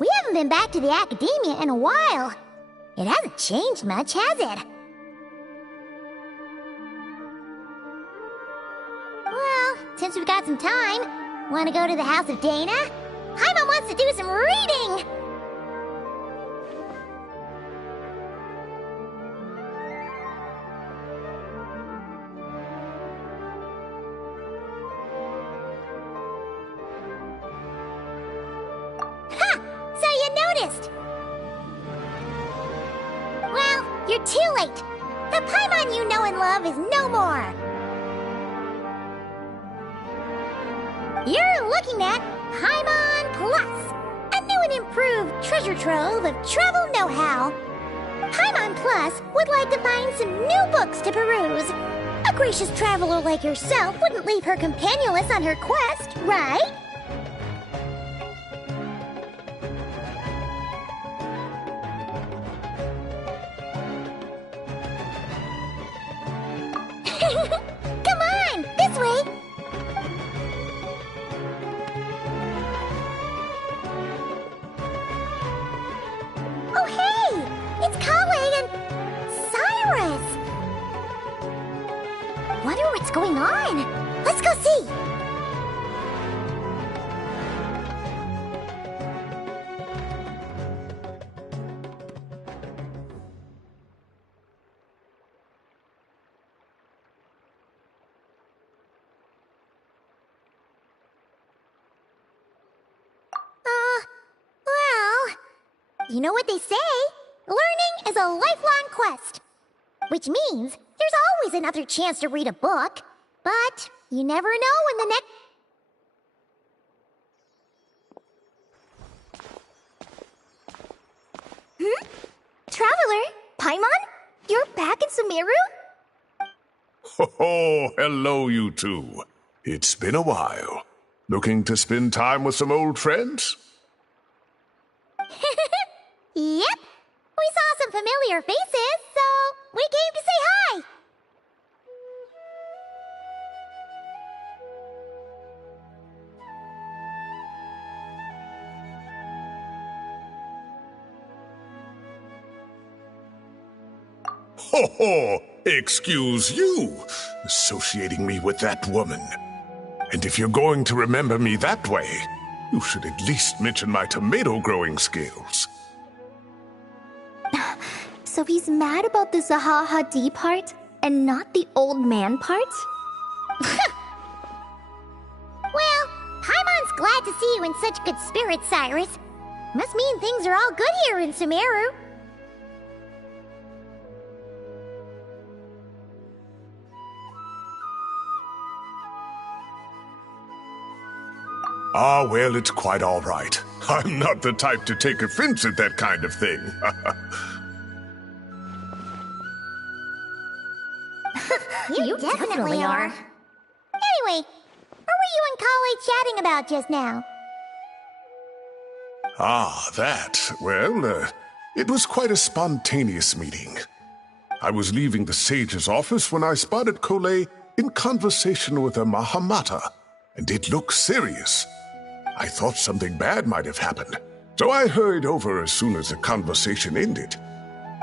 We haven't been back to the academia in a while. It hasn't changed much, has it? Well, since we've got some time, want to go to the house of Dana? Paimon wants to do some reading! So you noticed! Well, you're too late. The Paimon you know and love is no more. You're looking at Paimon Plus, a new and improved treasure trove of travel know-how. Paimon Plus would like to find some new books to peruse. A gracious traveler like yourself wouldn't leave her companionless on her quest, right? Come on, this way! Oh hey! It's Kale and Cyrus! Wonder what's going on. Let's go see! Well, you know what they say? Learning is a lifelong quest. Which means there's always another chance to read a book, but you never know when the next... Traveler? Paimon? You're back in Sumeru? Oh, hello, you two. It's been a while. Looking to spend time with some old friends? Yep. We saw some familiar faces, so we came to say hi. Ho ho! Excuse you, associating me with that woman. And if you're going to remember me that way, you should at least mention my tomato growing skills. So he's mad about the Zaha D part, and not the old man part? Well, Paimon's glad to see you in such good spirits, Cyrus. Must mean things are all good here in Sumeru. Ah, well, it's quite all right. I'm not the type to take offense at that kind of thing. You definitely are. Anyway, what were you and Kale chatting about just now? Ah, that. Well, it was quite a spontaneous meeting. I was leaving the sage's office when I spotted Kole in conversation with a Mahamata, and it looked serious. I thought something bad might have happened, so I hurried over as soon as the conversation ended.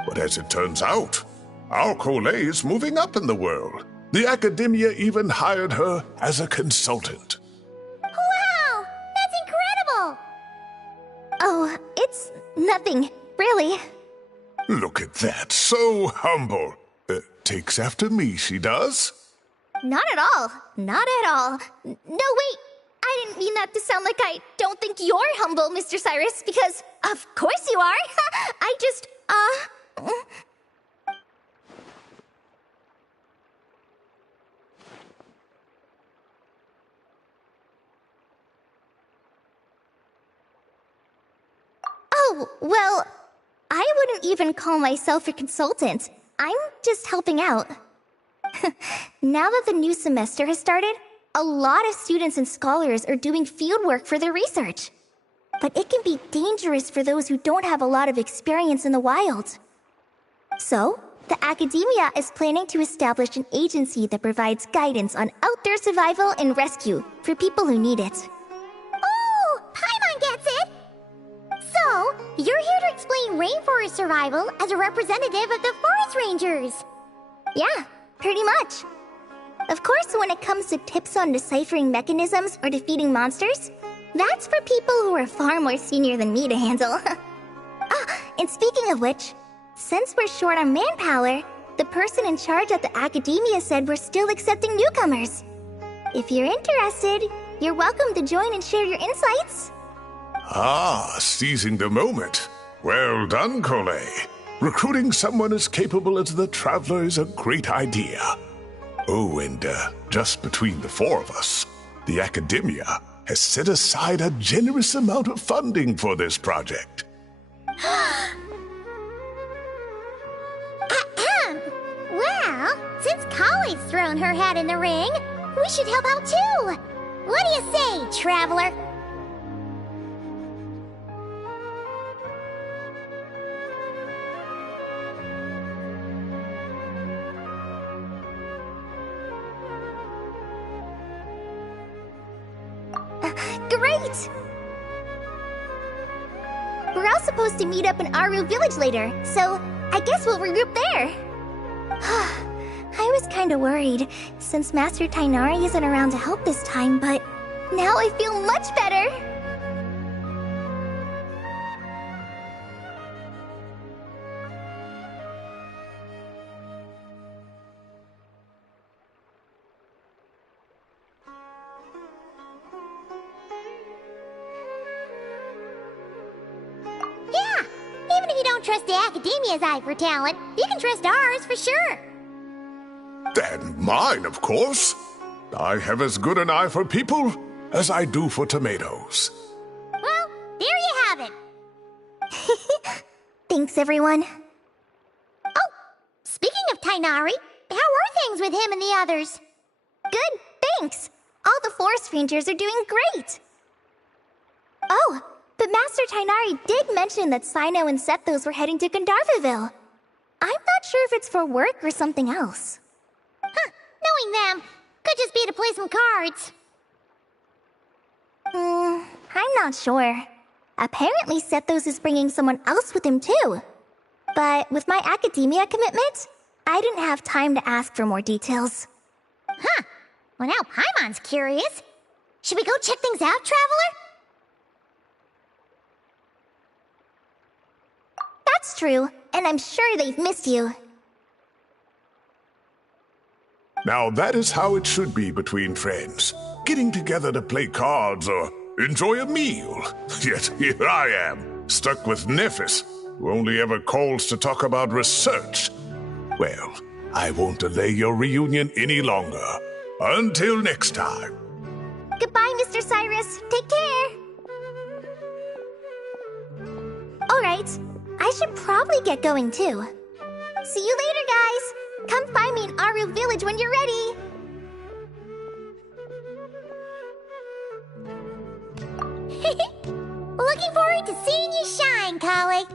But as it turns out, our Kole is moving up in the world. The academia even hired her as a consultant. Wow! That's incredible! Oh, it's nothing, really. Look at that, so humble. Takes after me, she does. Not at all. Not at all. No, wait. I didn't mean that to sound like I don't think you're humble, Mr. Cyrus, because of course you are. I just, Oh, well, I wouldn't even call myself a consultant. I'm just helping out. Now that the new semester has started, a lot of students and scholars are doing fieldwork for their research. But it can be dangerous for those who don't have a lot of experience in the wild. So, the academia is planning to establish an agency that provides guidance on outdoor survival and rescue for people who need it. Oh, Paimon gets it! So, you're here to explain rainforest survival as a representative of the forest rangers. Yeah, pretty much. Of course, when it comes to tips on deciphering mechanisms or defeating monsters, that's for people who are far more senior than me to handle. And speaking of which, since we're short on manpower, the person in charge at the academia said we're still accepting newcomers. If you're interested, you're welcome to join and share your insights. Ah, seizing the moment. Well done, Cole. Recruiting someone as capable as the Traveler is a great idea. Oh, and just between the four of us, the academia has set aside a generous amount of funding for this project. Well, since Kali's thrown her hat in the ring, we should help out too. What do you say, Traveler? Great! We're all supposed to meet up in Aru Village later, so I guess we'll regroup there. I was kinda worried, since Master Tainari isn't around to help this time, but now I feel much better! Yeah, even if you don't trust the academia's eye for talent, you can trust ours for sure. And mine, of course. I have as good an eye for people as I do for tomatoes. Well, there you have it. Thanks, everyone. Oh, speaking of Tainari, how are things with him and the others? Good, thanks! All the forest rangers are doing great! Oh, but Master Tainari did mention that Sino and Sethos were heading to Gandharvaville. I'm not sure if it's for work or something else. Huh, knowing them, could just be to play some cards. I'm not sure. Apparently Sethos is bringing someone else with him too. But with my academia commitment, I didn't have time to ask for more details. Huh, well now Paimon's curious. Should we go check things out, Traveler? That's true, and I'm sure they've missed you. Now that is how it should be between friends. Getting together to play cards or enjoy a meal. Yet here I am, stuck with Nephis, who only ever calls to talk about research. Well, I won't delay your reunion any longer. Until next time. Goodbye, Mr. Cyrus. Take care. Alright, I should probably get going too. See you later, guys. Come find me in Aru Village when you're ready. Looking forward to seeing you shine, Kali.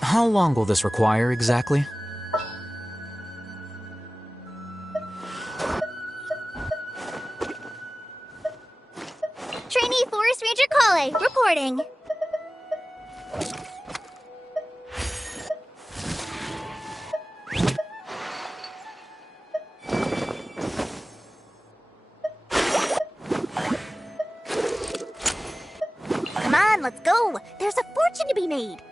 How long will this require exactly? Trainee Forest Ranger Kale, reporting. Come on, let's go. There's a fortune to be made.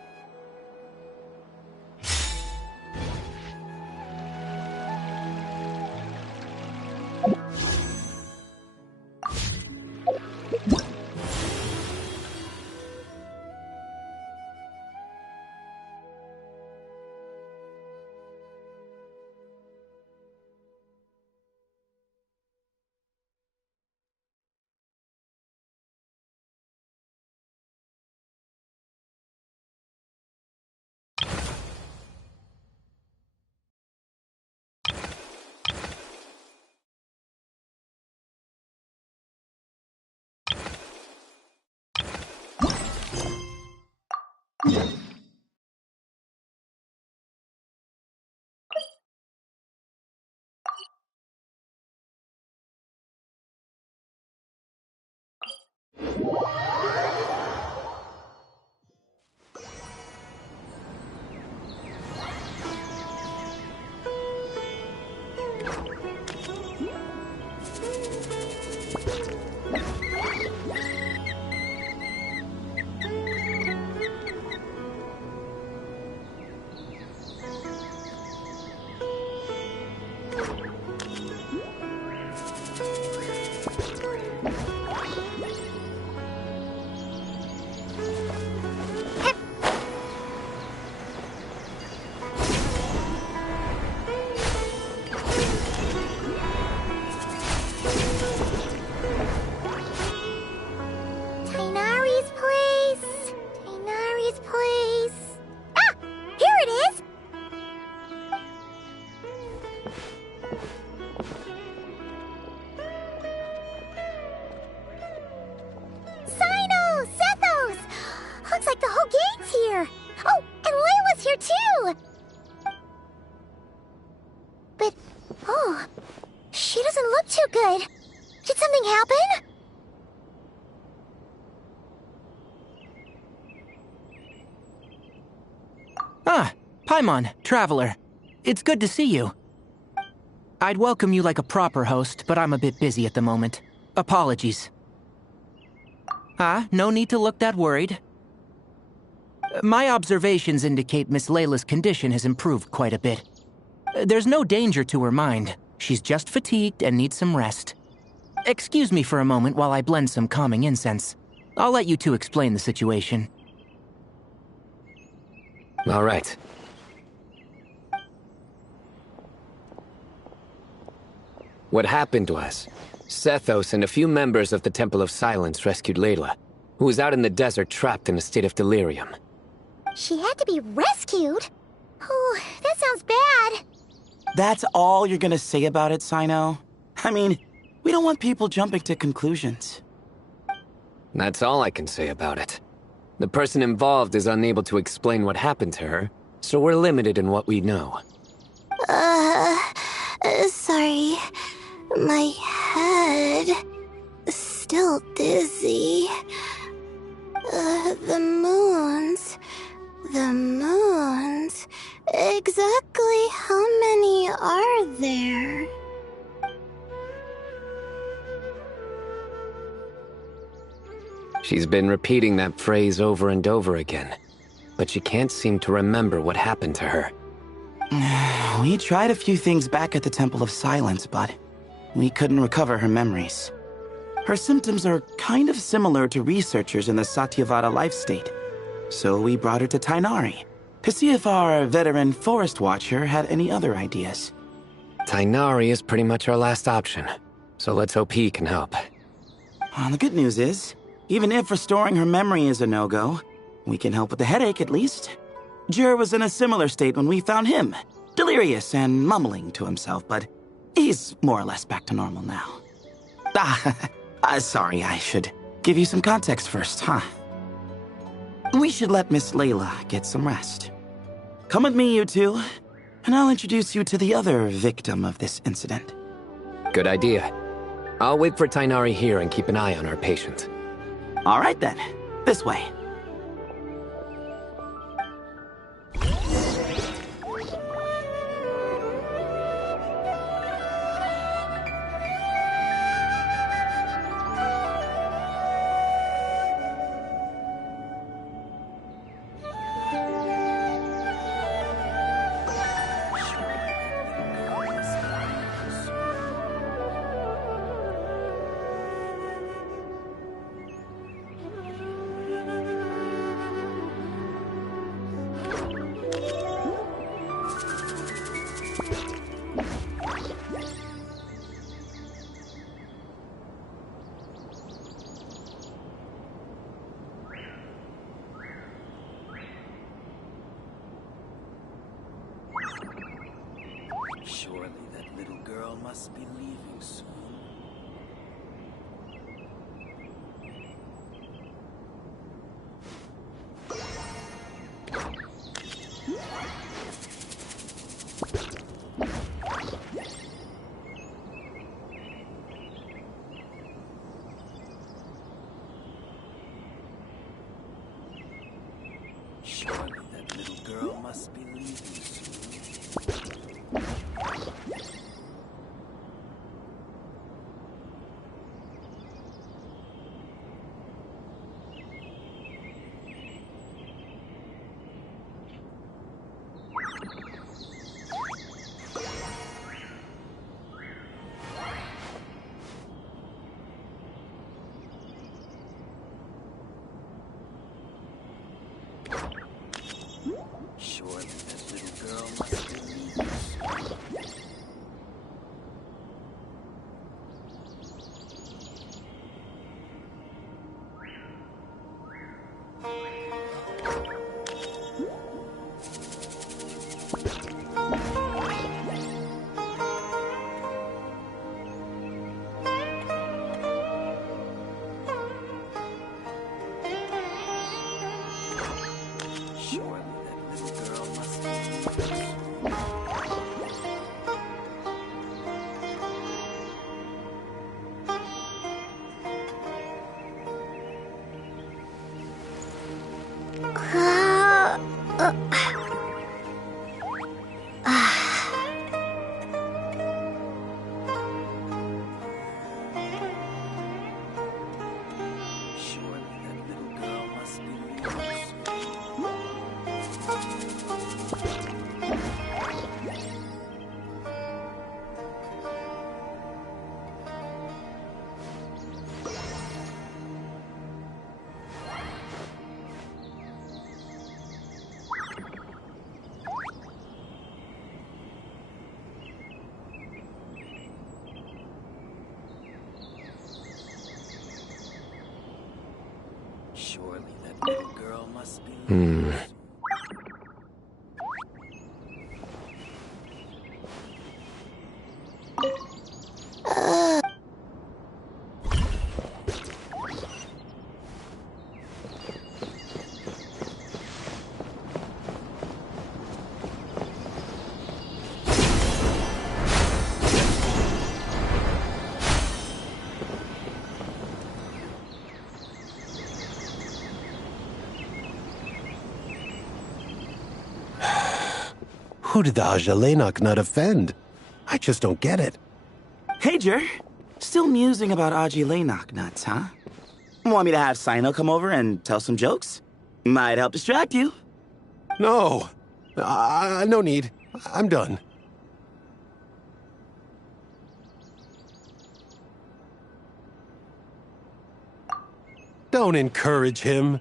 Paimon, Traveler. It's good to see you. I'd welcome you like a proper host, but I'm a bit busy at the moment. Apologies. No need to look that worried. My observations indicate Miss Layla's condition has improved quite a bit. There's no danger to her mind. She's just fatigued and needs some rest. Excuse me for a moment while I blend some calming incense. I'll let you two explain the situation. All right. What happened was, Sethos and a few members of the Temple of Silence rescued Layla, who was out in the desert trapped in a state of delirium. She had to be rescued? Oh, that sounds bad. That's all you're gonna say about it, Sino? I mean, we don't want people jumping to conclusions. That's all I can say about it. The person involved is unable to explain what happened to her, so we're limited in what we know. Sorry. My head... still dizzy. The moons... Exactly how many are there? She's been repeating that phrase over and over again, but she can't seem to remember what happened to her. We tried a few things back at the Temple of Silence, but we couldn't recover her memories. Her symptoms are kind of similar to researchers in the Satyavada life state, so we brought her to Tainari to see if our veteran forest watcher had any other ideas. Tainari is pretty much our last option, so let's hope he can help. Well, the good news is, even if restoring her memory is a no-go, we can help with the headache at least. Jer was in a similar state when we found him. Delirious and mumbling to himself, but he's more or less back to normal now. Sorry, I should give you some context first, huh? We should let Miss Layla get some rest. Come with me, you two, and I'll introduce you to the other victim of this incident. Good idea. I'll wait for Tainari here and keep an eye on our patient. All right then, this way. Surely that little girl must be leaving soon. Surely that little girl must be leaving soon. Surely that little girl must be leaving soon. Surely that little girl must be leaving soon. Surely that little girl must be leaving soon. Surely that little girl must be leaving soon. Who did the Ajalenok not offend? I just don't get it. Hey, Jer. Still musing about Aji Laynok nuts, huh? Want me to have Sino come over and tell some jokes? Might help distract you. No. No need. I'm done. Don't encourage him.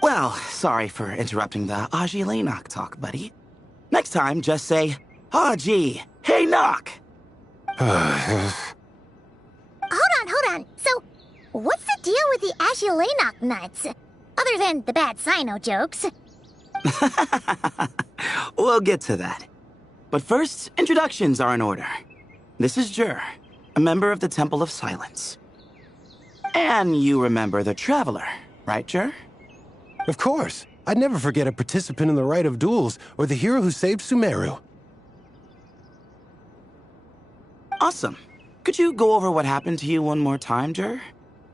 Well, sorry for interrupting the Aji Laynok talk, buddy. Next time, just say, Aji, hey knock! Hold on. So, what's the deal with the Ashulenok nuts? Other than the bad Sino jokes. We'll get to that. But first, introductions are in order. This is Jur, a member of the Temple of Silence. And you remember the Traveler, right, Jur? Of course. I'd never forget a participant in the Rite of Duels or the hero who saved Sumeru. Awesome. Could you go over what happened to you one more time, Jur?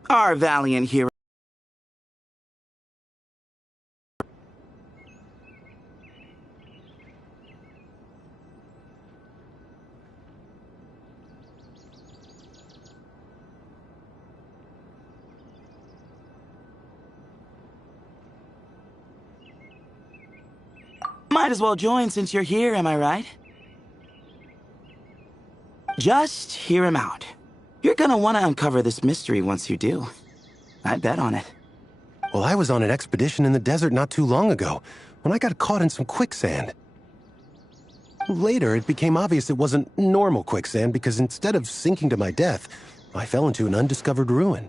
Our valiant hero. Might as well join since you're here, am I right? Just hear him out. You're gonna want to uncover this mystery once you do. I bet on it. Well, I was on an expedition in the desert not too long ago, when I got caught in some quicksand. Later, it became obvious it wasn't normal quicksand because instead of sinking to my death, I fell into an undiscovered ruin.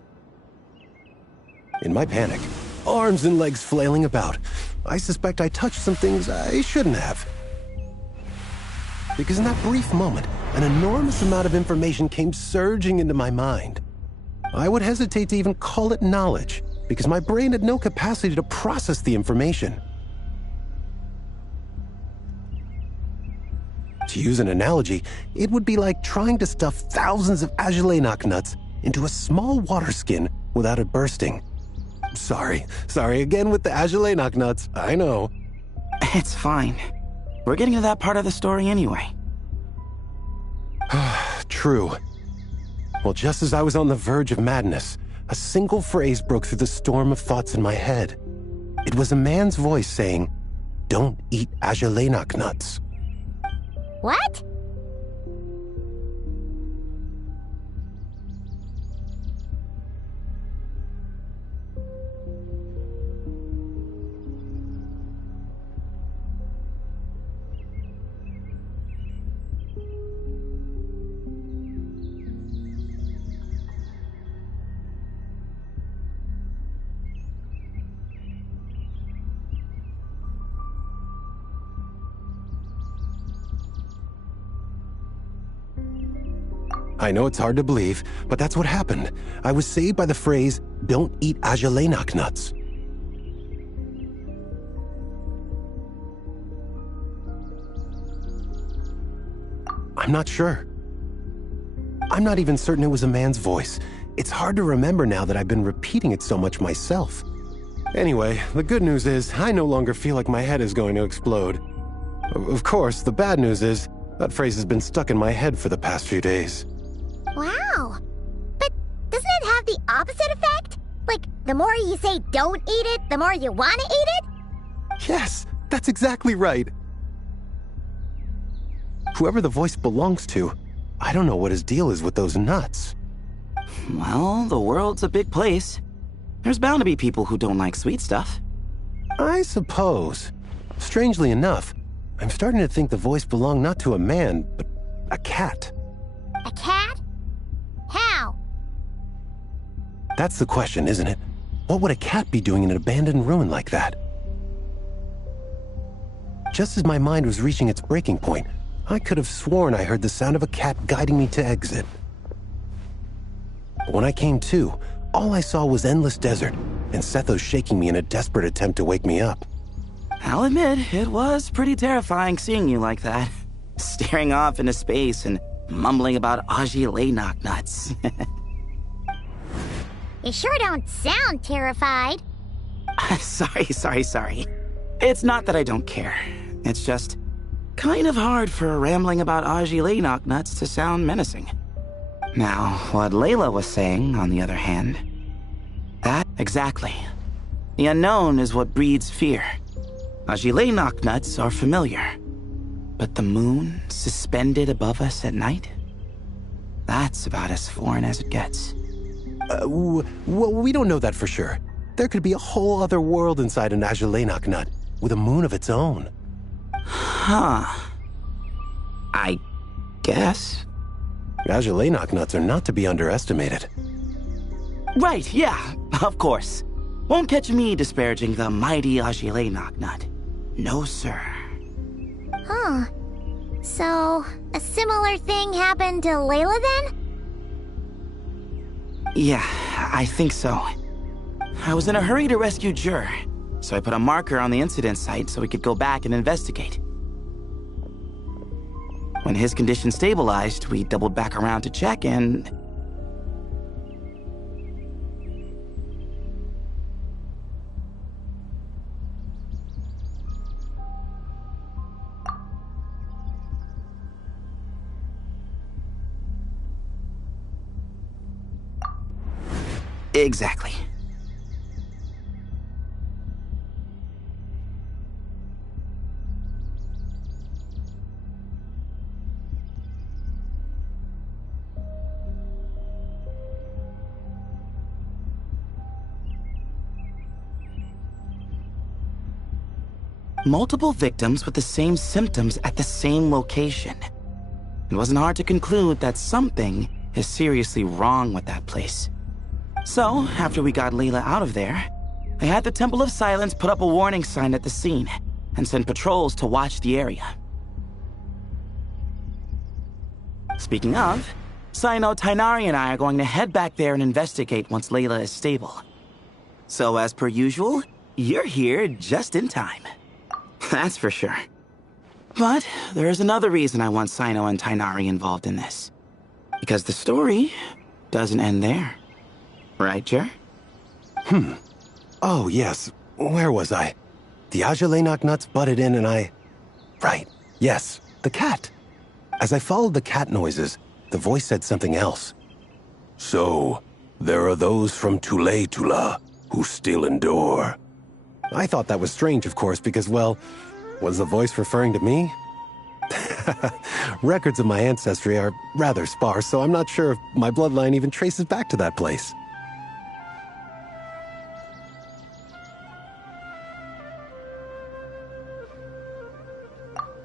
In my panic, arms and legs flailing about, I suspect I touched some things I shouldn't have. Because in that brief moment, an enormous amount of information came surging into my mind. I would hesitate to even call it knowledge, because my brain had no capacity to process the information. To use an analogy, it would be like trying to stuff thousands of Agelenok nuts into a small water skin without it bursting. Sorry again with the Agelenok nuts, I know. It's fine. We're getting to that part of the story anyway. True. Well, just as I was on the verge of madness, a single phrase broke through the storm of thoughts in my head. It was a man's voice saying, "Don't eat Agelenok nuts." What? I know it's hard to believe, but that's what happened. I was saved by the phrase, "Don't eat Agelenok nuts." I'm not sure. I'm not even certain it was a man's voice. It's hard to remember now that I've been repeating it so much myself. Anyway, the good news is I no longer feel like my head is going to explode. Of course, the bad news is that phrase has been stuck in my head for the past few days. Wow. But doesn't it have the opposite effect? Like, the more you say don't eat it, the more you want to eat it? Yes, that's exactly right. Whoever the voice belongs to, I don't know what his deal is with those nuts. Well, the world's a big place. There's bound to be people who don't like sweet stuff. I suppose. Strangely enough, I'm starting to think the voice belonged not to a man, but a cat. A cat? How? That's the question, isn't it? What would a cat be doing in an abandoned ruin like that? Just as my mind was reaching its breaking point, I could have sworn I heard the sound of a cat guiding me to exit. But when I came to, all I saw was endless desert, and Sethos shaking me in a desperate attempt to wake me up. I'll admit, it was pretty terrifying seeing you like that. Staring off into space and mumbling about Agelenok nuts. You sure don't sound terrified. Sorry. It's not that I don't care. It's just kind of hard for rambling about Agelenok nuts to sound menacing. Now, what Layla was saying, on the other hand, that exactly. The unknown is what breeds fear. Agelenok nuts are familiar. But the moon suspended above us at night? That's about as foreign as it gets. Well, we don't know that for sure. There could be a whole other world inside an Agelenok nut, with a moon of its own. Huh. I guess. Agelenok nuts are not to be underestimated. Right, yeah, of course. Won't catch me disparaging the mighty Agelenok nut. No, sir. Huh. So, a similar thing happened to Layla then? Yeah, I think so. I was in a hurry to rescue Jur, so I put a marker on the incident site so we could go back and investigate. When his condition stabilized, we doubled back around to check and... Exactly. Multiple victims with the same symptoms at the same location. It wasn't hard to conclude that something is seriously wrong with that place. So, after we got Layla out of there, I had the Temple of Silence put up a warning sign at the scene and send patrols to watch the area. Speaking of, Sino, Tainari, and I are going to head back there and investigate once Layla is stable. So, as per usual, you're here just in time. That's for sure. But there is another reason I want Sino and Tainari involved in this. Because the story doesn't end there. Right, Jer? Oh, yes. Where was I? The Ajalay nuts butted in and I... Right. Yes. The cat. As I followed the cat noises, the voice said something else. So, there are those from Tula who still endure. I thought that was strange, of course, because, well, was the voice referring to me? Records of my ancestry are rather sparse, so I'm not sure if my bloodline even traces back to that place.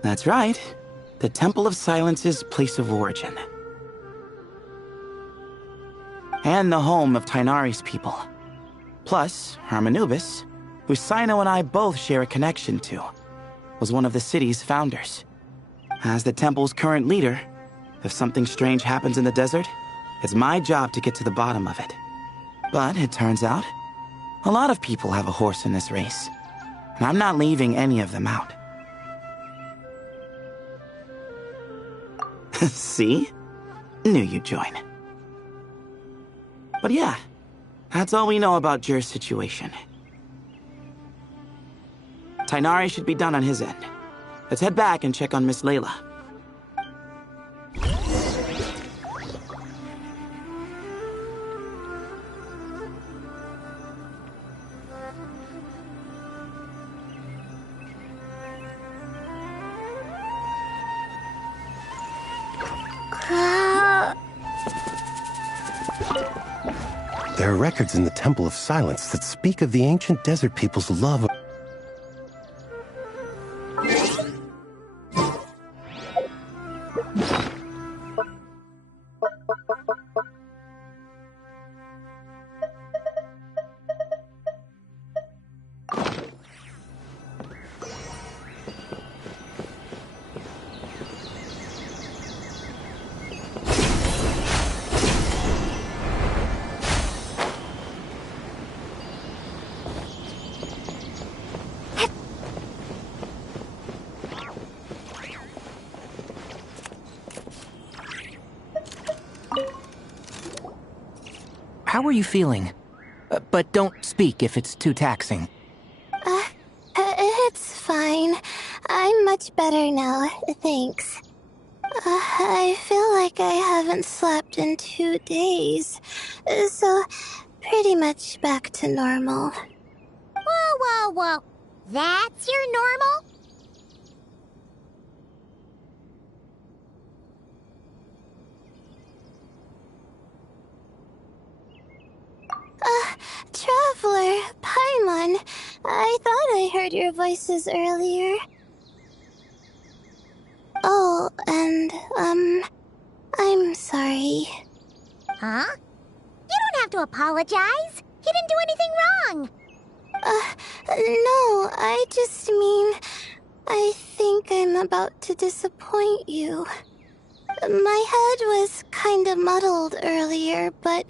That's right. The Temple of Silence's place of origin. And the home of Tainari's people. Plus, Harmonubis, who Sino and I both share a connection to, was one of the city's founders. As the temple's current leader, if something strange happens in the desert, it's my job to get to the bottom of it. But it turns out, a lot of people have a horse in this race, and I'm not leaving any of them out. See? Knew you'd join. But yeah, that's all we know about Jur's situation. Tainari should be done on his end. Let's head back and check on Miss Layla. There are records in the Temple of Silence that speak of the ancient desert people's love of... How are you feeling? But don't speak if it's too taxing. It's fine. I'm much better now, thanks. I feel like I haven't slept in 2 days, so pretty much back to normal. Whoa. That's your normal? Traveler, Paimon, I thought I heard your voices earlier. Oh, and, I'm sorry. Huh? You don't have to apologize. You didn't do anything wrong. No, I just mean... I think I'm about to disappoint you. My head was kinda muddled earlier, but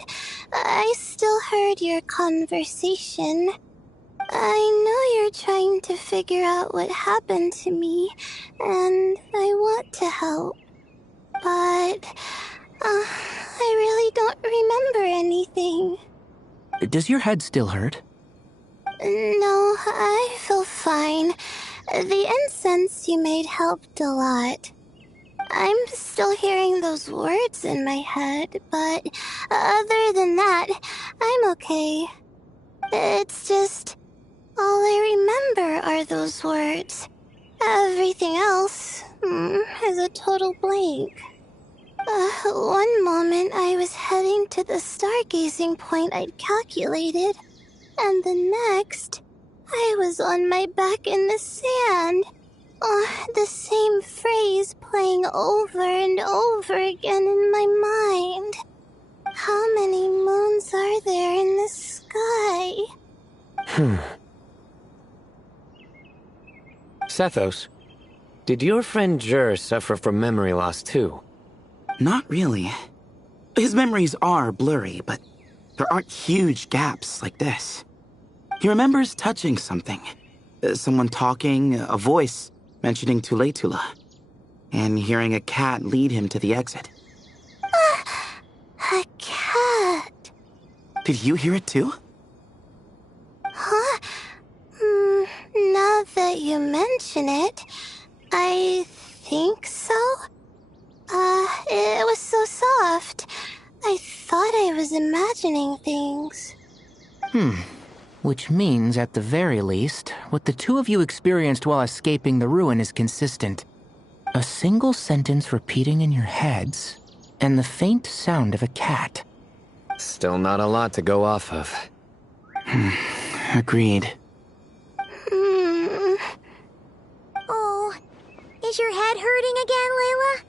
I still heard your conversation. I know you're trying to figure out what happened to me, and I want to help. But, I really don't remember anything. Does your head still hurt? No, I feel fine. The incense you made helped a lot. I'm still hearing those words in my head, but other than that, I'm okay. It's just... all I remember are those words. Everything else is a total blank. One moment I was heading to the stargazing point I'd calculated, and the next, I was on my back in the sand. The same phrase playing over and over again in my mind. How many moons are there in the sky? Sethos, did your friend Jur suffer from memory loss too? Not really. His memories are blurry, but there aren't huge gaps like this. He remembers touching something. Someone talking, a voice mentioning Tuletula, and hearing a cat lead him to the exit. A cat. Did you hear it too? Huh? Now that you mention it, I think so. It was so soft. I thought I was imagining things. Which means, at the very least, what the two of you experienced while escaping the ruin is consistent. A single sentence repeating in your heads, and the faint sound of a cat. Still not a lot to go off of. Agreed. Oh, is your head hurting again, Layla?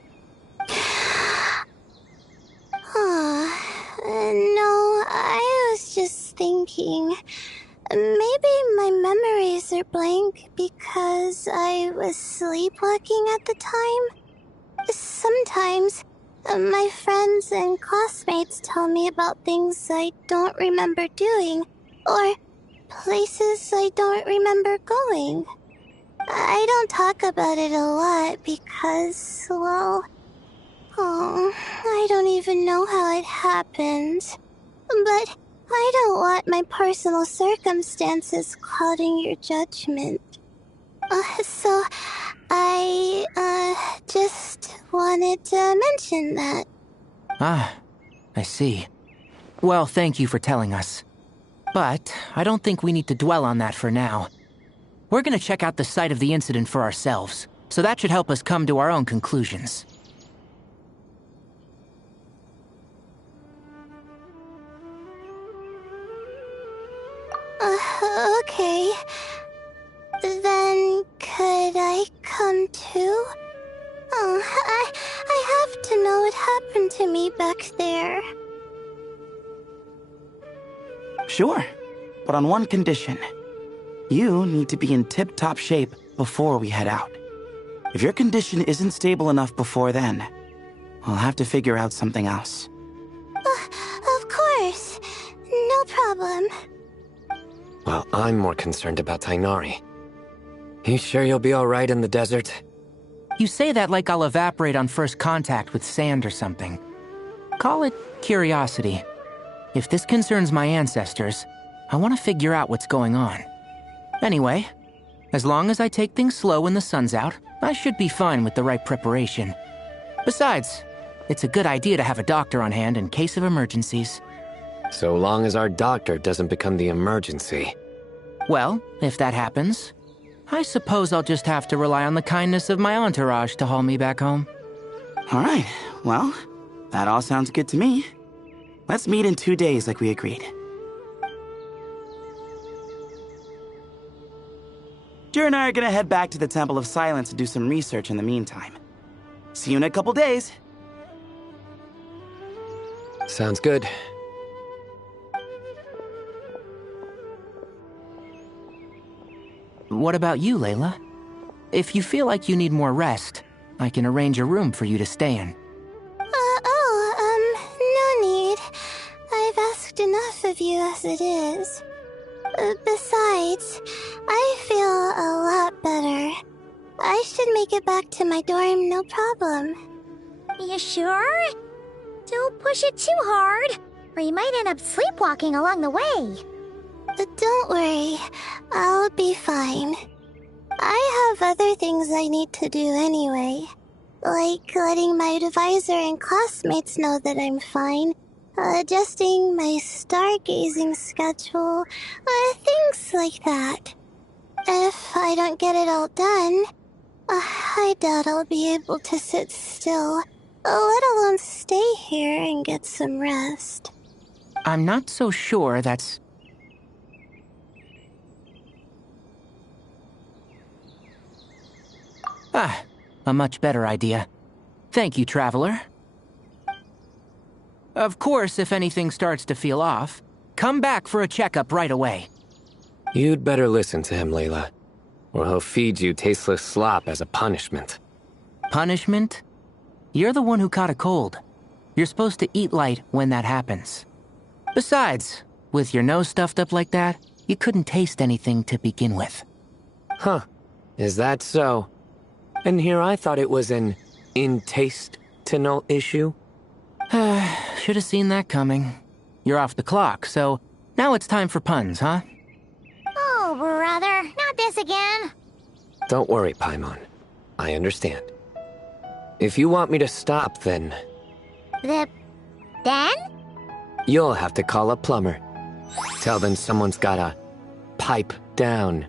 No, I was just thinking... maybe my memories are blank because I was sleepwalking at the time. Sometimes, my friends and classmates tell me about things I don't remember doing, or places I don't remember going. I don't talk about it a lot because, well... I don't even know how it happened. But I don't want my personal circumstances clouding your judgment. So I, just wanted to mention that. Ah, I see. Well, thank you for telling us. But I don't think we need to dwell on that for now. We're gonna check out the site of the incident for ourselves, so that should help us come to our own conclusions. Okay. Then could I come too? I have to know what happened to me back there. Sure, but on one condition. You need to be in tip-top shape before we head out. If your condition isn't stable enough before then, we'll have to figure out something else. Of course. No problem. Well, I'm more concerned about Tainari. You sure you'll be alright in the desert? You say that like I'll evaporate on first contact with sand or something. Call it curiosity. If this concerns my ancestors, I want to figure out what's going on. Anyway, as long as I take things slow when the sun's out, I should be fine with the right preparation. Besides, it's a good idea to have a doctor on hand in case of emergencies. So long as our doctor doesn't become the emergency. Well, if that happens, I suppose I'll just have to rely on the kindness of my entourage to haul me back home. Alright, well, that all sounds good to me. Let's meet in 2 days like we agreed. Jer and I are gonna head back to the Temple of Silence to do some research in the meantime. See you in a couple days. Sounds good. What about you, Layla? If you feel like you need more rest, I can arrange a room for you to stay in. No need. I've asked enough of you as it is. Besides, I feel a lot better. I should make it back to my dorm, no problem. You sure? Don't push it too hard, or you might end up sleepwalking along the way. Don't worry, I'll be fine. I have other things I need to do anyway. Like letting my advisor and classmates know that I'm fine, adjusting my stargazing schedule, things like that. If I don't get it all done, I doubt I'll be able to sit still, let alone stay here and get some rest. I'm not so sure that's... a much better idea. Thank you, Traveler. Of course, if anything starts to feel off, come back for a checkup right away. You'd better listen to him, Layla, or he'll feed you tasteless slop as a punishment. Punishment? You're the one who caught a cold. You're supposed to eat light when that happens. Besides, with your nose stuffed up like that, you couldn't taste anything to begin with. Huh. Is that so? And here I thought it was an intestinal issue. Should have seen that coming. You're off the clock, so now it's time for puns, huh? Oh, brother, not this again. Don't worry, Paimon. I understand. If you want me to stop, then... Then? You'll have to call a plumber. Tell them someone's gotta pipe down.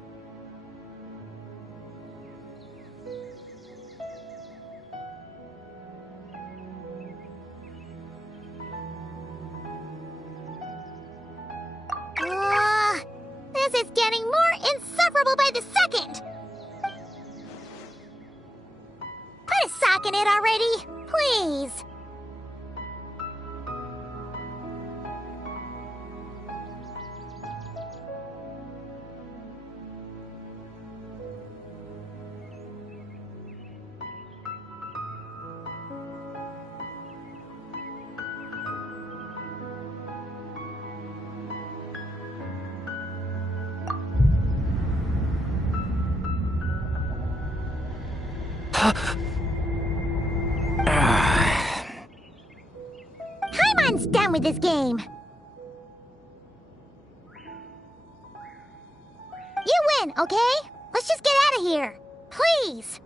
This is getting more insufferable by the second! Put a sock in it already, please! Paimon's done with this game. You win, okay? Let's just get out of here. Please.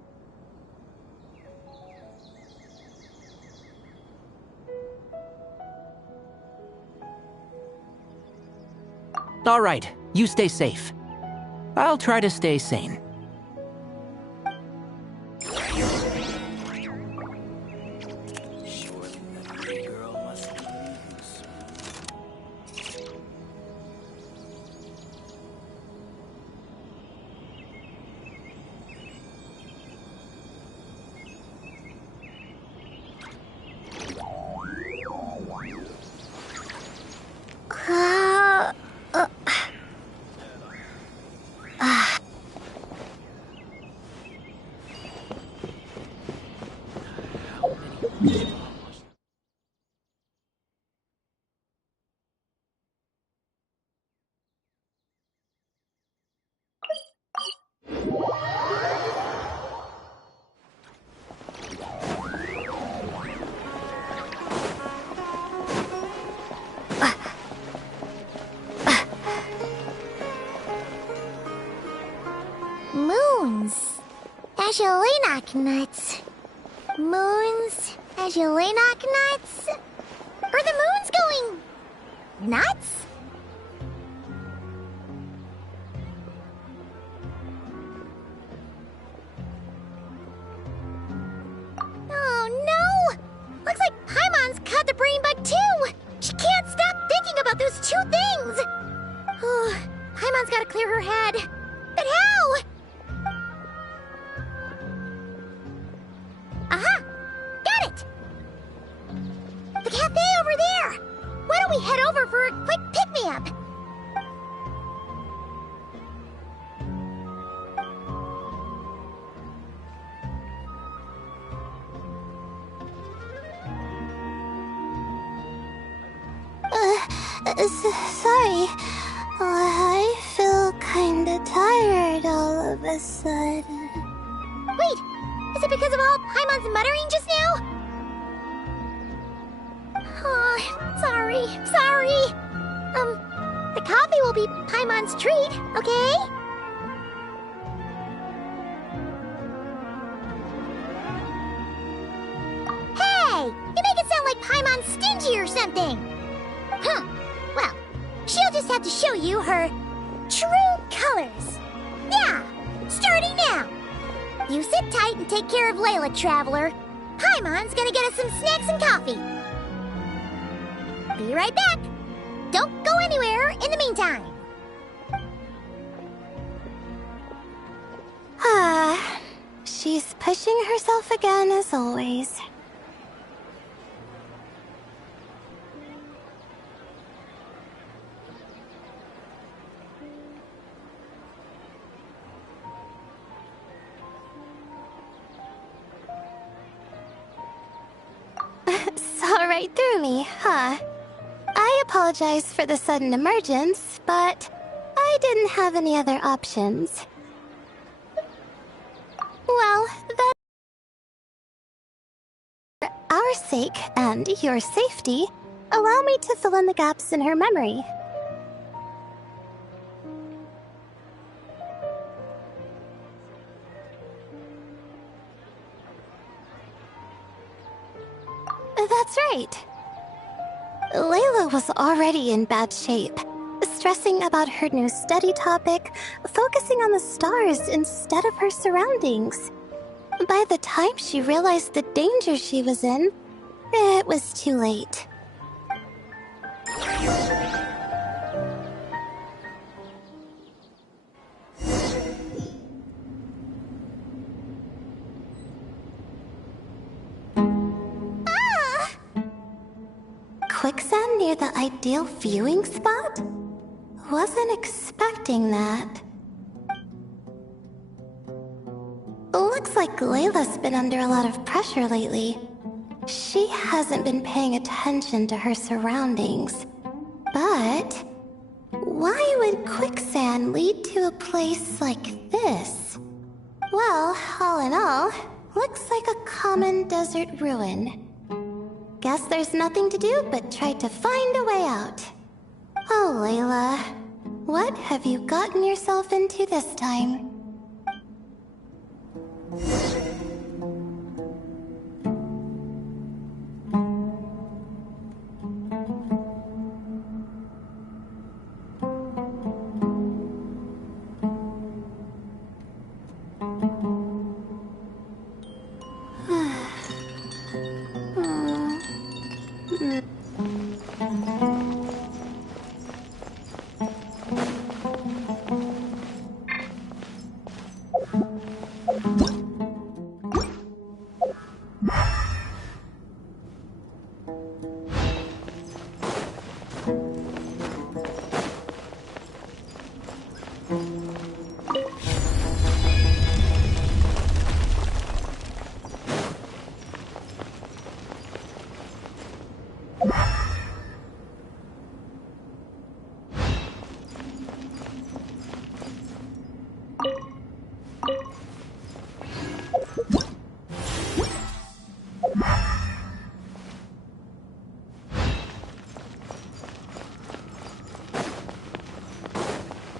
All right, you stay safe. I'll try to stay sane. Moons. As you Lenok nuts. Moons. As you Lenok nuts. Are the moons going... nuts? Oh no! Looks like Paimon's caught the brain bug too! She can't stop thinking about those two things! Oh, Paimon's gotta clear her head. But how? Aha! Got it! The cafe over there! Why don't we head over for a quick pick-me-up? Sorry. I feel kinda tired all of a sudden. Wait! Is it because of all Paimon's muttering just now? Oh, sorry. The coffee will be Paimon's treat, okay? Hey! You make it sound like Paimon's stingy or something! Huh. Well, she'll just have to show you her true colors. Yeah, starting now. You sit tight and take care of Layla, Traveler. Paimon's gonna get us some snacks and coffee. Be right back. Don't go anywhere in the meantime. She's pushing herself again as always. Saw right through me, huh? I apologize for the sudden emergence, but I didn't have any other options. Well, that for our sake and your safety, allow me to fill in the gaps in her memory. That's right. Layla was already in bad shape, stressing about her new study topic, focusing on the stars instead of her surroundings. By the time she realized the danger she was in, it was too late. Quicksand near the ideal viewing spot? Wasn't expecting that. Looks like Layla's been under a lot of pressure lately. She hasn't been paying attention to her surroundings. But why would quicksand lead to a place like this? Well, all in all, looks like a common desert ruin. Guess there's nothing to do but try to find a way out. Oh, Layla, what have you gotten yourself into this time?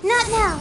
Not now!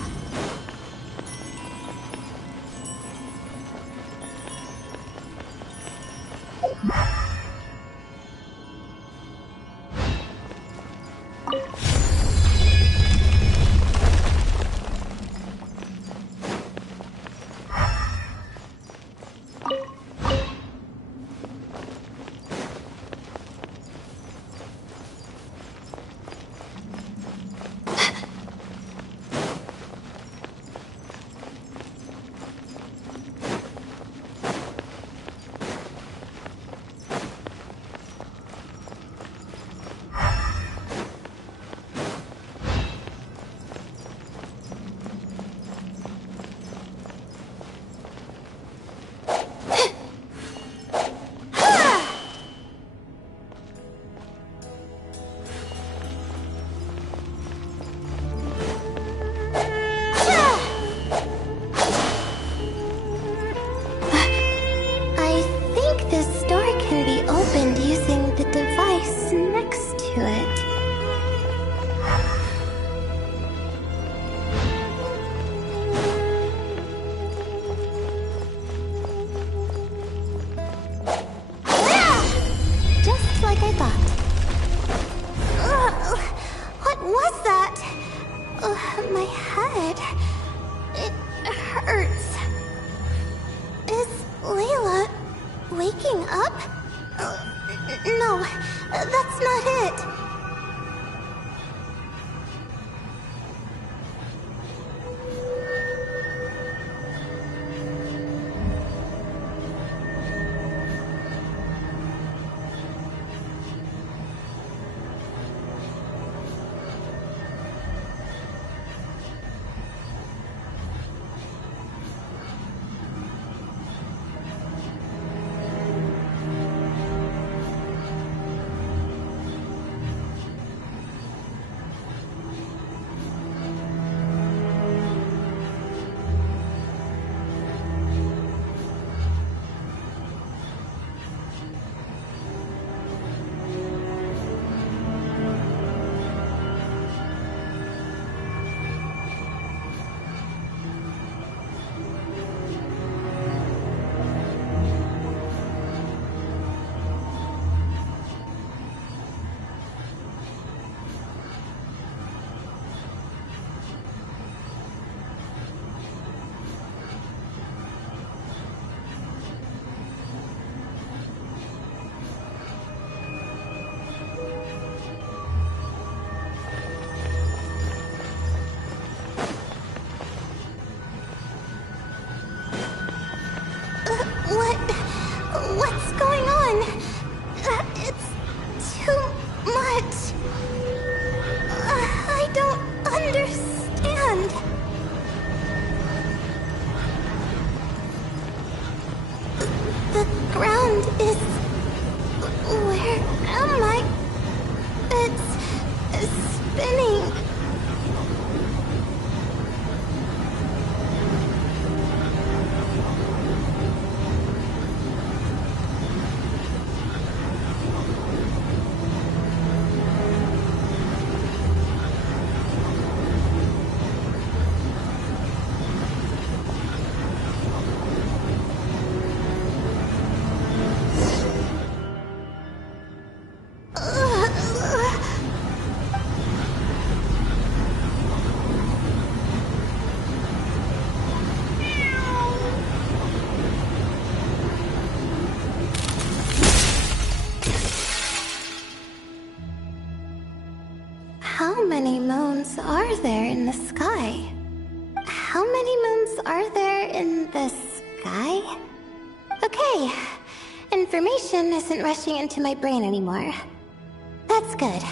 My head. It hurts. Is Layla waking up? No, that's not it. What's going on? It's too much. I don't understand. The ground is... Where am I? It's spinning. How many moons are there in the sky? How many moons are there in the sky? Okay, information isn't rushing into my brain anymore. That's good.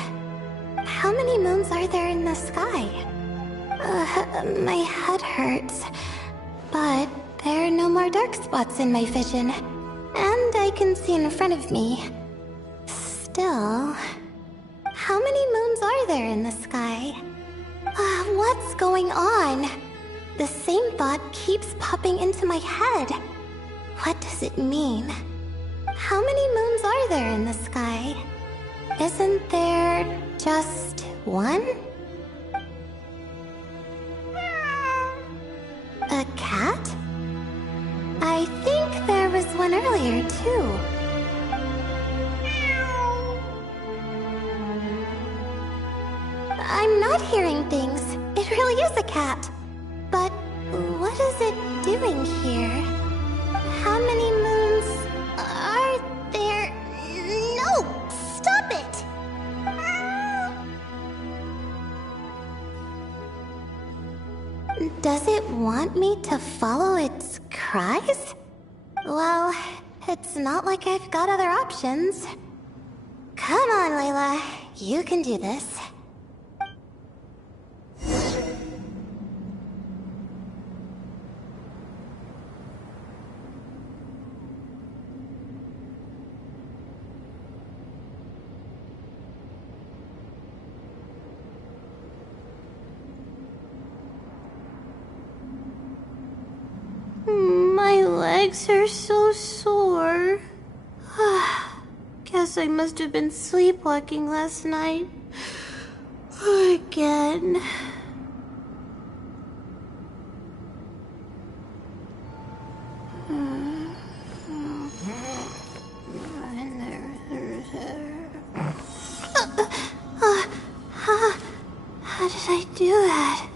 How many moons are there in the sky? My head hurts, but there are no more dark spots in my vision, and I can see in front of me. Still... How many moons are there in the sky? What's going on? The same thought keeps popping into my head. What does it mean? How many moons are there in the sky? Isn't there just one? A cat? I think there was one earlier, too. I'm not hearing things. It really is a cat. But what is it doing here? How many moons are there? No! Stop it! Does it want me to follow its cries? Well, it's not like I've got other options. Come on, Layla. You can do this. My legs are so sore. Guess I must have been sleepwalking last night. Again. How did I do that?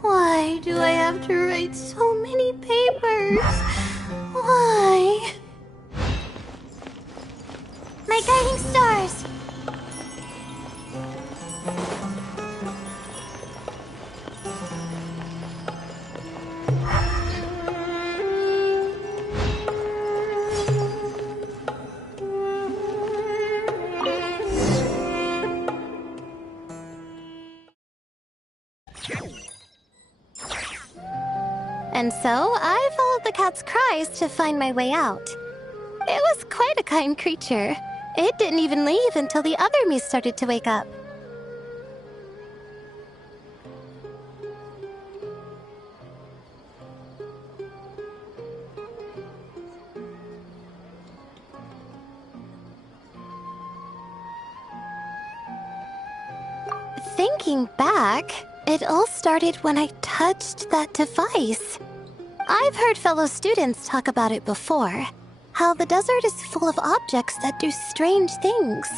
Why do I have to write so many papers? Why? My guiding stars! And so, I followed the cat's cries to find my way out. It was quite a kind creature. It didn't even leave until the other me started to wake up. Thinking back, it all started when I touched that device. I've heard fellow students talk about it before. How the desert is full of objects that do strange things.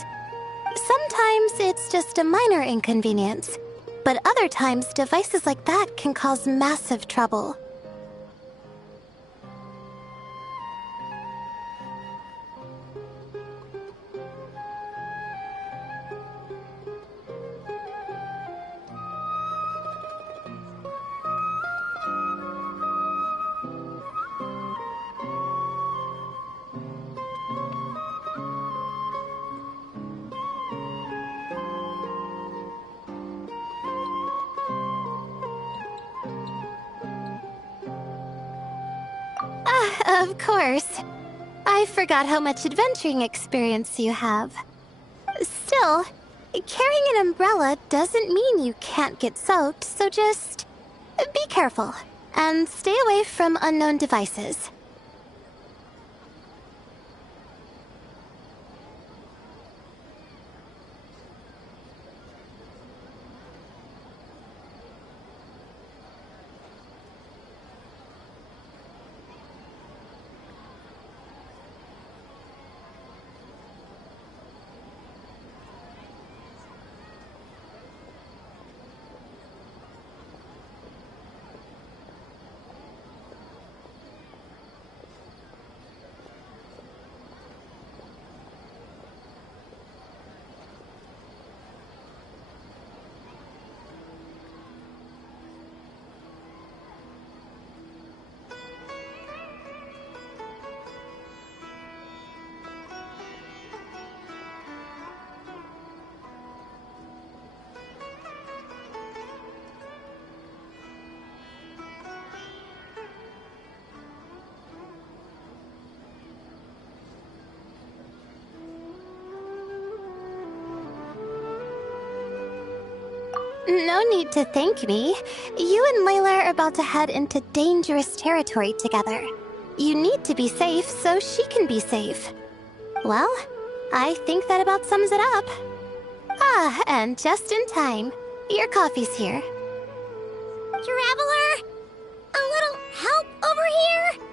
Sometimes it's just a minor inconvenience, but other times devices like that can cause massive trouble. Of course. I forgot how much adventuring experience you have. Still, carrying an umbrella doesn't mean you can't get soaked, so just be careful and stay away from unknown devices. No need to thank me. You and Layla are about to head into dangerous territory together. You need to be safe so she can be safe. Well, I think that about sums it up. Ah, and just in time. Your coffee's here. Traveler! A little help over here?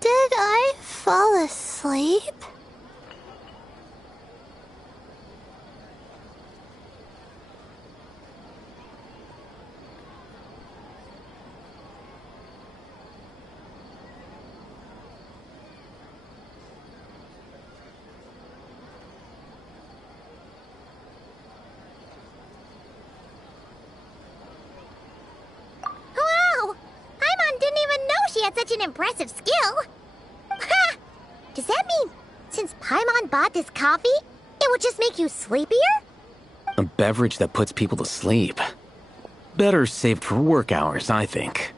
Did I fall asleep? She had such an impressive skill. Ha! Does that mean since Paimon bought this coffee, it would just make you sleepier? A beverage that puts people to sleep. Better saved for work hours, I think.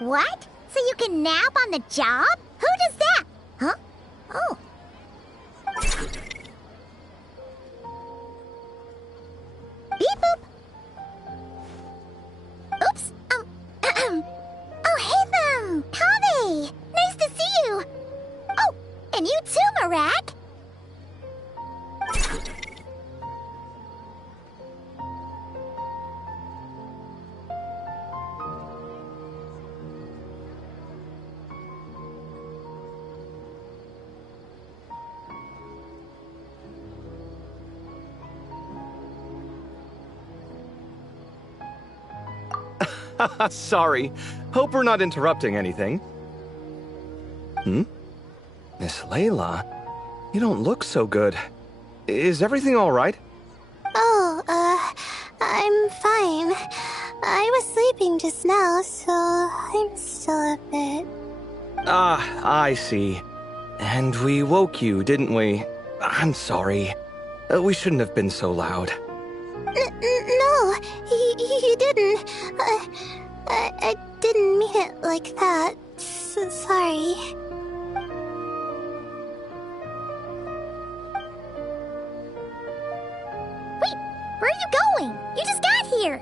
What? So you can nap on the job? Who does that? Huh? Oh. Beep boop. Oops. Oh, hey, Kaveh! Nice to see you! Oh, and you too, Marak! Sorry. Hope we're not interrupting anything. Miss Layla, you don't look so good. Is everything all right? Oh, I'm fine. I was sleeping just now, so I'm still a bit... I see. And we woke you, didn't we? I'm sorry. We shouldn't have been so loud. No, you didn't. I didn't mean it like that. Sorry. Wait, where are you going? You just got here.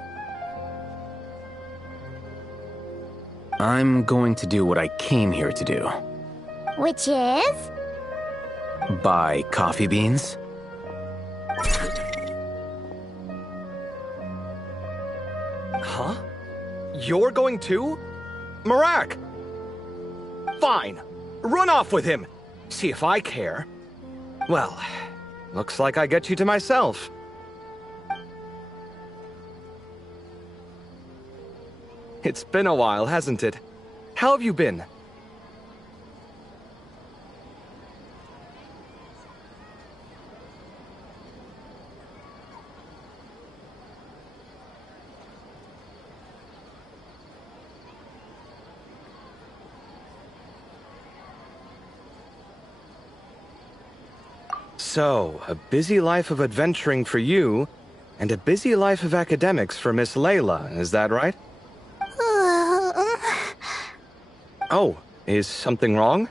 I'm going to do what I came here to do. Which is? Buy coffee beans. Huh? You're going too? Marak! Fine. Run off with him. See if I care. Well, looks like I get you to myself. It's been a while, hasn't it? How have you been? So, a busy life of adventuring for you, and a busy life of academics for Miss Layla, is that right? Oh, is something wrong?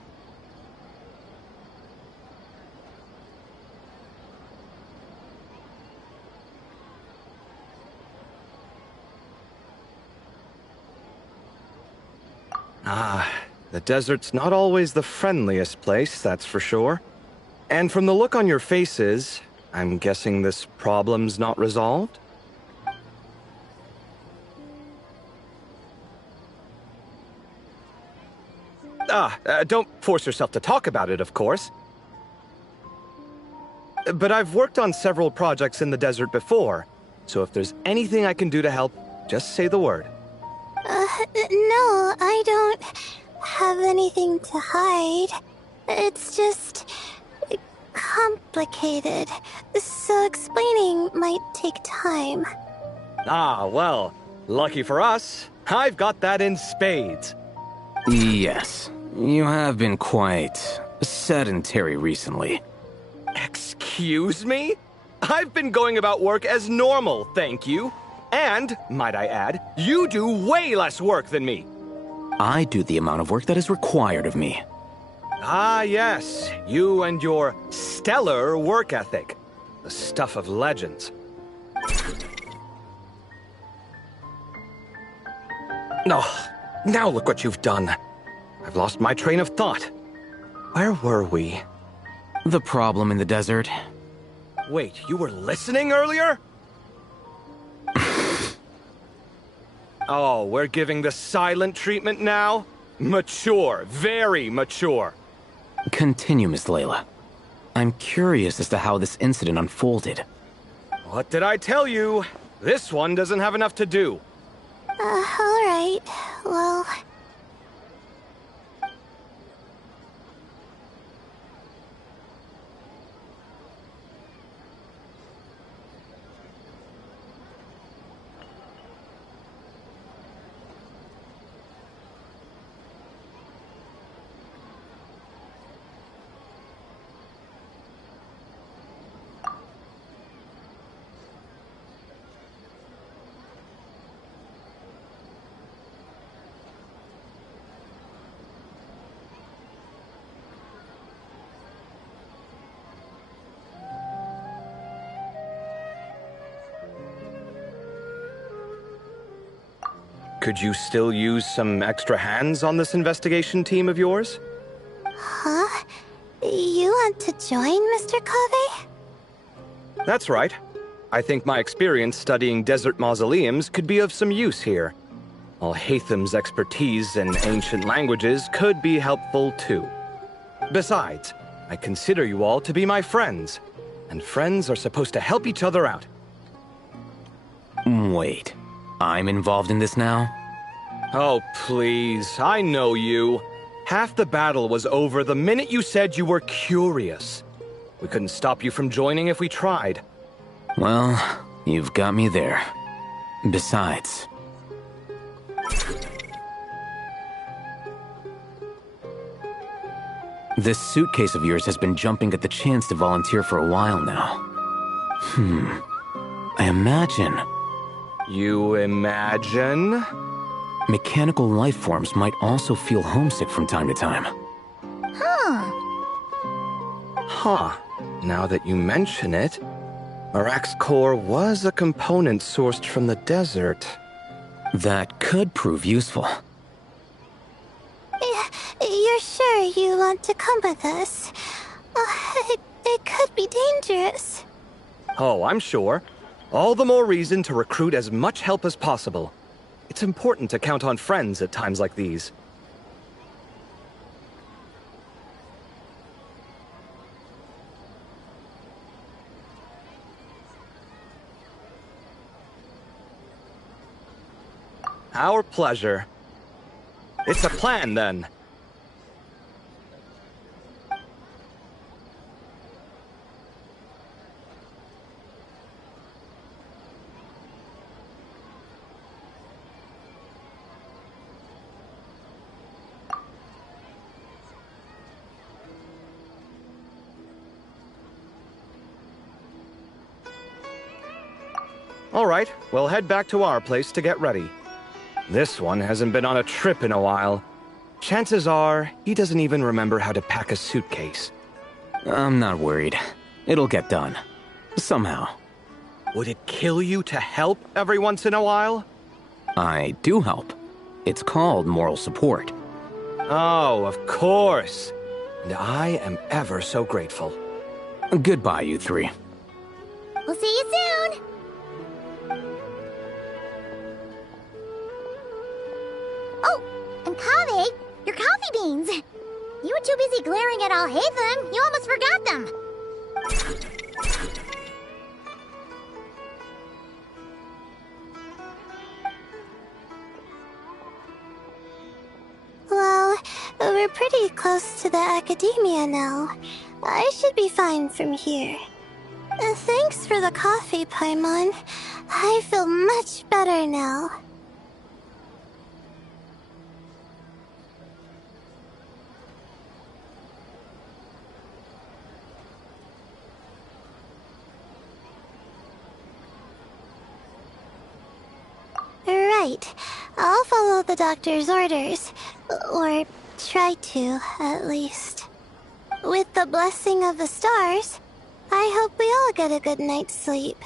The desert's not always the friendliest place, that's for sure. And from the look on your faces, I'm guessing this problem's not resolved? Don't force yourself to talk about it, of course. But I've worked on several projects in the desert before, so if there's anything I can do to help, just say the word. No, I don't have anything to hide. It's just... complicated, so explaining might take time. Well, lucky for us, I've got that in spades. Yes, you have been quite sedentary recently. Excuse me? I've been going about work as normal, thank you. And, might I add, you do way less work than me. I do the amount of work that is required of me. Yes, you and your stellar work ethic. The stuff of legends. Now look what you've done. I've lost my train of thought. Where were we? The problem in the desert. Wait, you were listening earlier? Oh, we're giving the silent treatment now? Mature, very mature. Continue, Miss Layla. I'm curious as to how this incident unfolded. What did I tell you? This one doesn't have enough to do. Alright. Well... Could you still use some extra hands on this investigation team of yours? Huh? You want to join, Mr. Cave? That's right. I think my experience studying desert mausoleums could be of some use here. Al-Haytham's expertise in ancient languages could be helpful too. Besides, I consider you all to be my friends, and friends are supposed to help each other out. Wait, I'm involved in this now? Oh, please, I know you. Half the battle was over the minute you said you were curious. We couldn't stop you from joining if we tried. Well, you've got me there. Besides... this suitcase of yours has been jumping at the chance to volunteer for a while now. I imagine... You imagine? Mechanical life forms might also feel homesick from time to time. Huh. Now that you mention it, Marak's core was a component sourced from the desert. That could prove useful. You're sure you want to come with us? It could be dangerous. Oh, I'm sure. All the more reason to recruit as much help as possible. It's important to count on friends at times like these. Our pleasure. It's a plan, then. All right, we'll head back to our place to get ready. This one hasn't been on a trip in a while. Chances are, he doesn't even remember how to pack a suitcase. I'm not worried. It'll get done. Somehow. Would it kill you to help every once in a while? I do help. It's called moral support. Oh, of course. And I am ever so grateful. Goodbye, you three. We'll see you soon! Oh, and Kaveh, your coffee beans! You were too busy glaring at Al-Haytham, you almost forgot them! Well, we're pretty close to the academia now. I should be fine from here. Thanks for the coffee, Paimon. I feel much better now. Right. I'll follow the doctor's orders. Or try to, at least. With the blessing of the stars, I hope we all get a good night's sleep.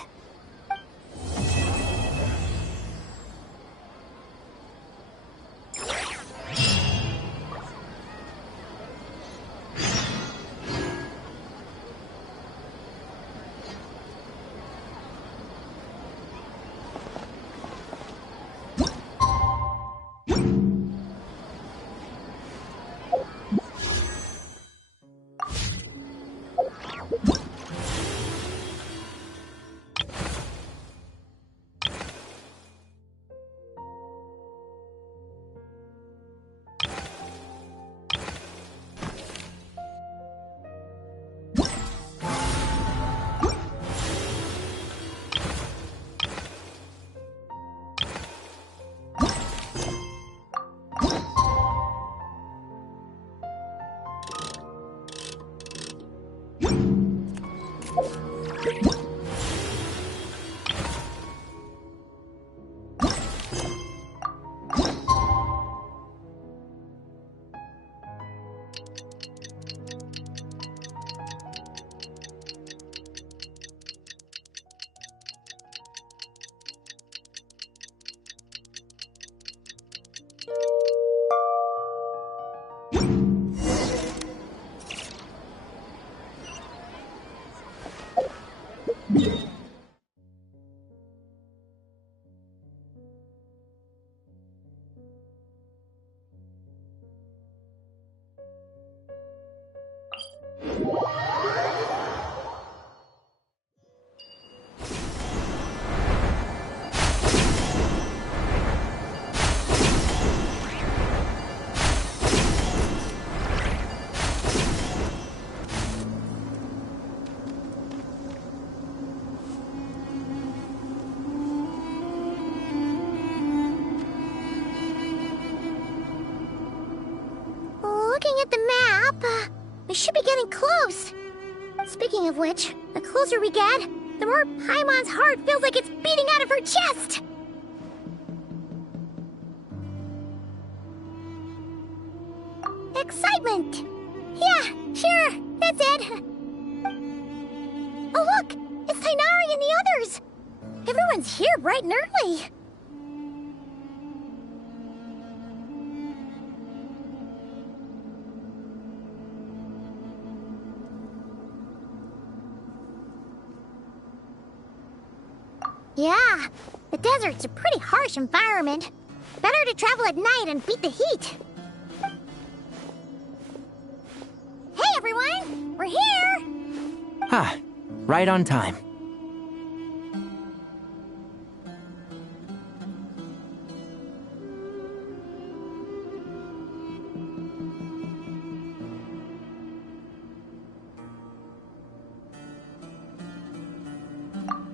should be getting close. Speaking of which, the closer we get, the more Paimon's heart feels like it's beating out of her chest. Excitement! Yeah, sure, that's it. Oh look, it's Tighnari and the others. Everyone's here bright and early. Yeah, the desert's a pretty harsh environment. Better to travel at night and beat the heat. Hey everyone, we're here! Ah, right on time.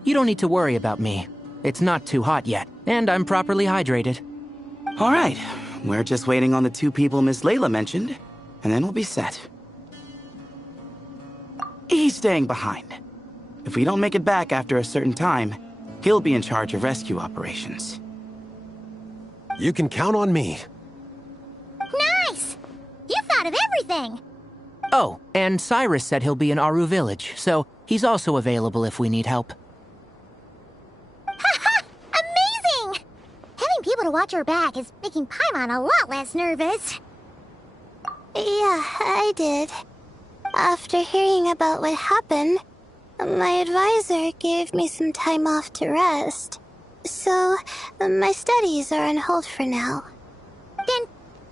You don't need to worry about me. It's not too hot yet, and I'm properly hydrated. All right, we're just waiting on the 2 people Miss Layla mentioned, and then we'll be set. He's staying behind. If we don't make it back after a certain time, he'll be in charge of rescue operations. You can count on me. Nice! You thought of everything! Oh, and Cyrus said he'll be in Aru Village, so he's also available if we need help. Haha! Amazing! Having people to watch our back is making Paimon a lot less nervous. Yeah, I did. After hearing about what happened, my advisor gave me some time off to rest. So, my studies are on hold for now. Then,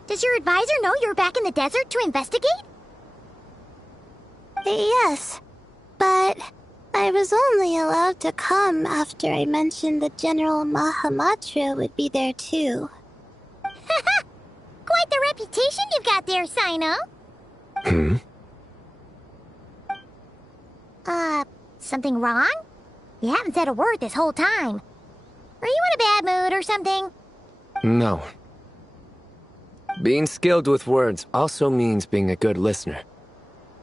does your advisor know you're back in the desert to investigate? Yes, but I was only allowed to come after I mentioned that General Mahamatra would be there too. Haha! Quite the reputation you've got there, Sino. Something wrong? You haven't said a word this whole time. Are you in a bad mood or something? No. Being skilled with words also means being a good listener.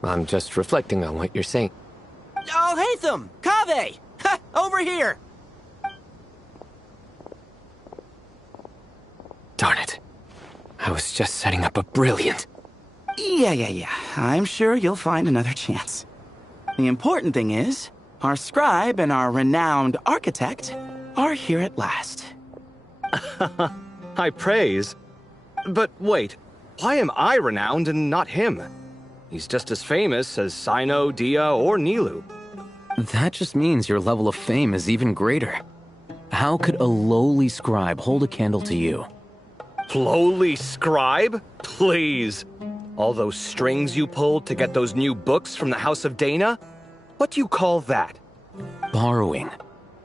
I'm just reflecting on what you're saying. Oh, Hatham! Kaveh! Ha! Over here! Darn it. I was just setting up a brilliant... Yeah. I'm sure you'll find another chance. The important thing is, our scribe and our renowned architect are here at last. High praise. But wait, why am I renowned and not him? He's just as famous as Sino, Dia, or Nilu. That just means your level of fame is even greater. How could a lowly scribe hold a candle to you? Lowly scribe? Please. All those strings you pulled to get those new books from the House of Dana? What do you call that? Borrowing.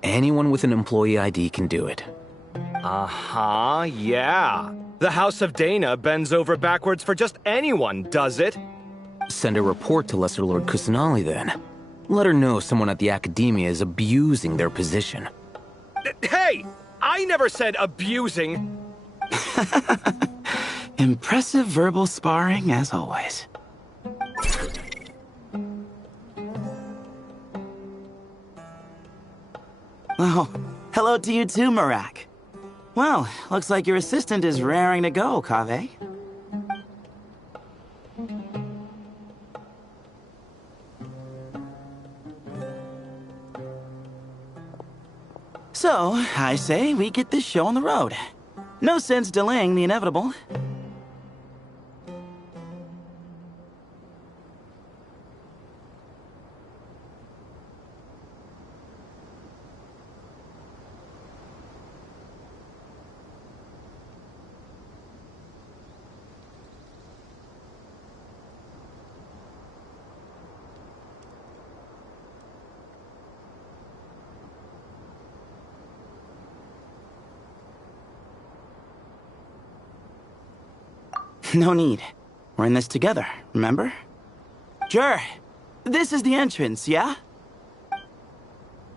Anyone with an employee ID can do it. Uh-huh, yeah. The House of Dana bends over backwards for just anyone, does it? Send a report to Lesser Lord Kusanali then. Let her know someone at the Academia is abusing their position. Hey! I never said abusing! Impressive verbal sparring, as always. Oh, hello to you too, Marak. Well, looks like your assistant is raring to go, Kaveh. So, I say we get this show on the road. No sense delaying the inevitable. No need. We're in this together, remember? Sure. This is the entrance, yeah?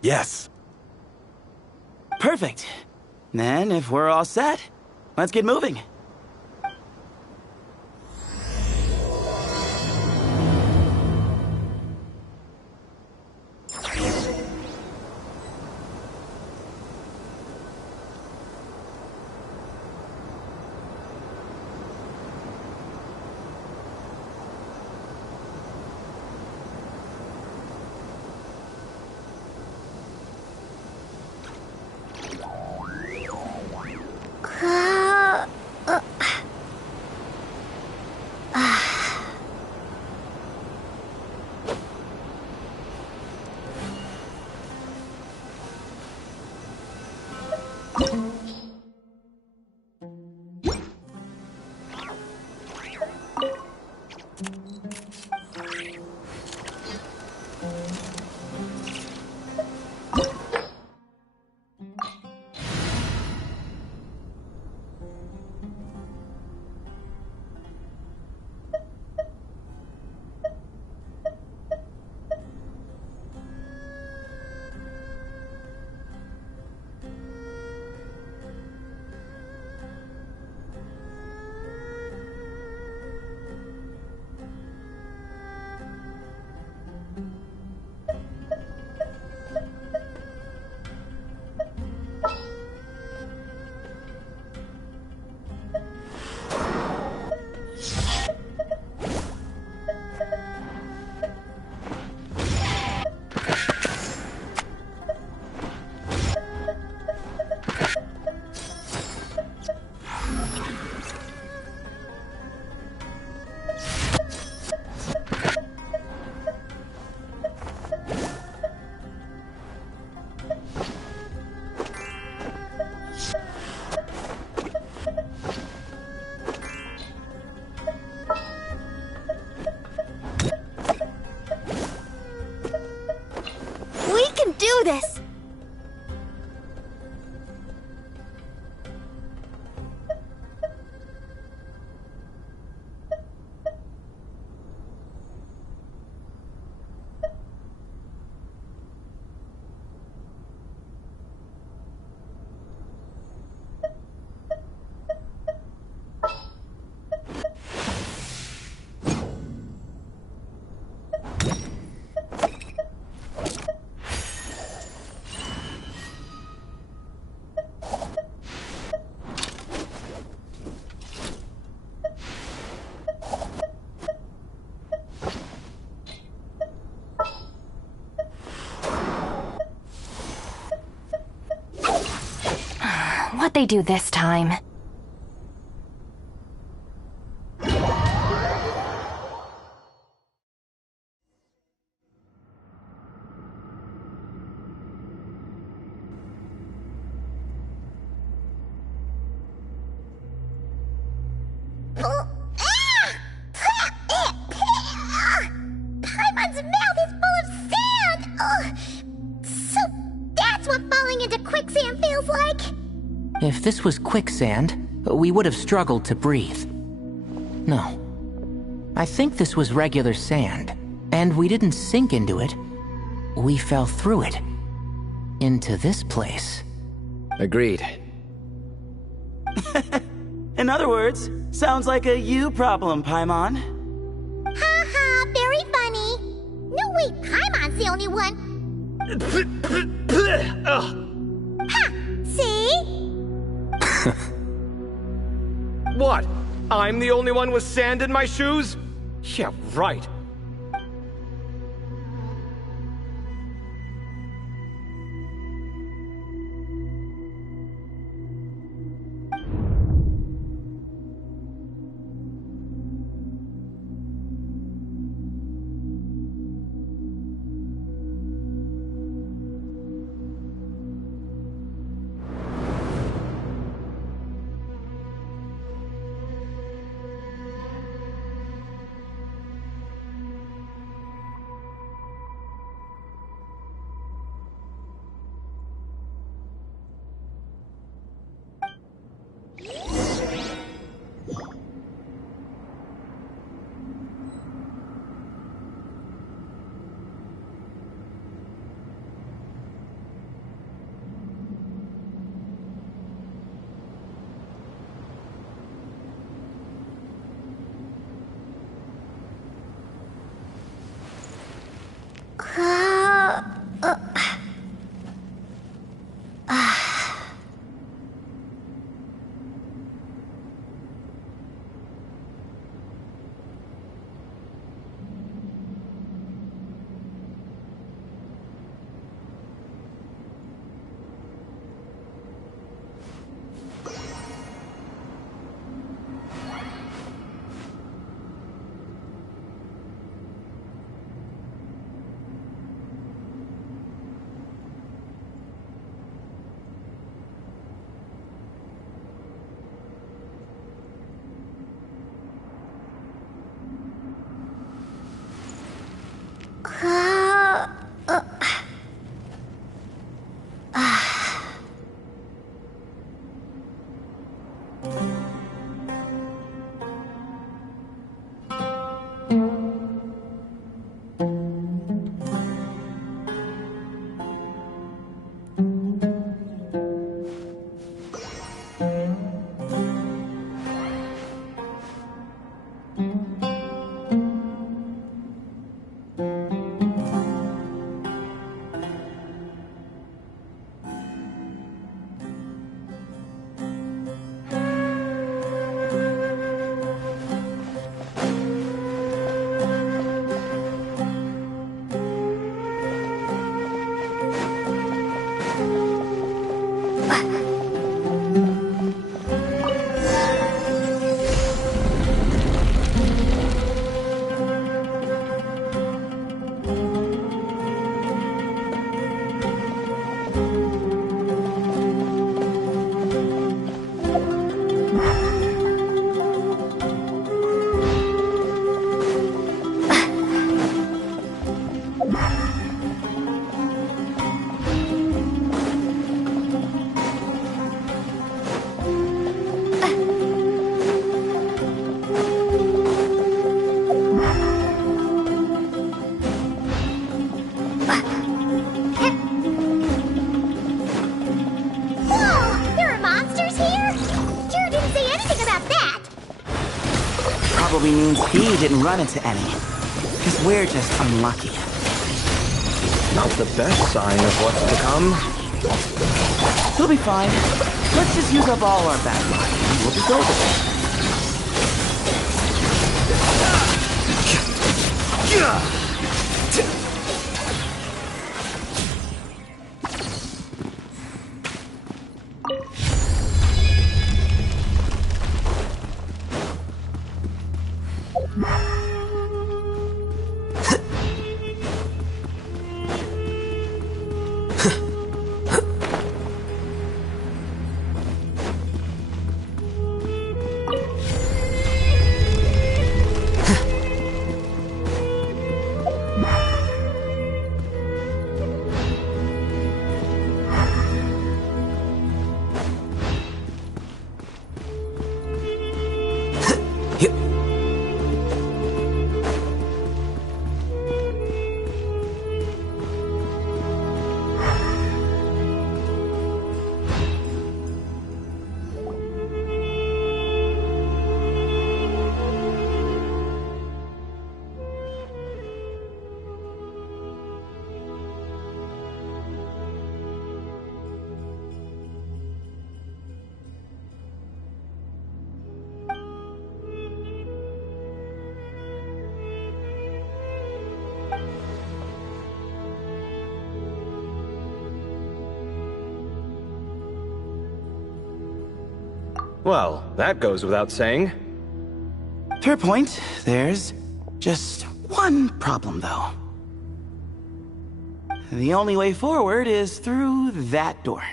Yes. Perfect. Then, if we're all set, let's get moving. Do this! What'd they do this time? Paimon's mouth is full of sand! Ugh. So that's what falling into quicksand feels like? If this was quicksand, we would have struggled to breathe. No. I think this was regular sand, and we didn't sink into it. We fell through it. Into this place. Agreed. In other words, sounds like a you problem, Paimon. Ha, very funny. No, wait, Paimon's the only one. Ha! See? What? I'm the only one with sand in my shoes? Yeah, right. probably means he didn't run into any. Because we're just unlucky. Not the best sign of what's to come. We'll be fine. Let's just use up all our bad luck, and we'll be golden. Well, that goes without saying. Fair point. There's just one problem, though. The only way forward is through that door.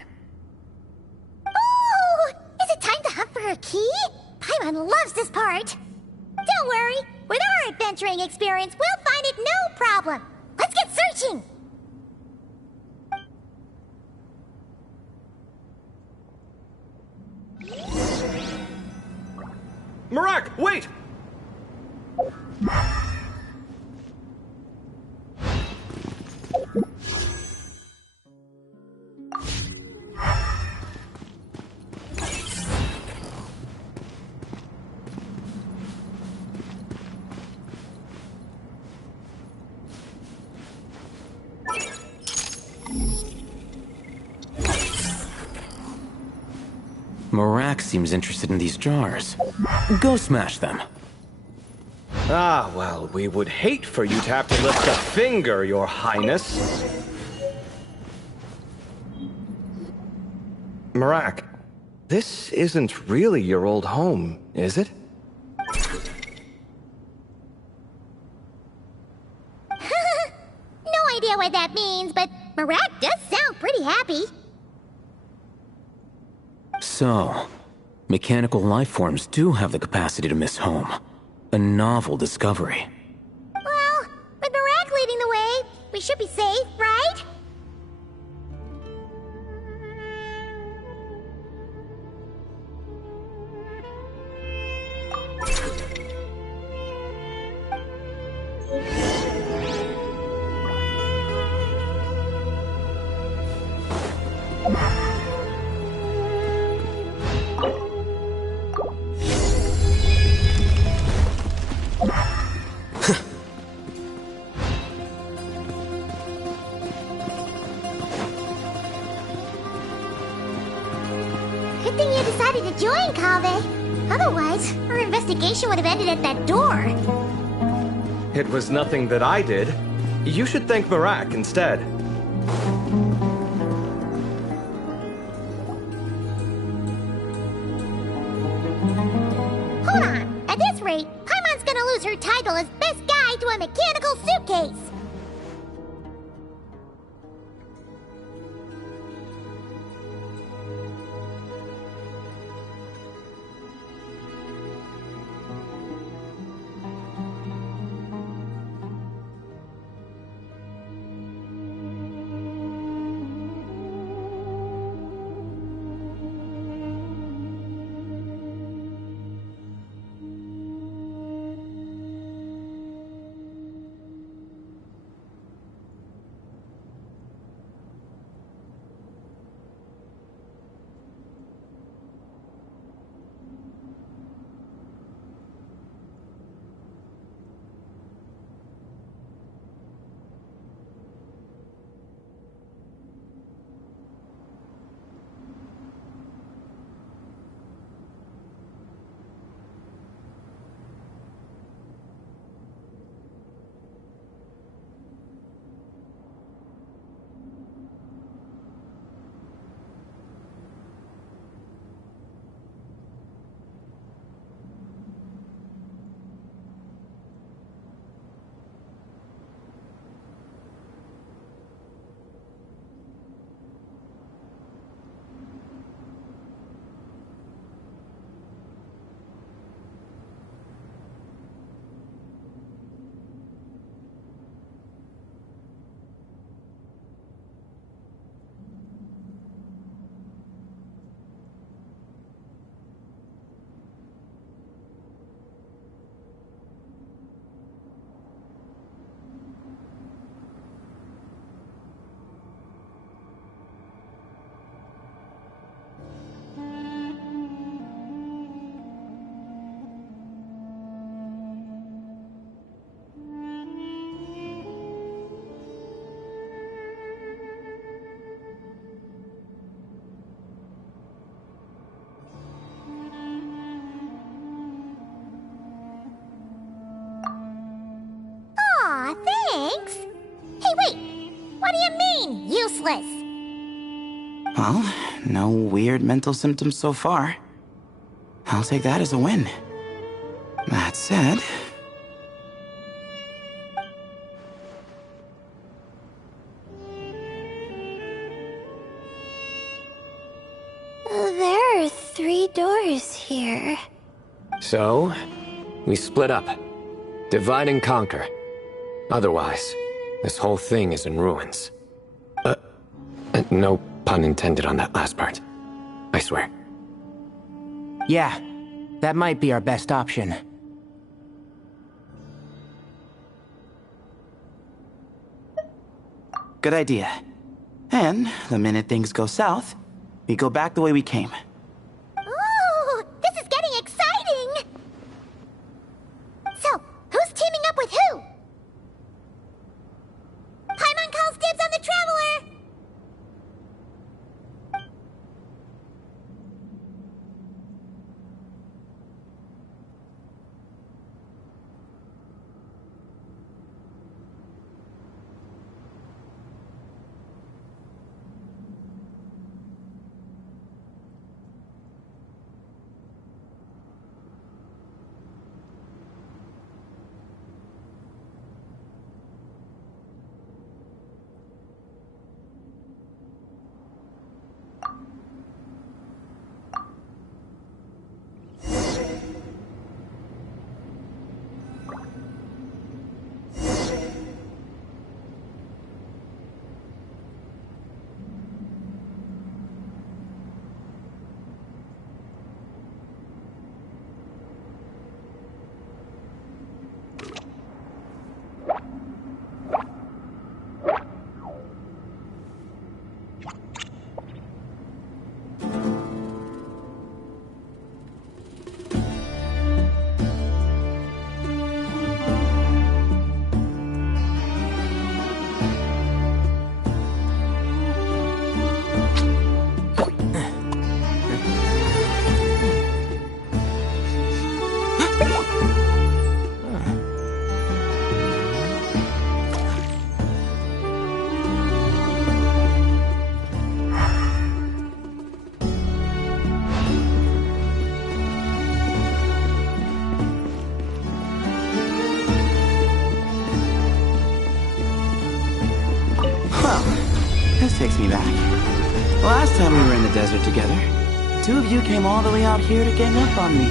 Oh! Is it time to hunt for a key? Paimon loves this part. Don't worry. With our adventuring experience, we'll find it no problem. Let's get searching! Marak, wait! Marak seems interested in these jars. Go smash them. Ah, well, we would hate for you to have to lift a finger, Your Highness. Marak, this isn't really your old home, is it? No idea what that means, but Marak does sound pretty happy. So, mechanical life forms do have the capacity to miss home. A novel discovery. Well, with Marak leading the way, we should be safe, right? Good thing you decided to join, Kaveh. Otherwise, our investigation would have ended at that door. It was nothing that I did. You should thank Marak instead. Hold on. At this rate, Paimon's gonna lose her title as best guy to a mechanical suitcase. Well, no weird mental symptoms so far. I'll take that as a win. That said... There are 3 doors here. So, we split up. Divide and conquer. Otherwise, this whole thing is in ruins. No pun intended on that last part. I swear. Yeah, that might be our best option. Good idea. And the minute things go south, we go back the way we came. Ooh, this is getting exciting! So, who's teaming up with who? Paimon calls dibs on the Traveler! This takes me back. Last time we were in the desert together, the 2 of you came all the way out here to gang up on me.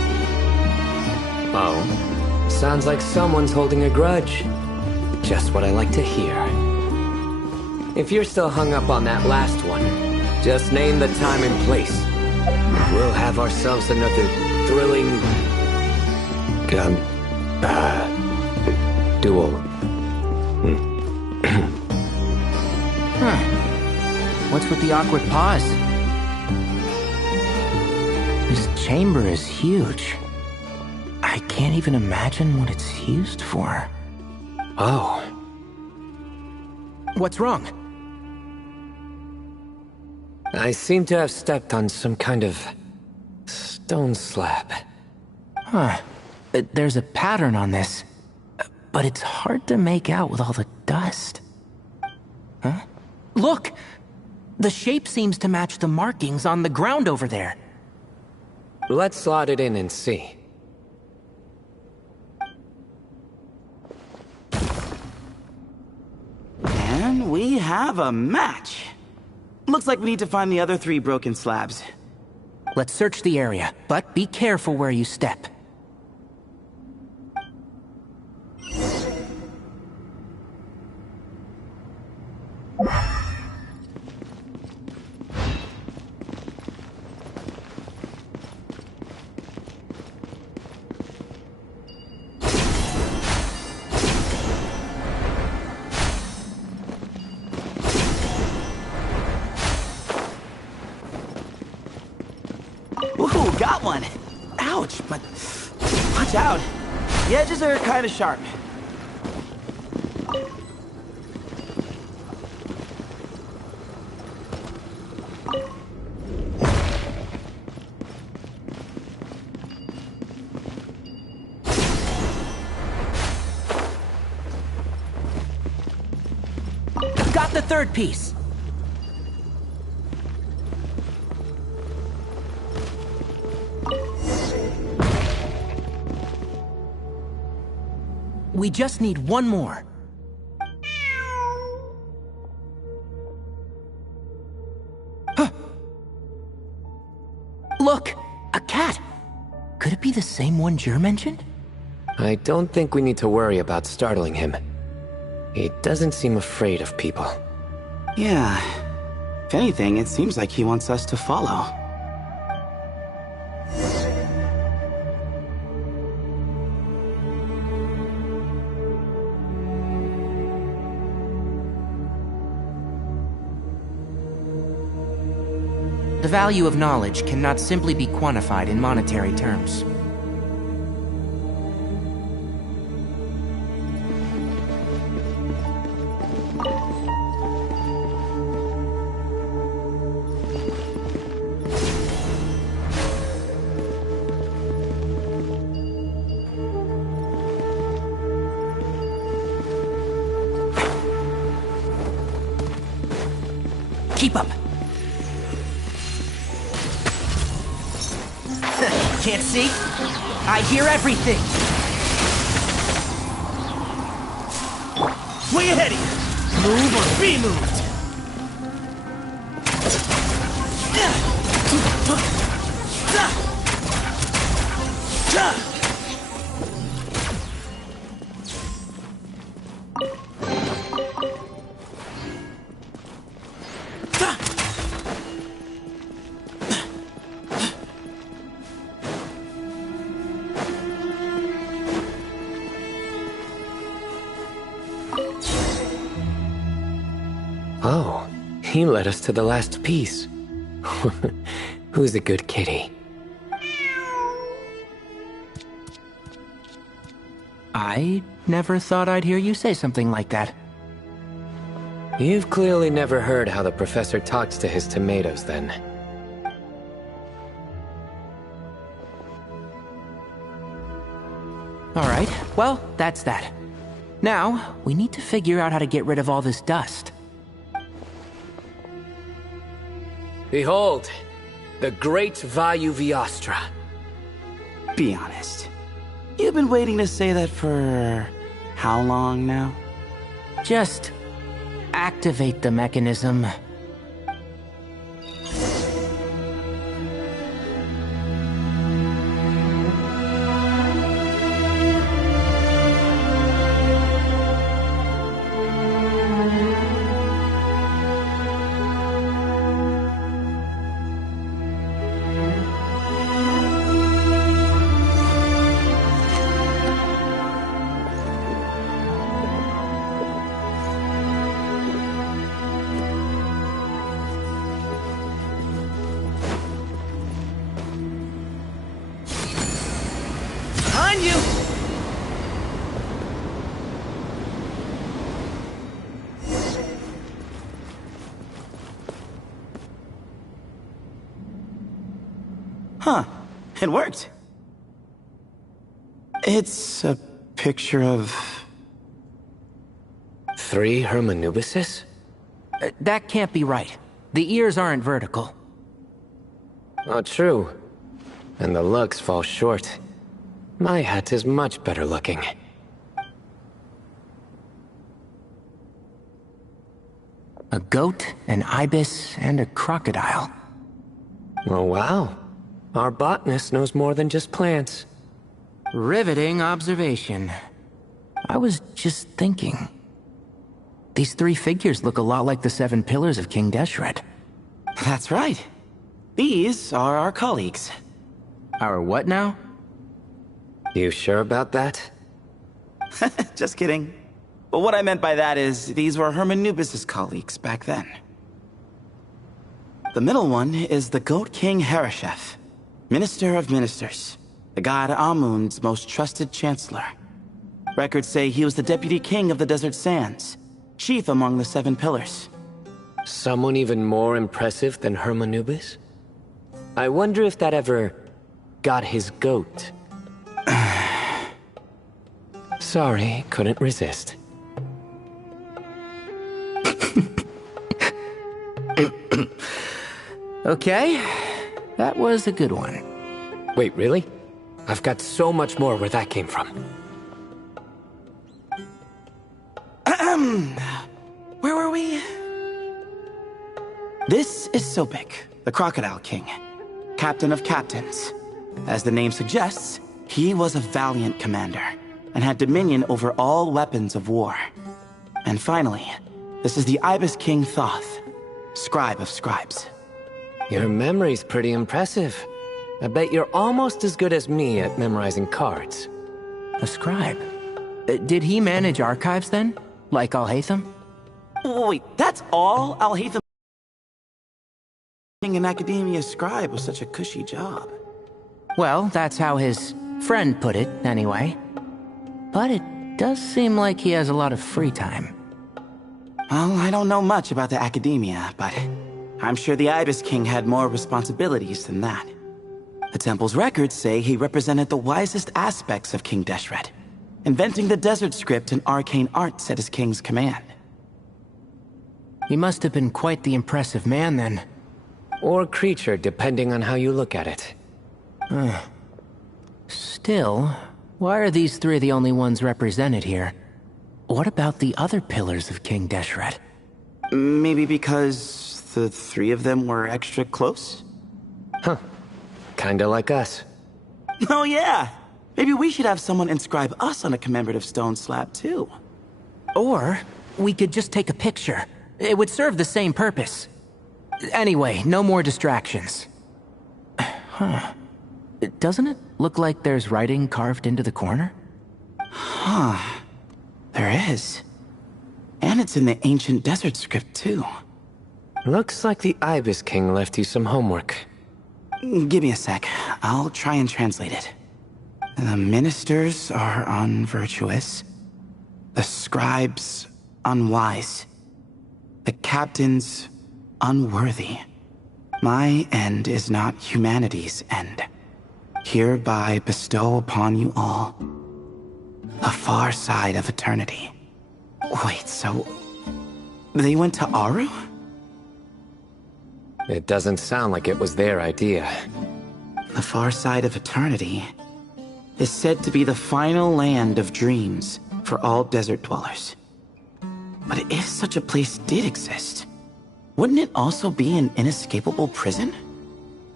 Oh? Sounds like someone's holding a grudge. Just what I like to hear. If you're still hung up on that last one, just name the time and place. We'll have ourselves another thrilling... duel. What's with the awkward pause? This chamber is huge. I can't even imagine what it's used for. Oh. What's wrong? I seem to have stepped on some kind of stone slab. Huh. There's a pattern on this, but it's hard to make out with all the dust. Huh? Look! The shape seems to match the markings on the ground over there. Let's slot it in and see. And we have a match. Looks like we need to find the other 3 broken slabs. Let's search the area, but be careful where you step. Ooh, got one! Ouch, but watch out. The edges are kind of sharp. Got the 3rd piece. We just need one more. Huh. Look! A cat! Could it be the same one Jer mentioned? I don't think we need to worry about startling him. He doesn't seem afraid of people. Yeah. If anything, it seems like he wants us to follow. The value of knowledge cannot simply be quantified in monetary terms. Keep up! Can't see? I hear everything! Way ahead of you! Move or be moved! Oh, he led us to the last piece. Who's a good kitty? I never thought I'd hear you say something like that. You've clearly never heard how the professor talks to his tomatoes, then. Alright, well, that's that. Now, we need to figure out how to get rid of all this dust. Behold, the great Vayu Viastra. Be honest. You've been waiting to say that for how long now? Just activate the mechanism. Huh. It worked. It's a picture of... 3 Hermanubises? That can't be right. The ears aren't vertical. Oh, true. And the looks fall short. My hat is much better looking. A goat, an ibis, and a crocodile. Oh, wow. Our botanist knows more than just plants. Riveting observation. I was just thinking. These 3 figures look a lot like the 7 pillars of King Deshret. That's right. These are our colleagues. Our what now? You sure about that? Just kidding. But what I meant by that is, these were Hermanubis' colleagues back then. The middle one is the Goat King Harashef, Minister of Ministers, the god Amun's most trusted chancellor. Records say he was the deputy king of the Desert Sands, chief among the 7 pillars. Someone even more impressive than Hermanubis? I wonder if that ever got his goat. Sorry, couldn't resist. Okay, that was a good one. Wait, really? I've got so much more where that came from. is Sobek, the Crocodile King, captain of captains. As the name suggests, he was a valiant commander and had dominion over all weapons of war. And finally, this is the Ibis King Thoth, scribe of scribes. Your memory's pretty impressive. I bet you're almost as good as me at memorizing cards. A scribe? Did he manage archives then? Like Alhaitham? Wait, that's all Alhaitham? Being an academia scribe was such a cushy job. Well, that's how his friend put it, anyway. But it does seem like he has a lot of free time. Well, I don't know much about the academia, but I'm sure the Ibis King had more responsibilities than that. The temple's records say he represented the wisest aspects of King Deshret, inventing the desert script and arcane arts at his king's command. He must have been quite the impressive man, then. Or creature, depending on how you look at it. Still, why are these three the only ones represented here? What about the other pillars of King Deshret? Maybe because the three of them were extra close? Huh. Kinda like us. Oh yeah! Maybe we should have someone inscribe us on a commemorative stone slab, too. Or, we could just take a picture. It would serve the same purpose. Anyway, no more distractions. Huh. Doesn't it look like there's writing carved into the corner? Huh. There is. And it's in the ancient desert script, too. Looks like the Ibis King left you some homework. Give me a sec. I'll try and translate it. The ministers are unvirtuous. The scribes, unwise. The captains, unworthy. My end is not humanity's end. Hereby bestow upon you all the far side of eternity. Wait, so they went to Aru? It doesn't sound like it was their idea. The far side of eternity is said to be the final land of dreams for all desert dwellers. But if such a place did exist, wouldn't it also be an inescapable prison?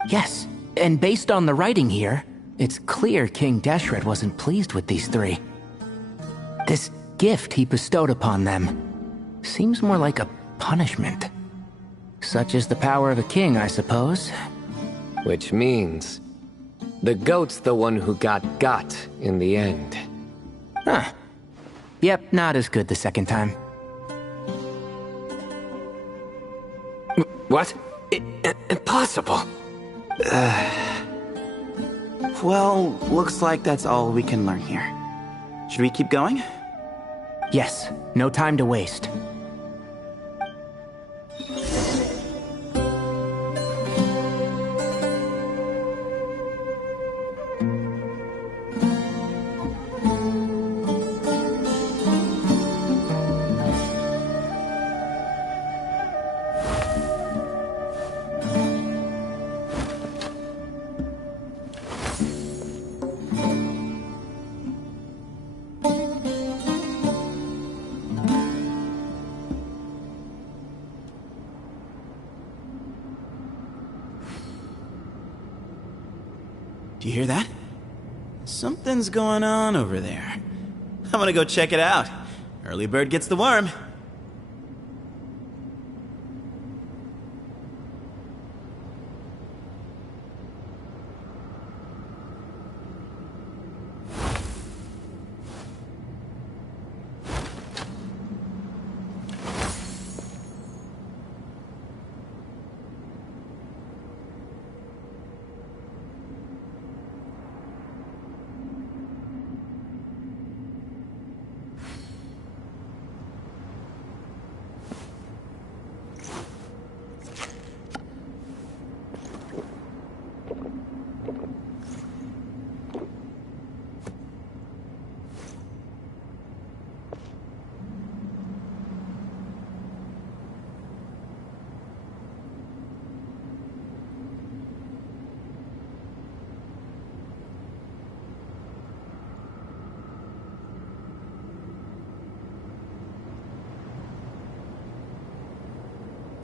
Yes, and based on the writing here, it's clear King Deshret wasn't pleased with these three. This gift he bestowed upon them seems more like a punishment. Such is the power of a king, I suppose. Which means the goat's the one who got in the end. Huh. Yep, not as good the second time. What? Impossible. Well, looks like that's all we can learn here. Should we keep going? Yes, no time to waste. Do you hear that? Something's going on over there. I'm gonna go check it out. Early bird gets the worm.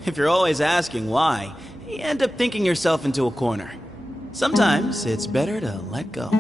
If you're always asking why, you end up thinking yourself into a corner. Sometimes it's better to let go.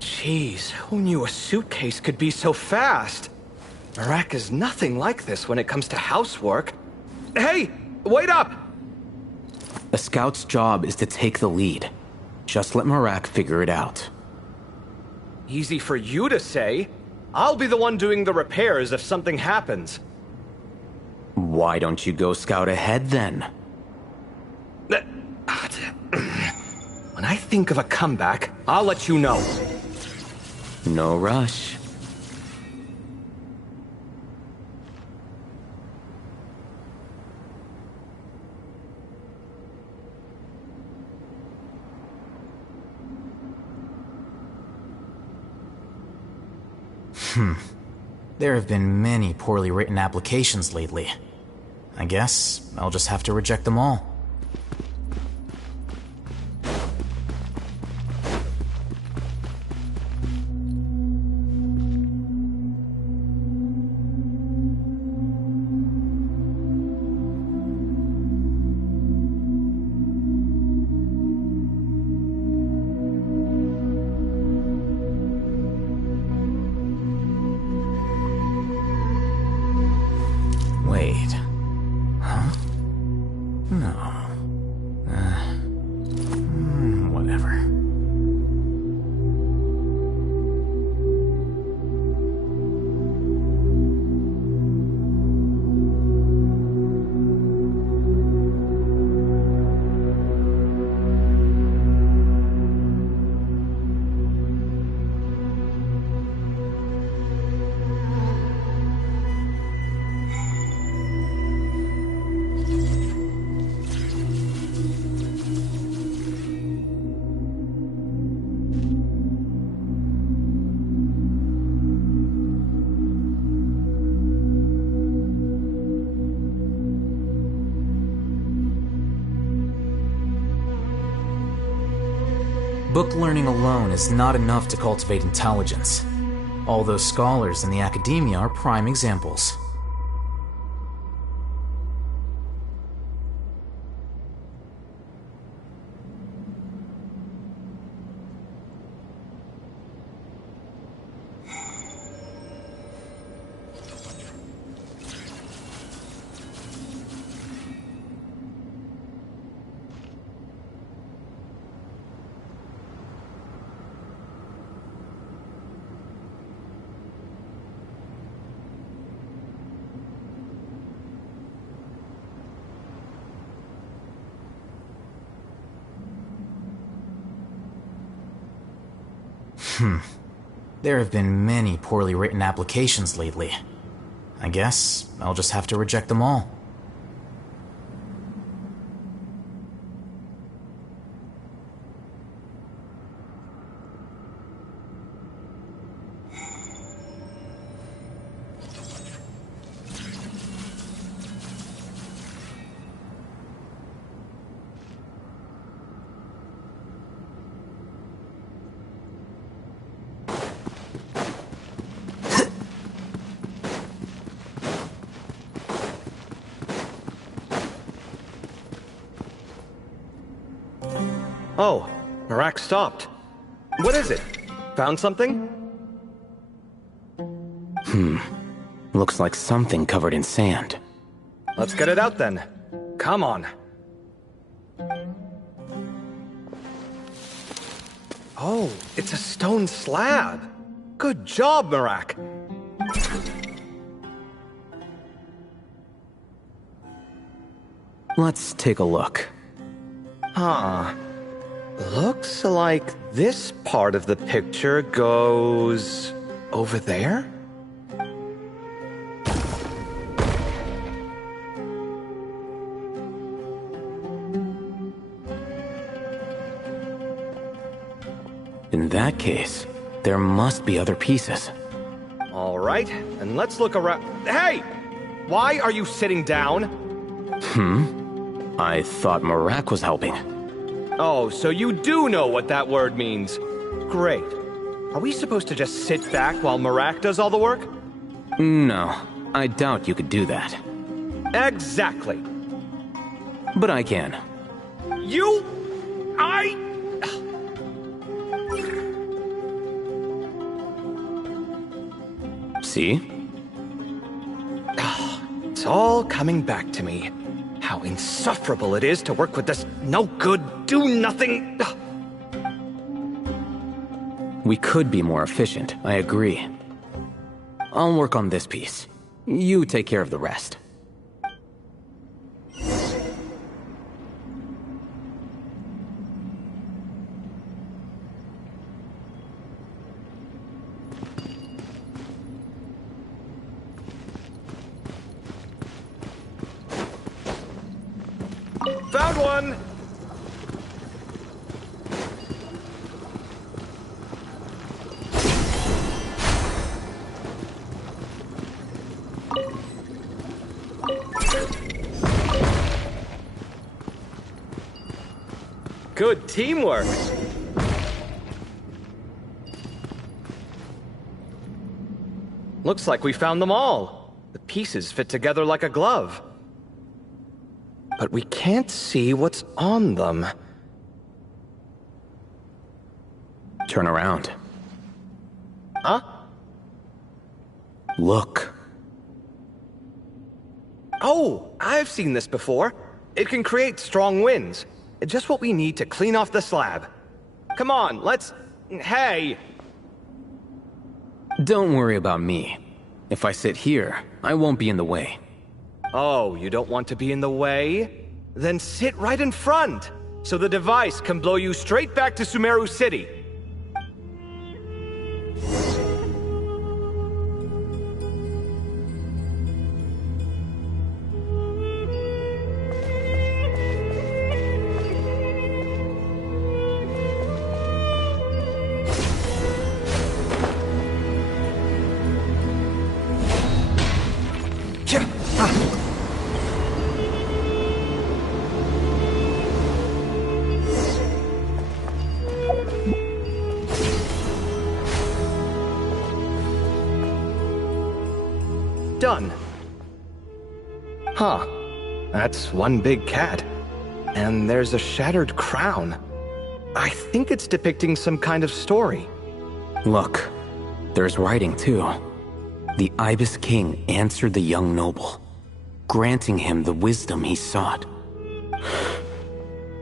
Jeez, who knew a suitcase could be so fast? Marak is nothing like this when it comes to housework. Hey, wait up! A scout's job is to take the lead. Just let Marak figure it out. Easy for you to say. I'll be the one doing the repairs if something happens. Why don't you go scout ahead then? When I think of a comeback, I'll let you know. No rush. There have been many poorly written applications lately. I guess I'll just have to reject them all. Wait. Huh? No. Whatever. Book learning alone is not enough to cultivate intelligence. All those scholars in the academia are prime examples. There have been many poorly written applications lately. I guess I'll just have to reject them all. Oh, Marak stopped. What is it? Found something? Looks like something covered in sand. Let's get it out then. Come on. Oh, it's a stone slab. Good job, Marak. Let's take a look. Huh. Looks like this part of the picture goes over there? In that case, there must be other pieces. All right, and let's look around. Hey! Why are you sitting down? I thought Marak was helping. Oh, so you do know what that word means. Great. Are we supposed to just sit back while Marak does all the work? No, I doubt you could do that. Exactly. But I can. See? It's all coming back to me. How insufferable it is to work with this no-good, do-nothing... We could be more efficient, I agree. I'll work on this piece. You take care of the rest. Found one! Good teamwork! Looks like we found them all. The pieces fit together like a glove. But we can't see what's on them. Turn around. Huh? Look. Oh, I've seen this before. It can create strong winds. Just what we need to clean off the slab. Come on, let's... Hey! Don't worry about me. If I sit here, I won't be in the way. Oh, you don't want to be in the way? Then sit right in front, so the device can blow you straight back to Sumeru City. Done. Huh. That's one big cat. And there's a shattered crown. I think it's depicting some kind of story. Look, there's writing too. The Ibis King answered the young noble, granting him the wisdom he sought.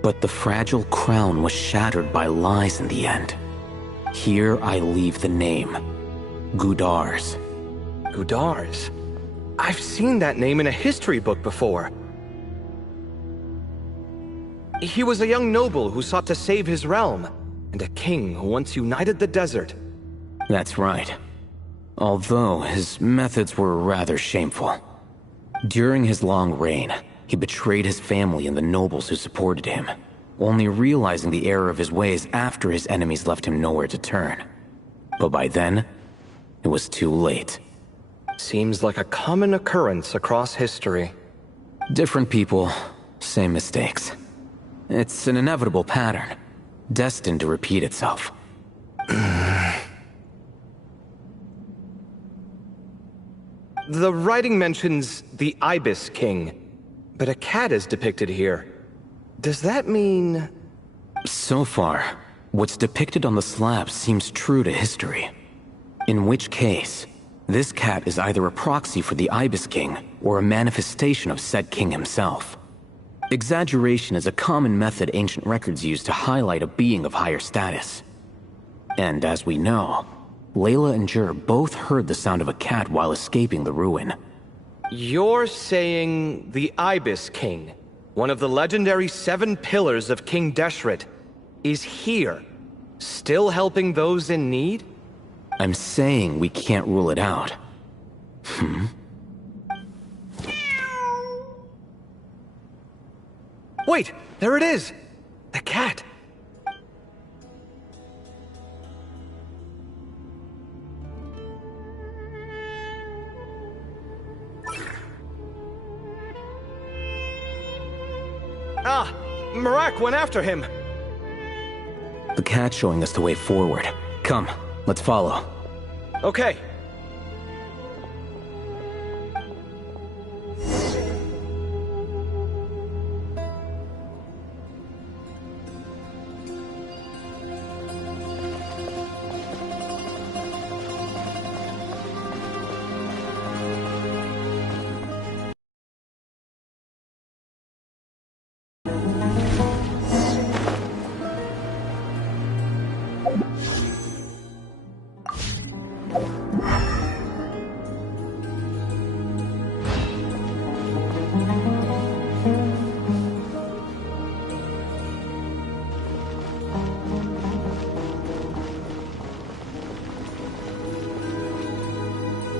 But the fragile crown was shattered by lies in the end. Here I leave the name, Gudars. Gudars? I've seen that name in a history book before. He was a young noble who sought to save his realm, and a king who once united the desert. That's right. Although his methods were rather shameful. During his long reign, he betrayed his family and the nobles who supported him, only realizing the error of his ways after his enemies left him nowhere to turn. But by then, it was too late. Seems like a common occurrence across history. Different people, same mistakes. It's an inevitable pattern, destined to repeat itself. The writing mentions the Ibis King, but a cat is depicted here. Does that mean... So far, what's depicted on the slab seems true to history. In which case, this cat is either a proxy for the Ibis King or a manifestation of said king himself. Exaggeration is a common method ancient records use to highlight a being of higher status. And as we know, Layla and Jur both heard the sound of a cat while escaping the ruin. You're saying the Ibis King, one of the legendary 7 pillars of King Deshret, is here, still helping those in need? I'm saying we can't rule it out. Wait, there it is! The cat! Ah! Marak went after him! The cat's showing us the way forward. Come, let's follow. Okay.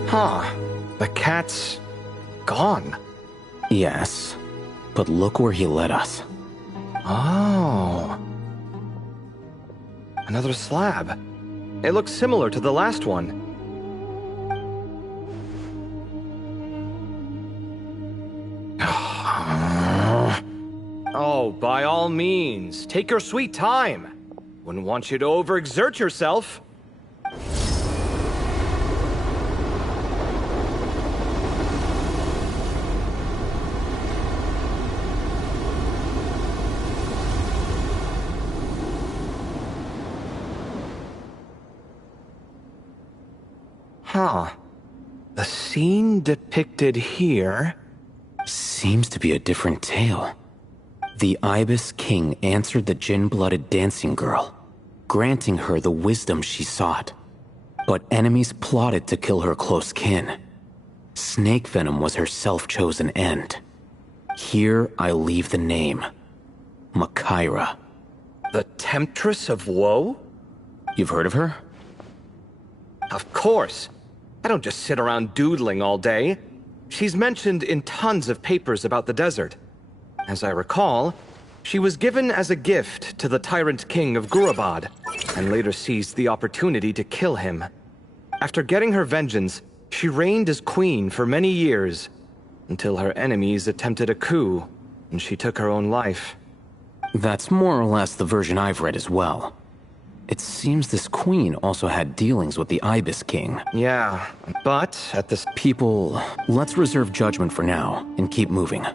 Huh. The cat's... gone. Yes, but look where he led us. Oh. Another slab. It looks similar to the last one. Oh, by all means, take your sweet time. Wouldn't want you to overexert yourself. Huh. The scene depicted here... seems to be a different tale. The Ibis King answered the Jinn-blooded dancing girl, granting her the wisdom she sought. But enemies plotted to kill her close kin. Snake venom was her self-chosen end. Here I leave the name. Makaira. The Temptress of Woe? You've heard of her? Of course. I don't just sit around doodling all day. She's mentioned in tons of papers about the desert. As I recall, she was given as a gift to the tyrant king of Gurabad, and later seized the opportunity to kill him. After getting her vengeance, she reigned as queen for many years, until her enemies attempted a coup, and she took her own life. That's more or less the version I've read as well. It seems this queen also had dealings with the Ibis King. Yeah, but at this... People, let's reserve judgment for now and keep moving.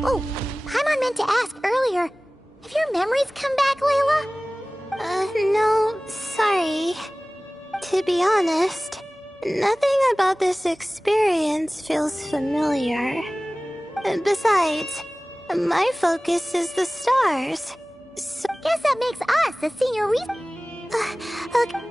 Oh, Paimon meant to ask earlier. Have your memories come back, Layla? No, sorry. To be honest, Nothing about this experience feels familiar. Besides, my focus is the stars. So guess that makes us the senior okay.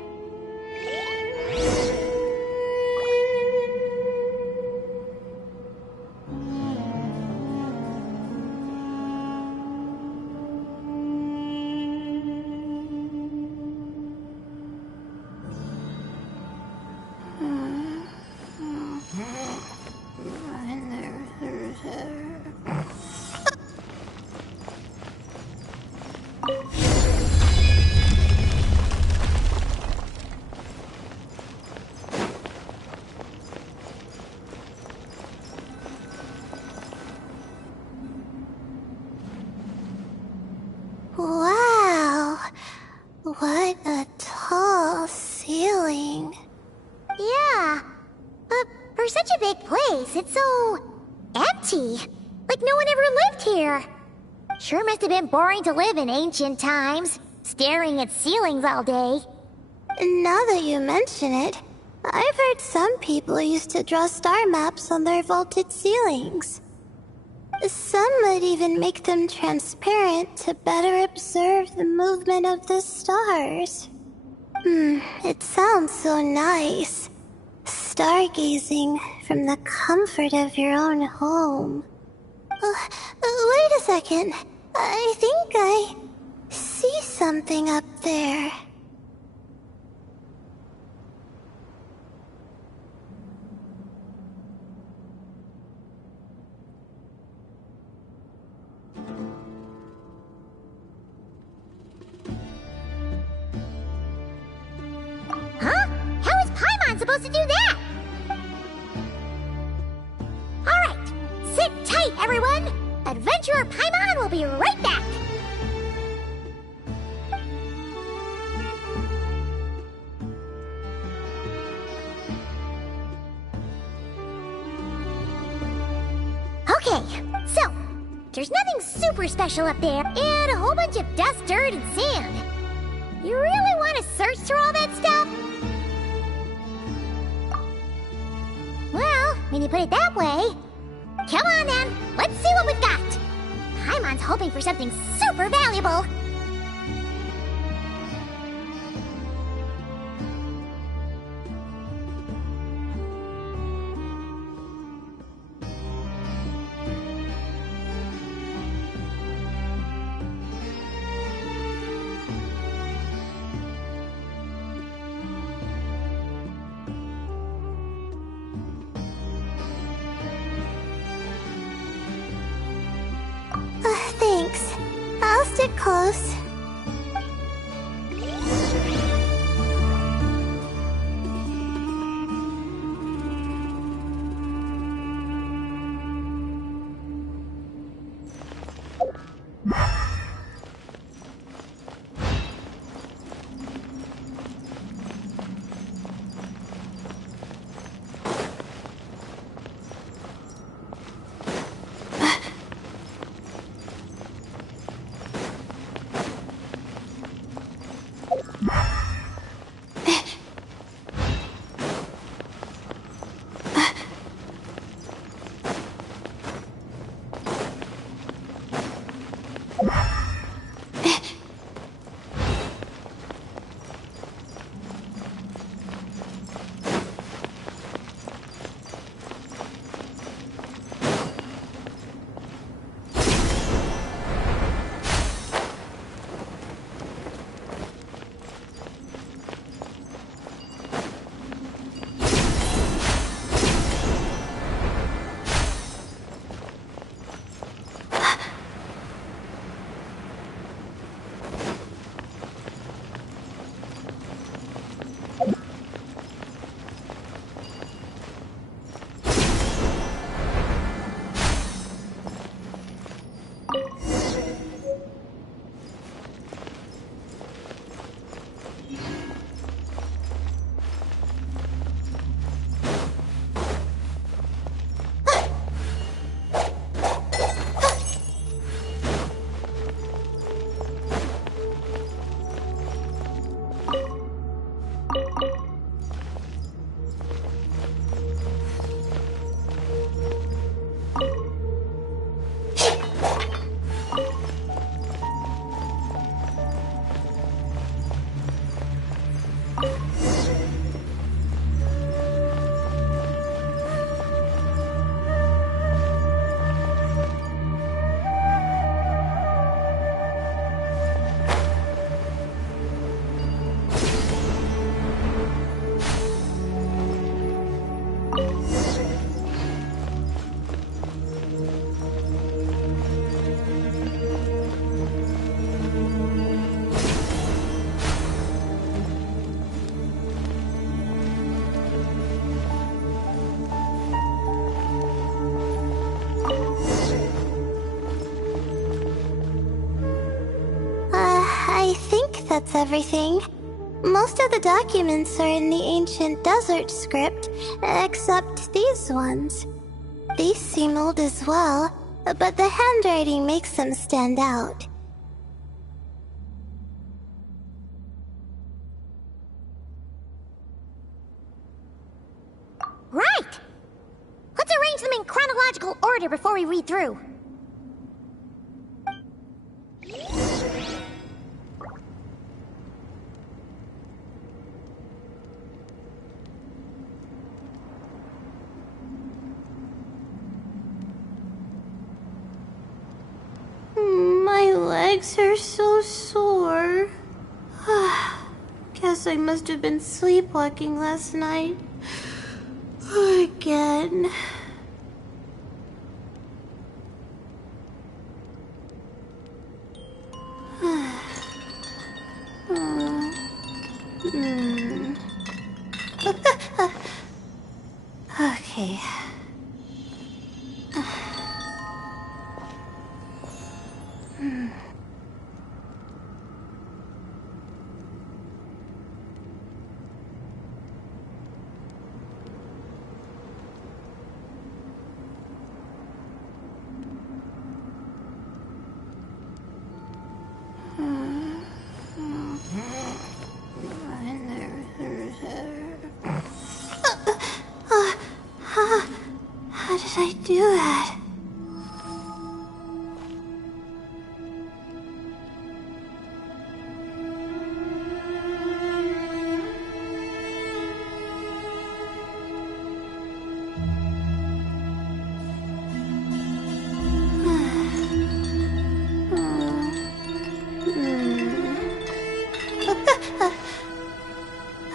Wow, what a tall ceiling. Yeah, but for such a big place, it's so empty. Like no one ever lived here. Sure must have been boring to live in ancient times, staring at ceilings all day. Now that you mention it, I've heard some people used to draw star maps on their vaulted ceilings. Some might even make them transparent to better observe the movement of the stars. It sounds so nice. Stargazing from the comfort of your own home. Wait a second. I think I see something up there. Huh? How is Paimon supposed to do that? Alright, sit tight, everyone! Adventurer Paimon will be right back! Okay, so, there's nothing super special up there, and a whole bunch of dust, dirt, and sand. You really want to search through all that stuff? Well, when you put it that way... Come on then, let's see what we've got! Paimon's hoping for something super valuable! Thanks. I'll stick close. I think that's everything. Most of the documents are in the ancient desert script, except these ones. These seem old as well, but the handwriting makes them stand out. Right! Let's arrange them in chronological order before we read through. My legs are so sore. Guess I must have been sleepwalking last night. Again. Okay. How did I do that?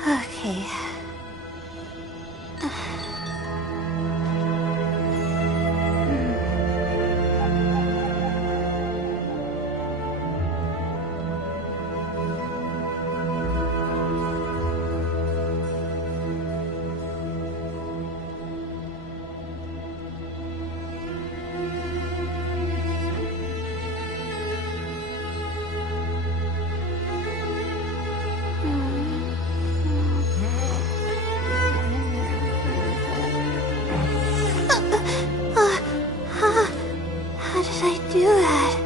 Okay. How did I do that?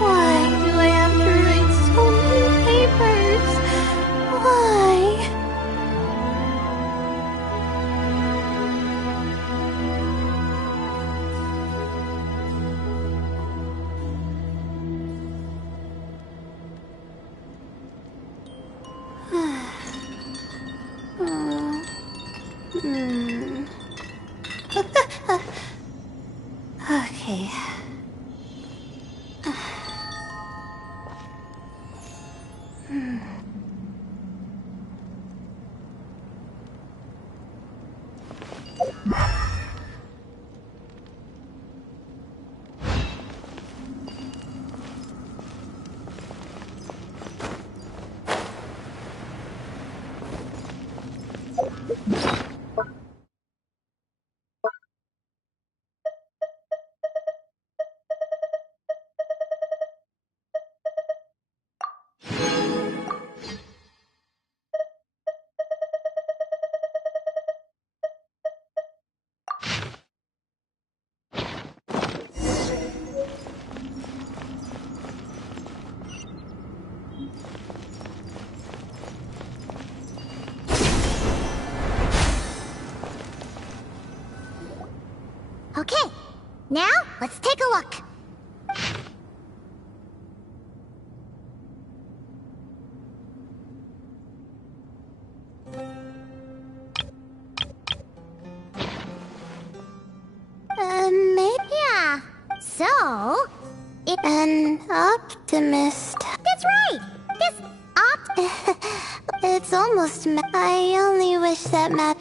Why do I have to write so many papers? Why? Okay. Okay, now let's take a look. Maybe Yeah, so... an optimist. That's right! This It's almost I only wish that math.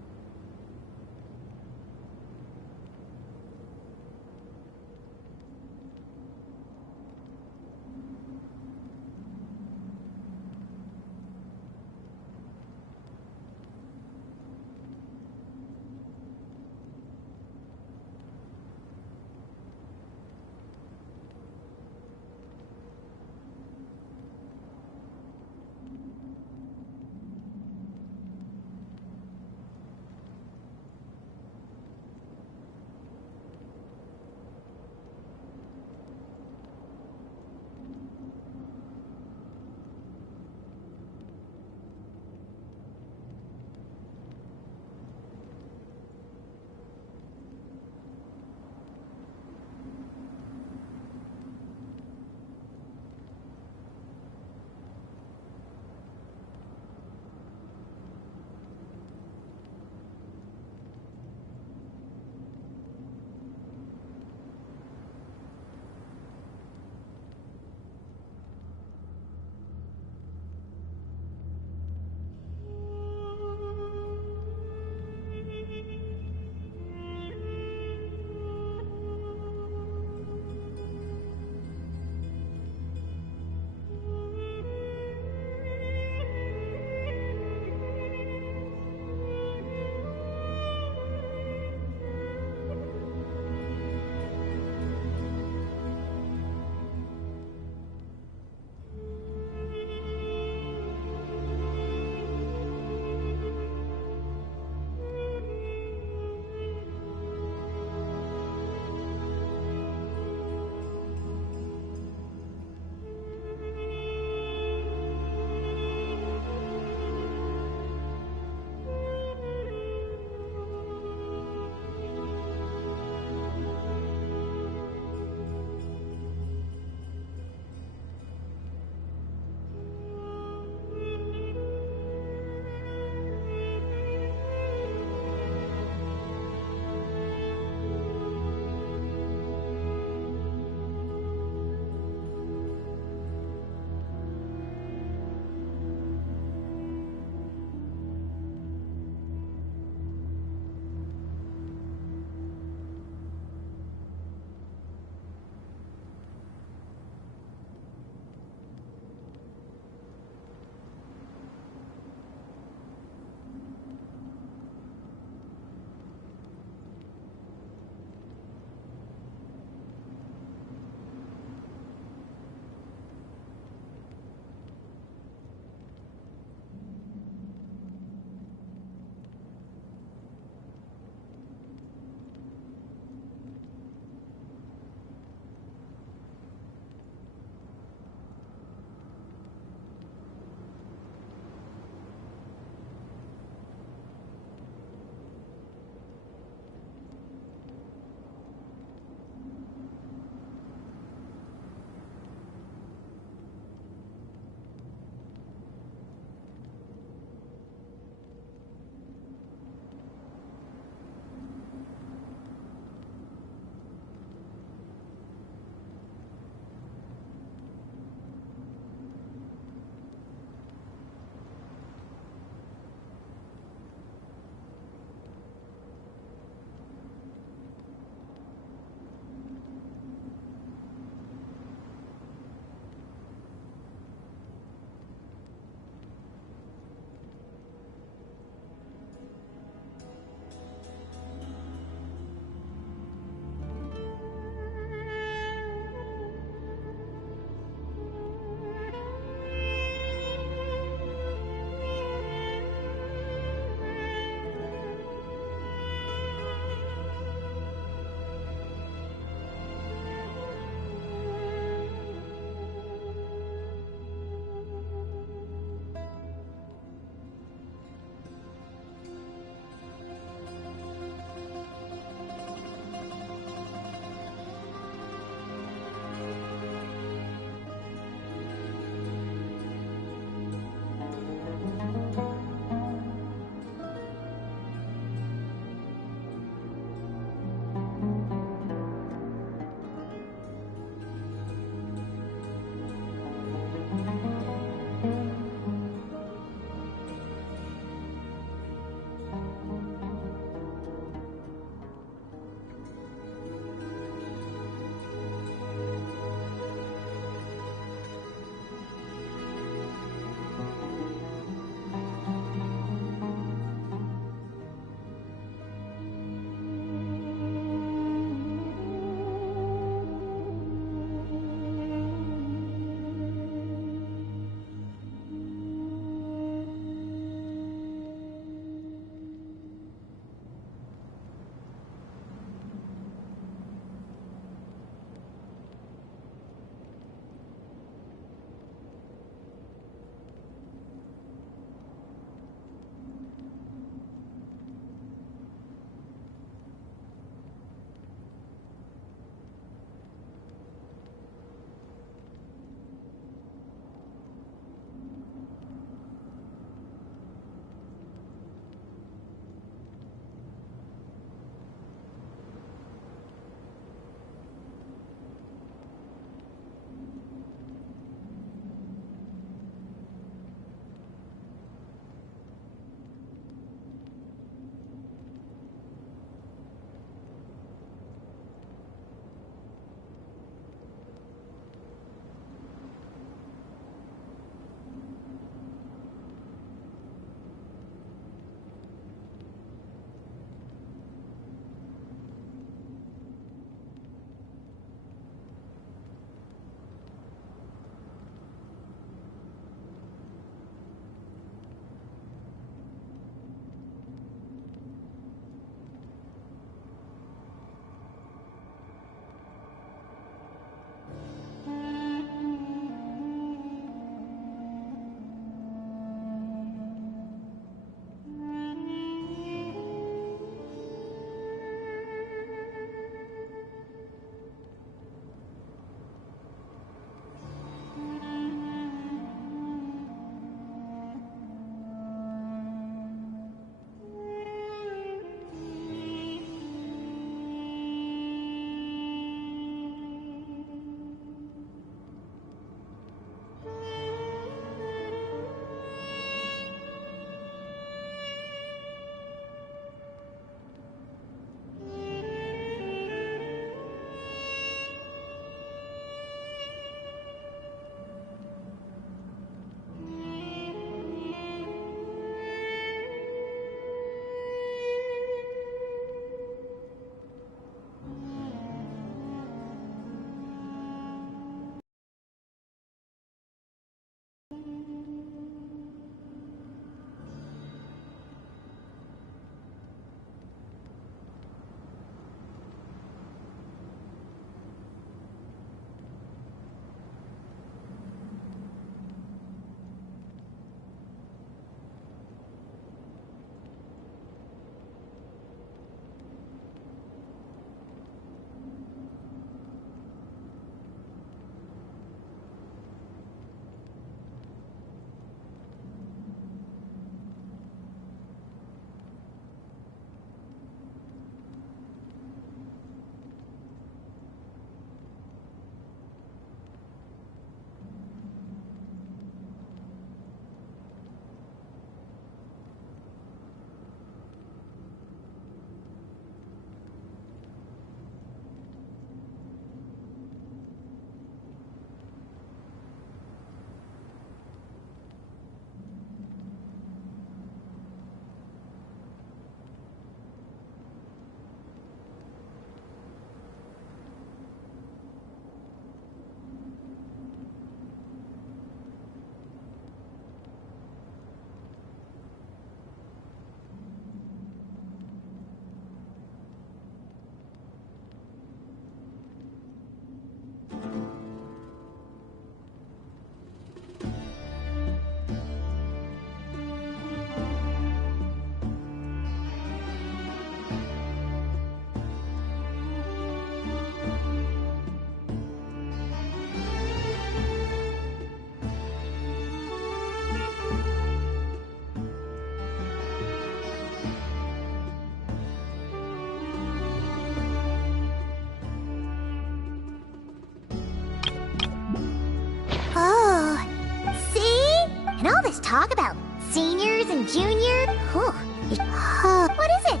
talk about seniors and juniors? What is it?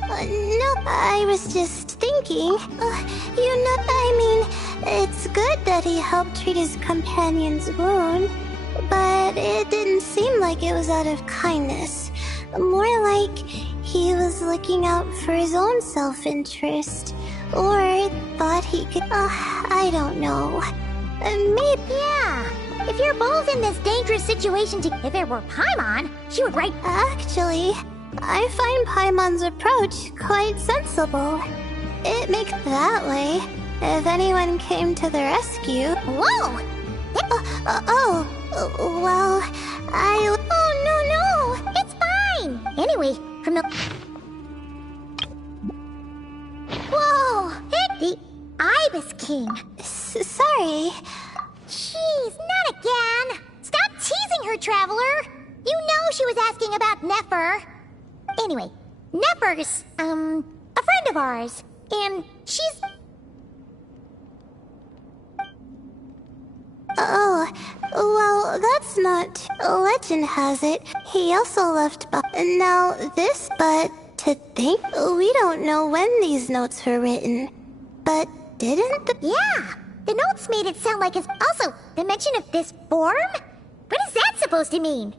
No, I was just thinking. It's good that he helped treat his companion's wound, but it didn't seem like it was out of kindness. More like he was looking out for his own self-interest. Or thought he could... I don't know. Maybe... Yeah. If you're both in this dangerous situation if it were Paimon, she would write... Actually, I find Paimon's approach quite sensible. It makes that way. If anyone came to the rescue... Whoa! Well, Oh, no! It's fine! Anyway, from the... Whoa! The Ibis King. Sorry. Jeez, not again! Stop teasing her, Traveler! You know she was asking about Nefer. Anyway, Nefer's, a friend of ours. And she's... Oh, well, that's not... Legend has it. He also left... Now, but to think, we don't know when these notes were written. But didn't the... Yeah, the notes made it sound like it's... Also, the mention of this form? What is that supposed to mean?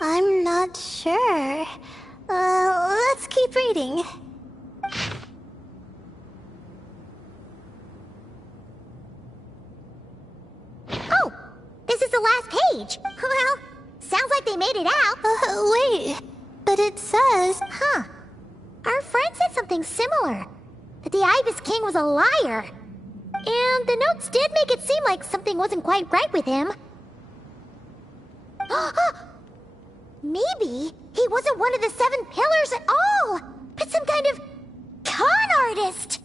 I'm not sure. Let's keep reading. Oh, this is the last page. Well, sounds like they made it out. Wait, but it says... Huh. Our friend said something similar. That the Ibis King was a liar. And the notes did make it seem like something wasn't quite right with him. Maybe he wasn't one of the 7 pillars at all, but some kind of con artist.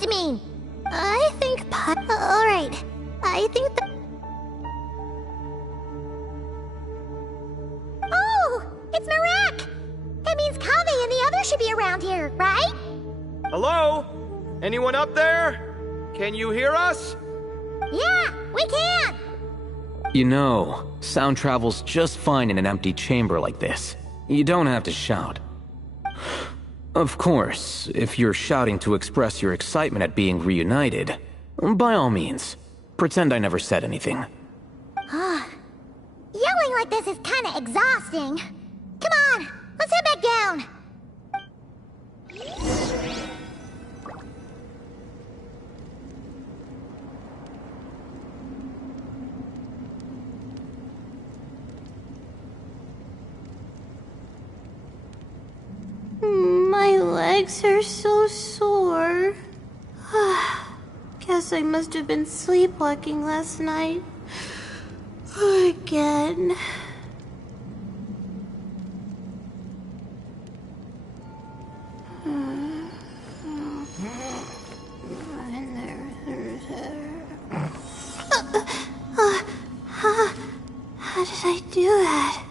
To mean? I think alright. I think that... Oh! It's Marak! That means Kave and the others should be around here, right? Hello? Anyone up there? Can you hear us? Yeah, we can! You know, sound travels just fine in an empty chamber like this. You don't have to shout. Of course, if you're shouting to express your excitement at being reunited, by all means, pretend I never said anything. Yelling like this is kinda exhausting. Come on, let's head back down. My legs are so sore. Guess I must have been sleepwalking last night. Again. How did I do that?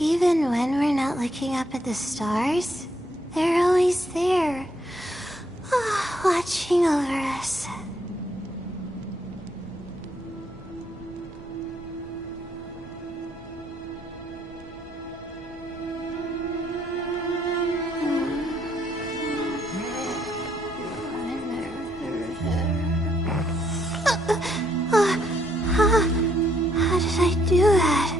Even when we're not looking up at the stars, they're always there, watching over us. How did I do that?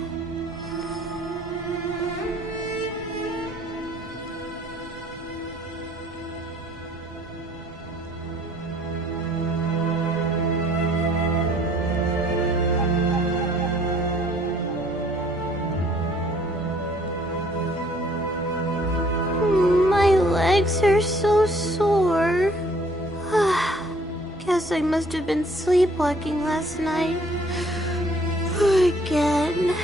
My legs are so sore. Guess I must have been sleepwalking last night. Again.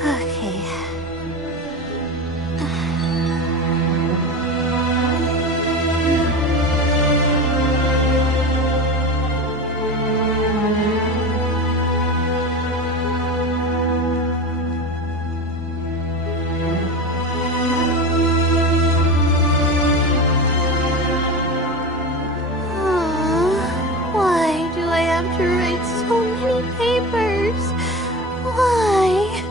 Okay. Why do I have to write so many papers? Why?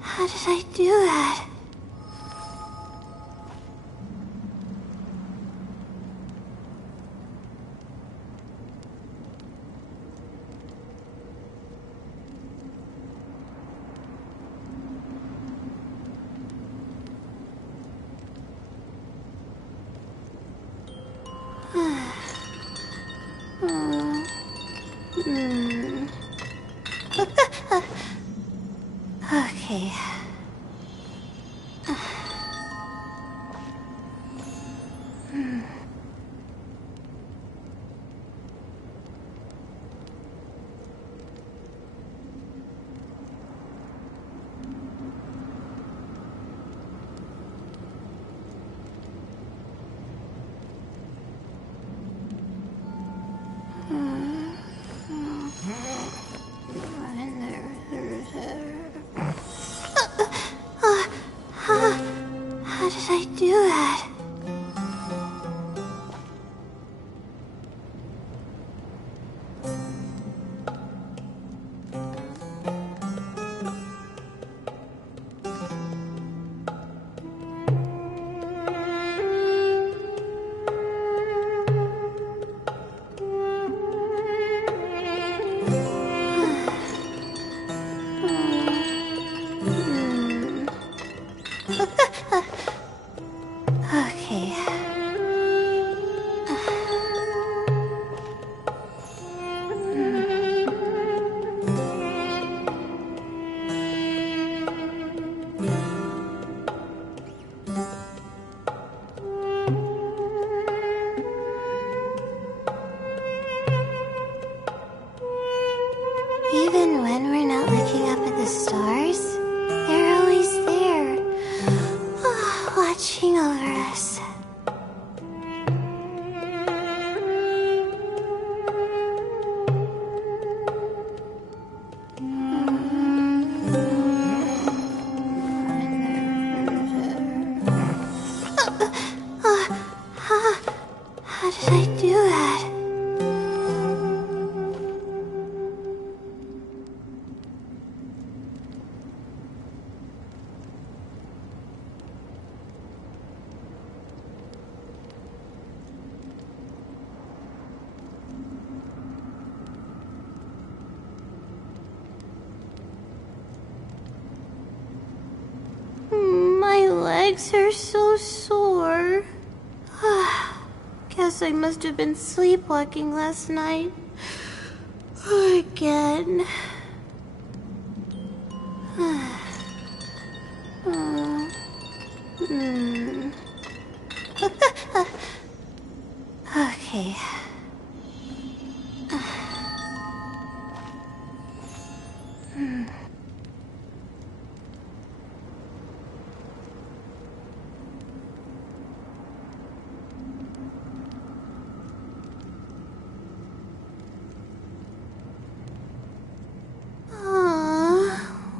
How did I do that? Okay. How did I do that? Okay. Even when we're not looking up at the stars, they're always there, watching over us. How did I do that? My legs are so sore. Guess I must have been sleepwalking last night. Again. Okay.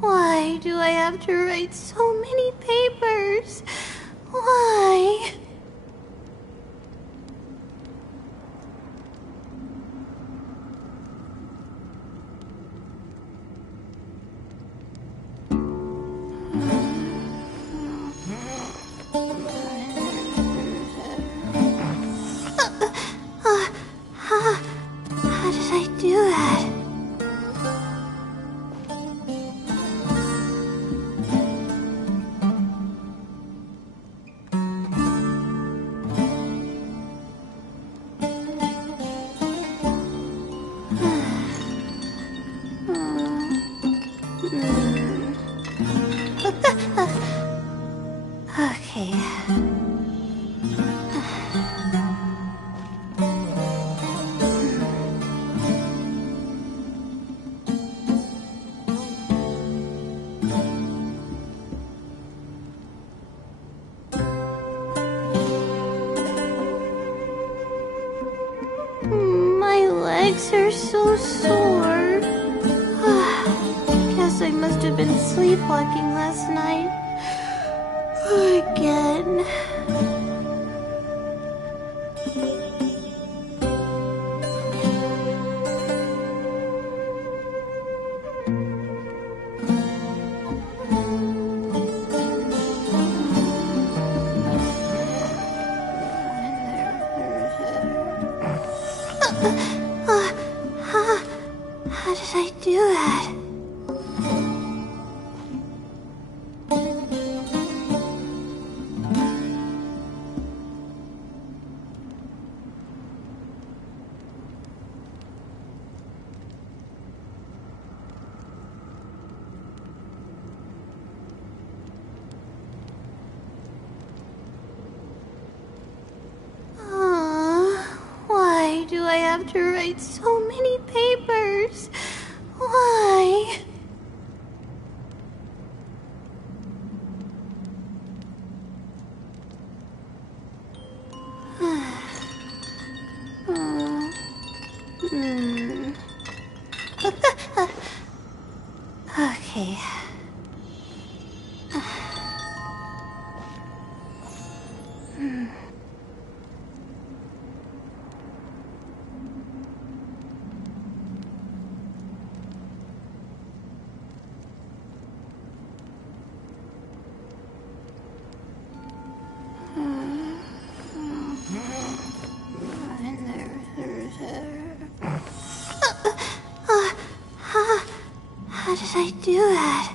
Why do I have to write so many papers? Why? How did I do that? Okay. My legs are so sore. Guess I must have been sleepwalking last night. Again. How did I do that? Why do I have to write so many papers? Why? Okay. How did I do that?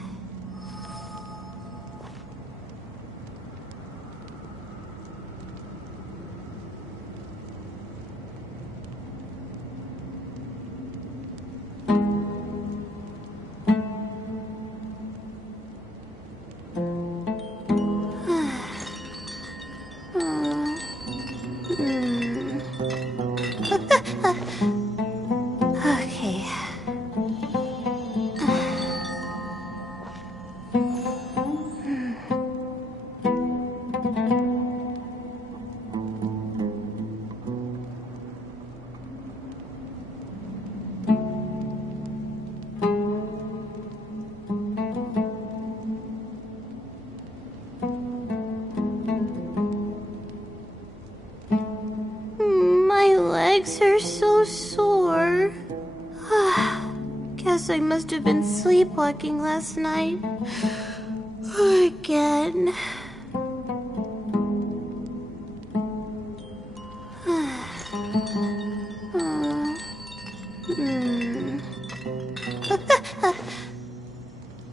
Okay. My legs are so sore. Guess I must have been sleepwalking last night. Again.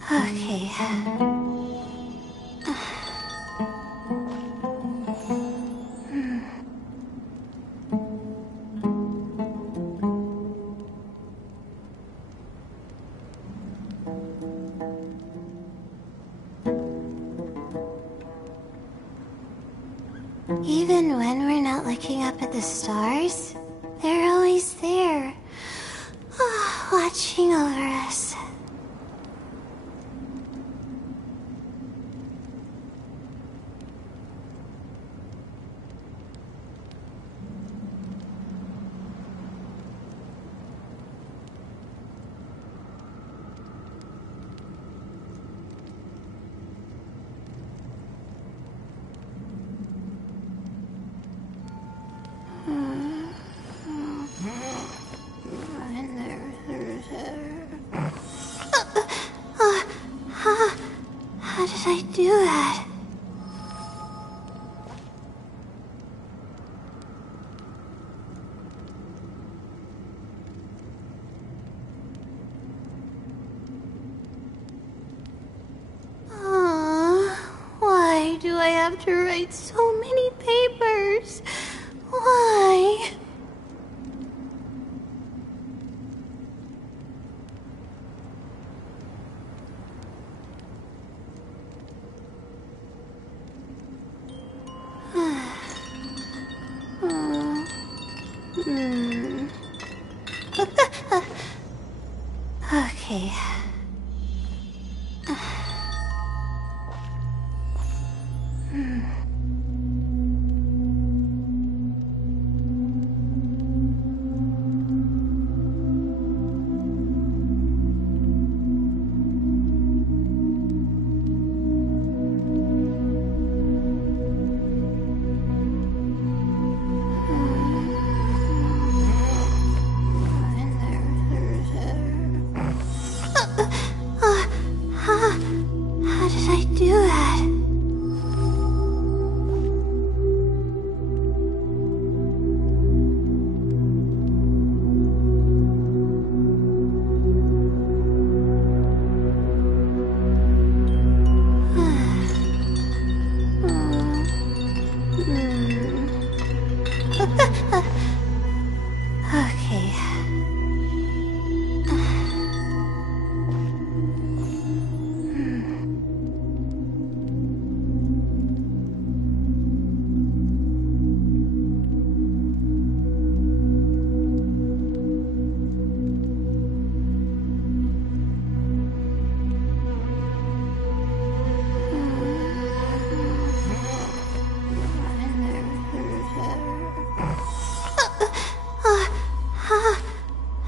Okay. Even when we're not looking up at the stars, they're always there, watching over us. How did I do that? Why do I have to write so many papers? Why? Okay. How did I do that? Okay.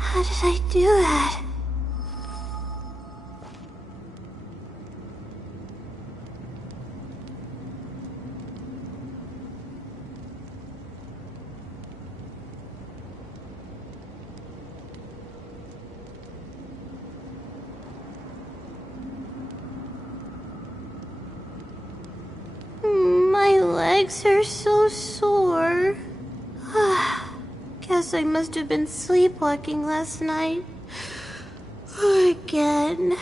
How did I do that? My legs are so sore. Guess I must have been sleepwalking last night. Again.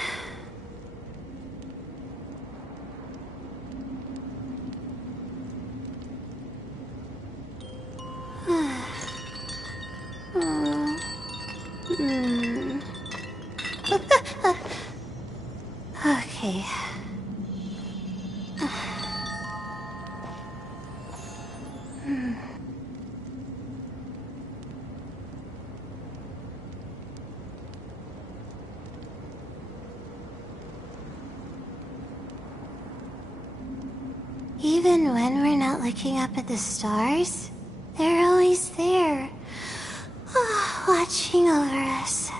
Okay. Even when we're not looking up at the stars, they're always there, watching over us.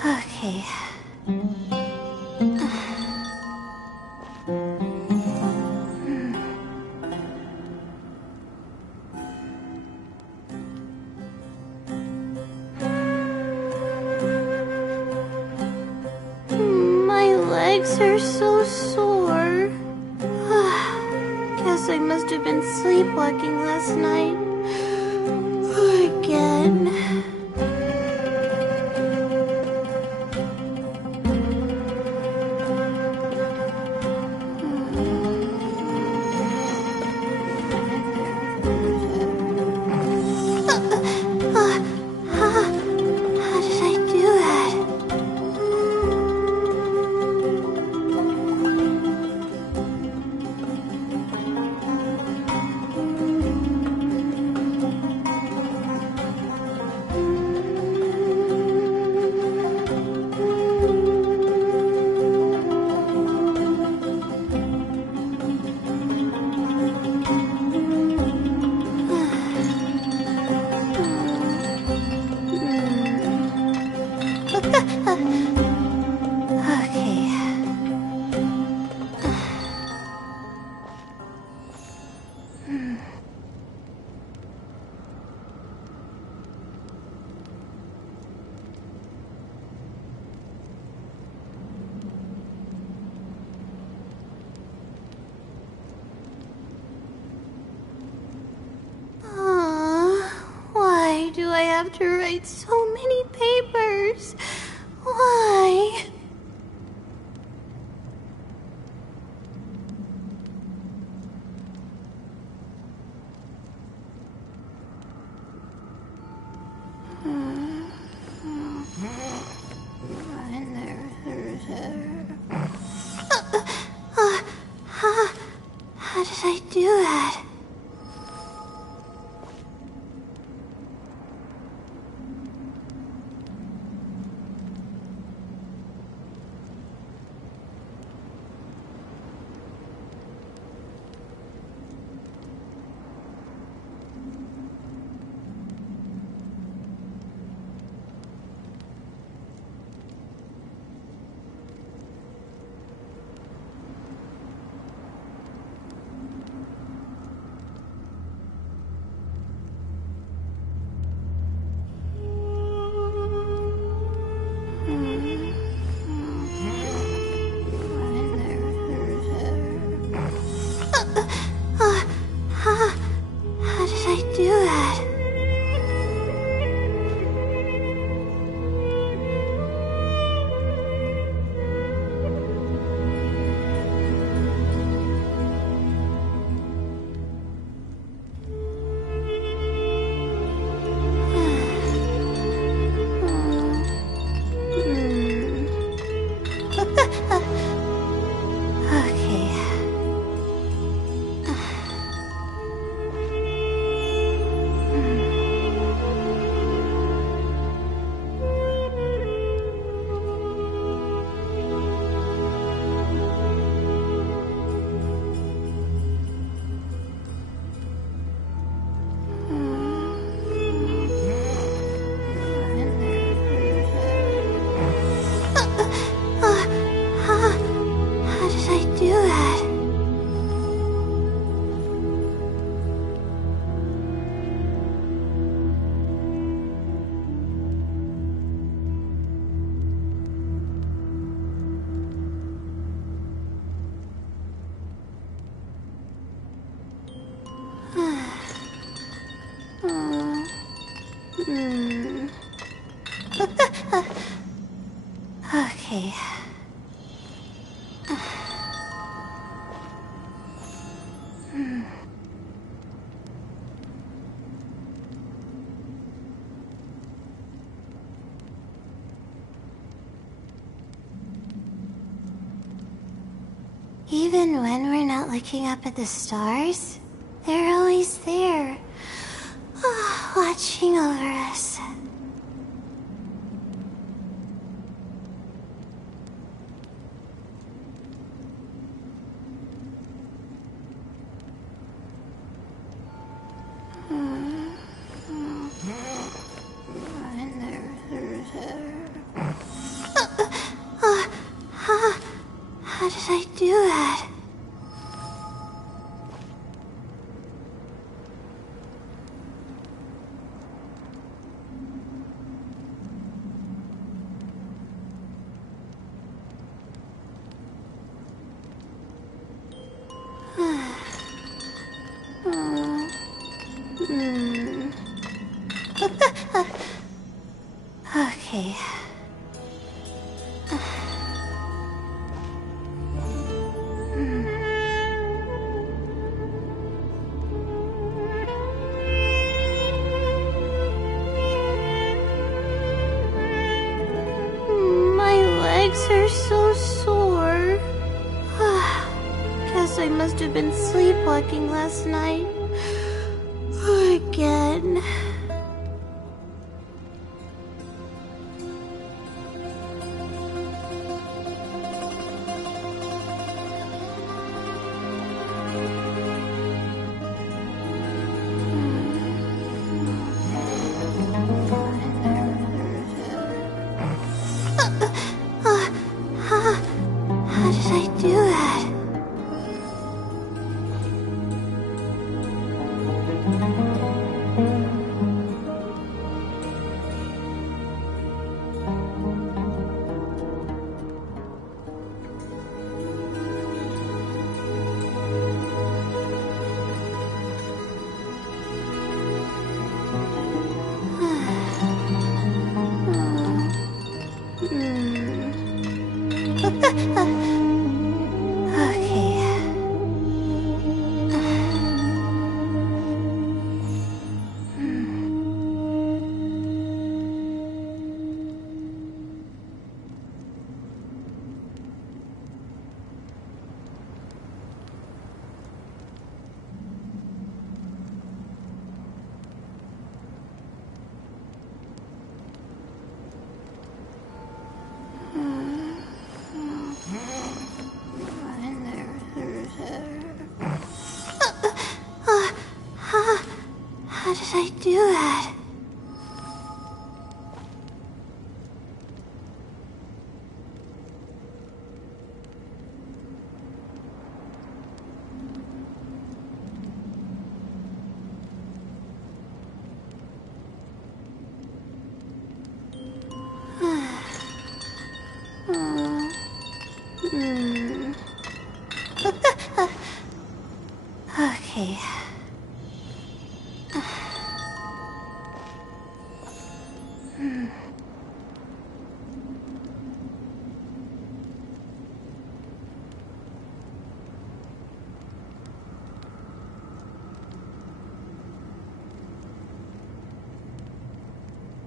Okay. My legs are so sore. Guess I must have been sleepwalking last night. Again. to write so many papers? Why? How did I do that? How did I do that? Okay. Even when we're not looking up at the stars, they're always there, watching over us. How did I do that? Okay. My legs are so sore. Guess I must have been sleepwalking last night. Again. How did I do that? How did I do that? Okay.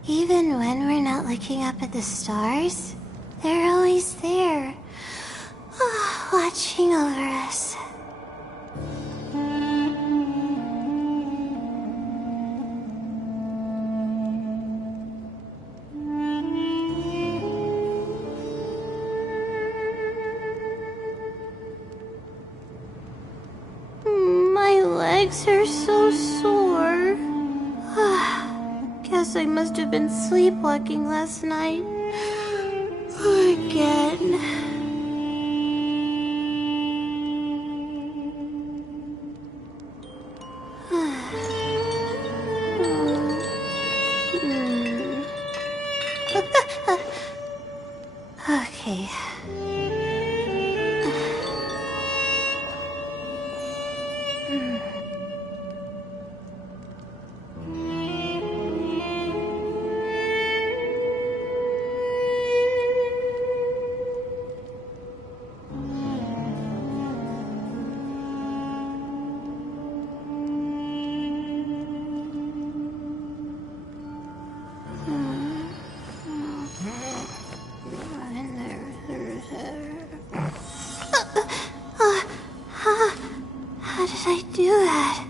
Even when we're not looking up at the stars, they're always there, watching over us. My legs are so sore. Guess I must have been sleepwalking last night. Again. Okay. How did I do that?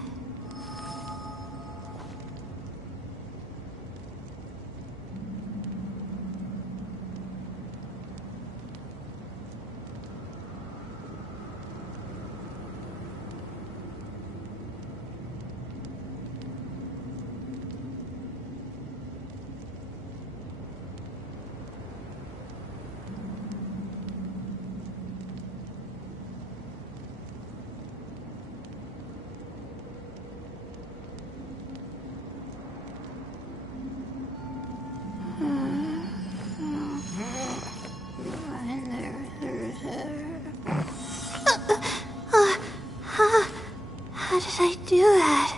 How did I do that?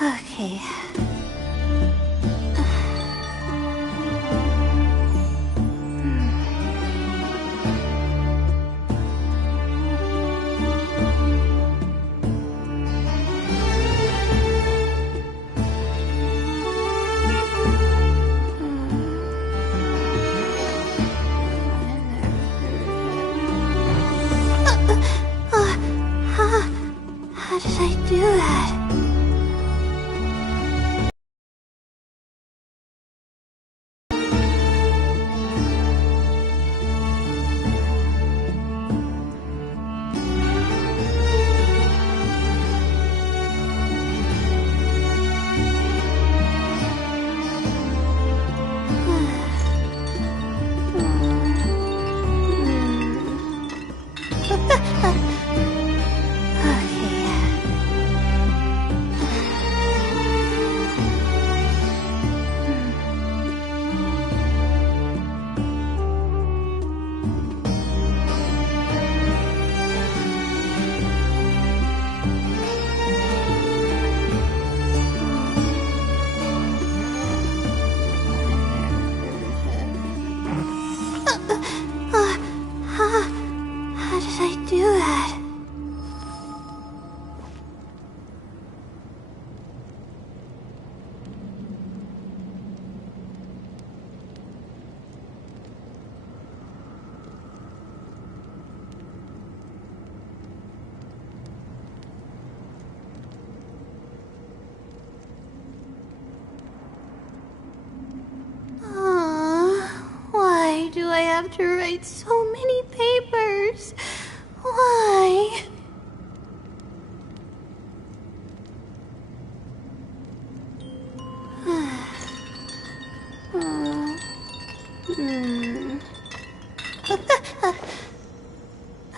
Okay. How did I do that? have to write so many papers? Why?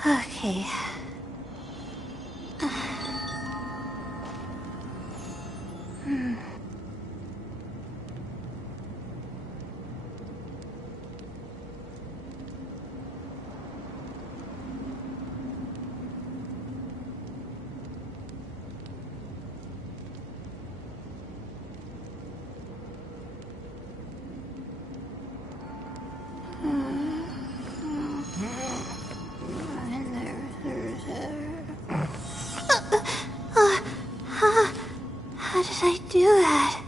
Okay. How did I do that?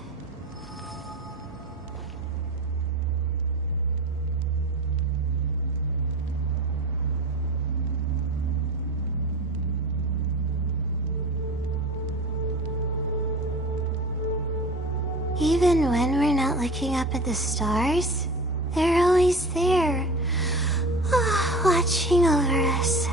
Even when we're not looking up at the stars, they're always there, watching over us.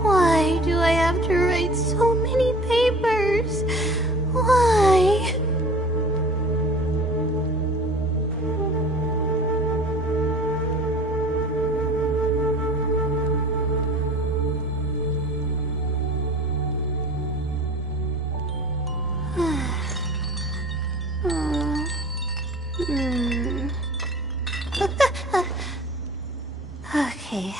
Why do I have to write so many papers? Why? Okay.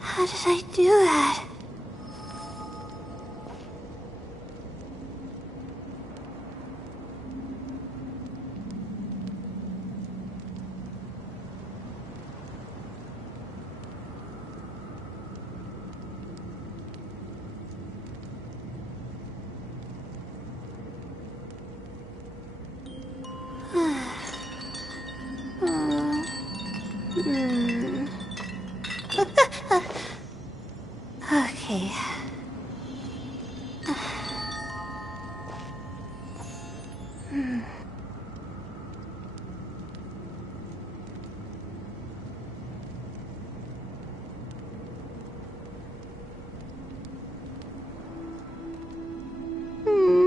How did I do that? Okay.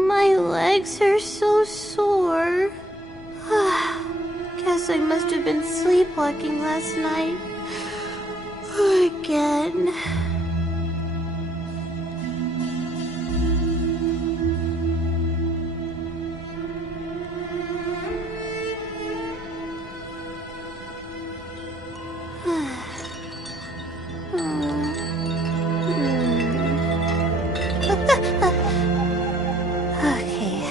My legs are so sore. Guess I must have been sleepwalking last night. Again. Okay.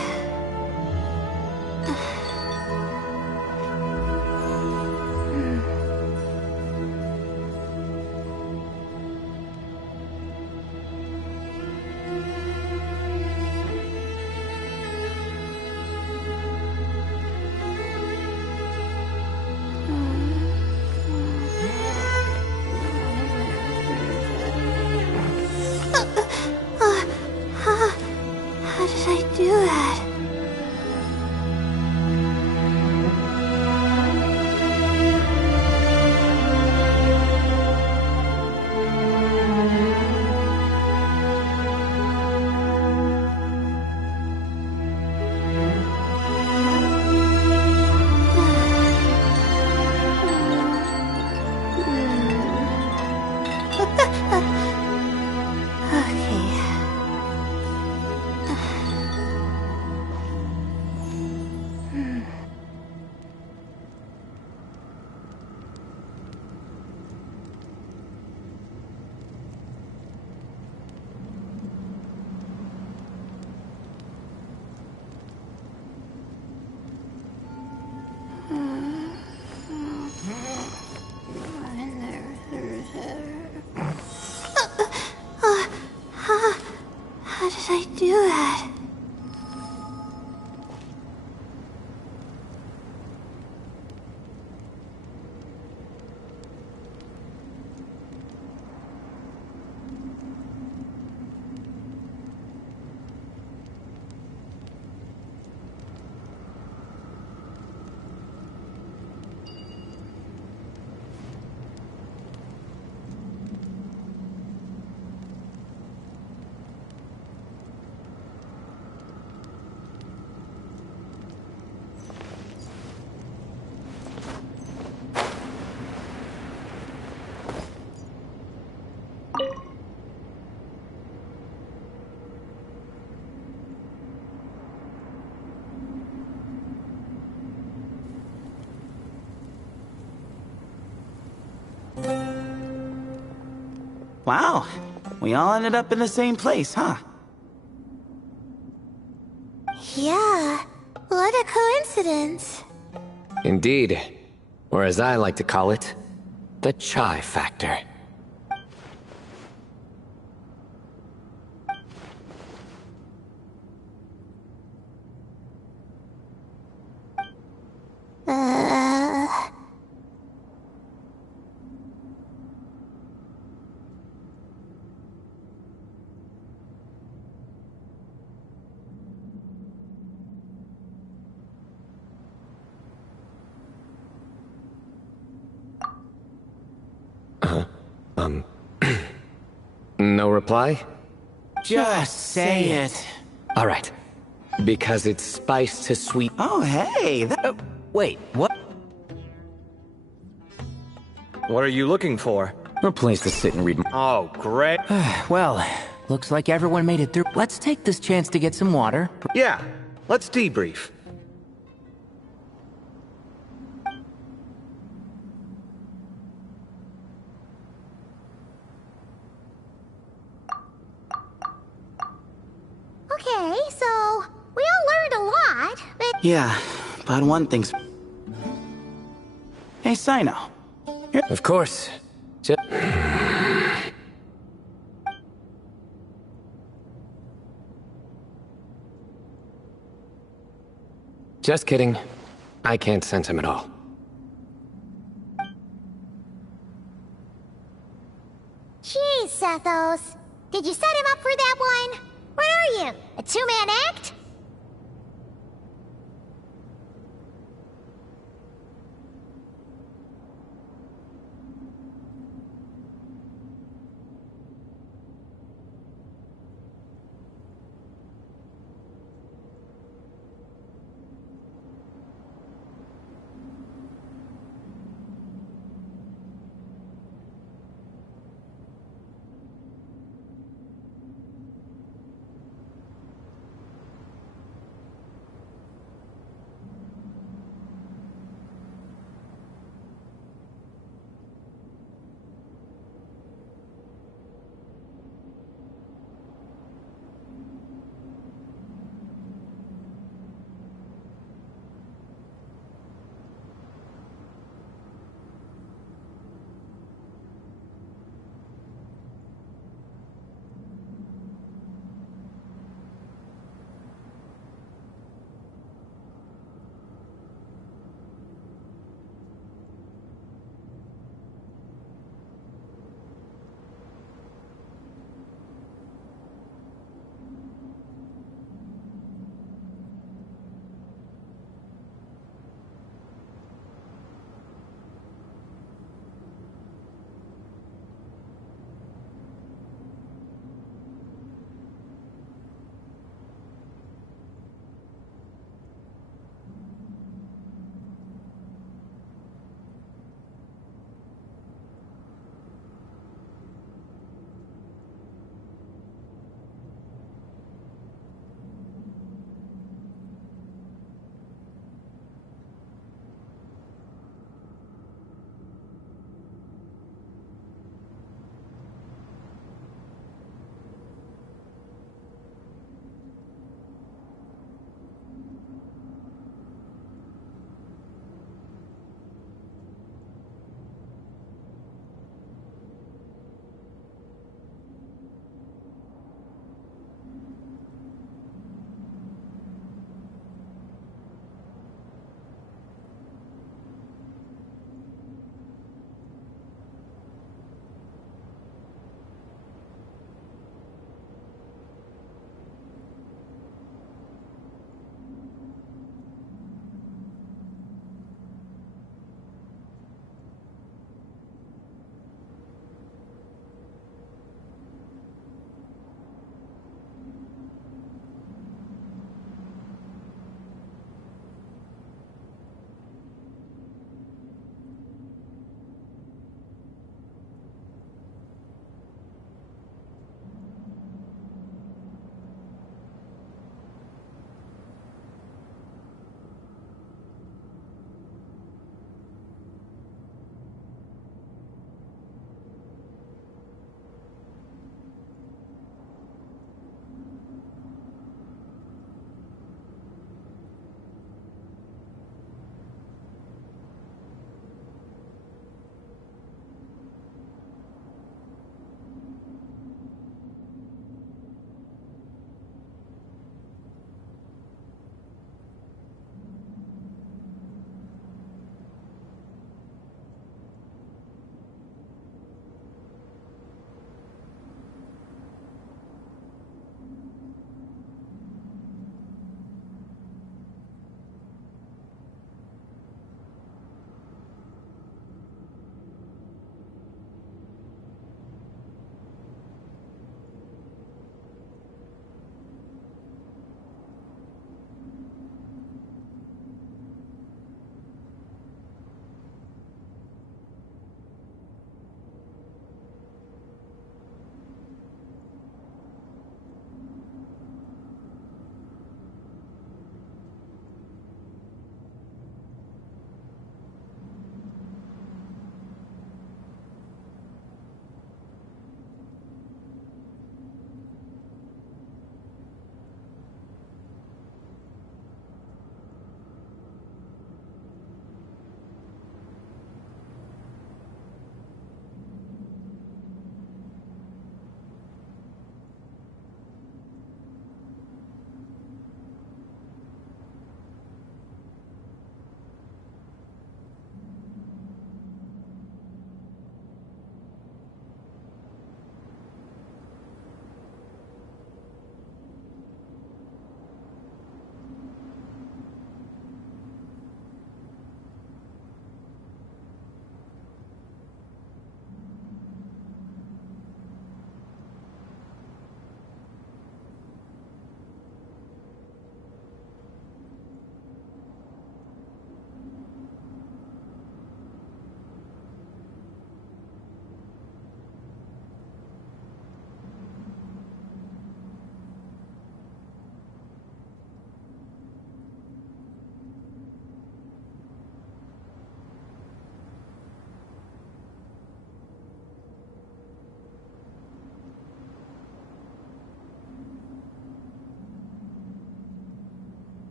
did I do that? Wow, we all ended up in the same place, huh? Yeah, what a coincidence. Indeed. Or as I like to call it, the chai factor. No reply? Just say it. All right. Because it's spiced to sweet. Oh, hey, Wait, what? What are you looking for? A place to sit and read. Oh, great. Well, looks like everyone made it through. Let's take this chance to get some water. Yeah, let's debrief. Okay, so we all learned a lot, but Yeah, but one thing's... Hey, Sino. Of course. Just kidding. I can't sense him at all. geez, Sethos. Did you set him up for that one? What are you, a two-man act?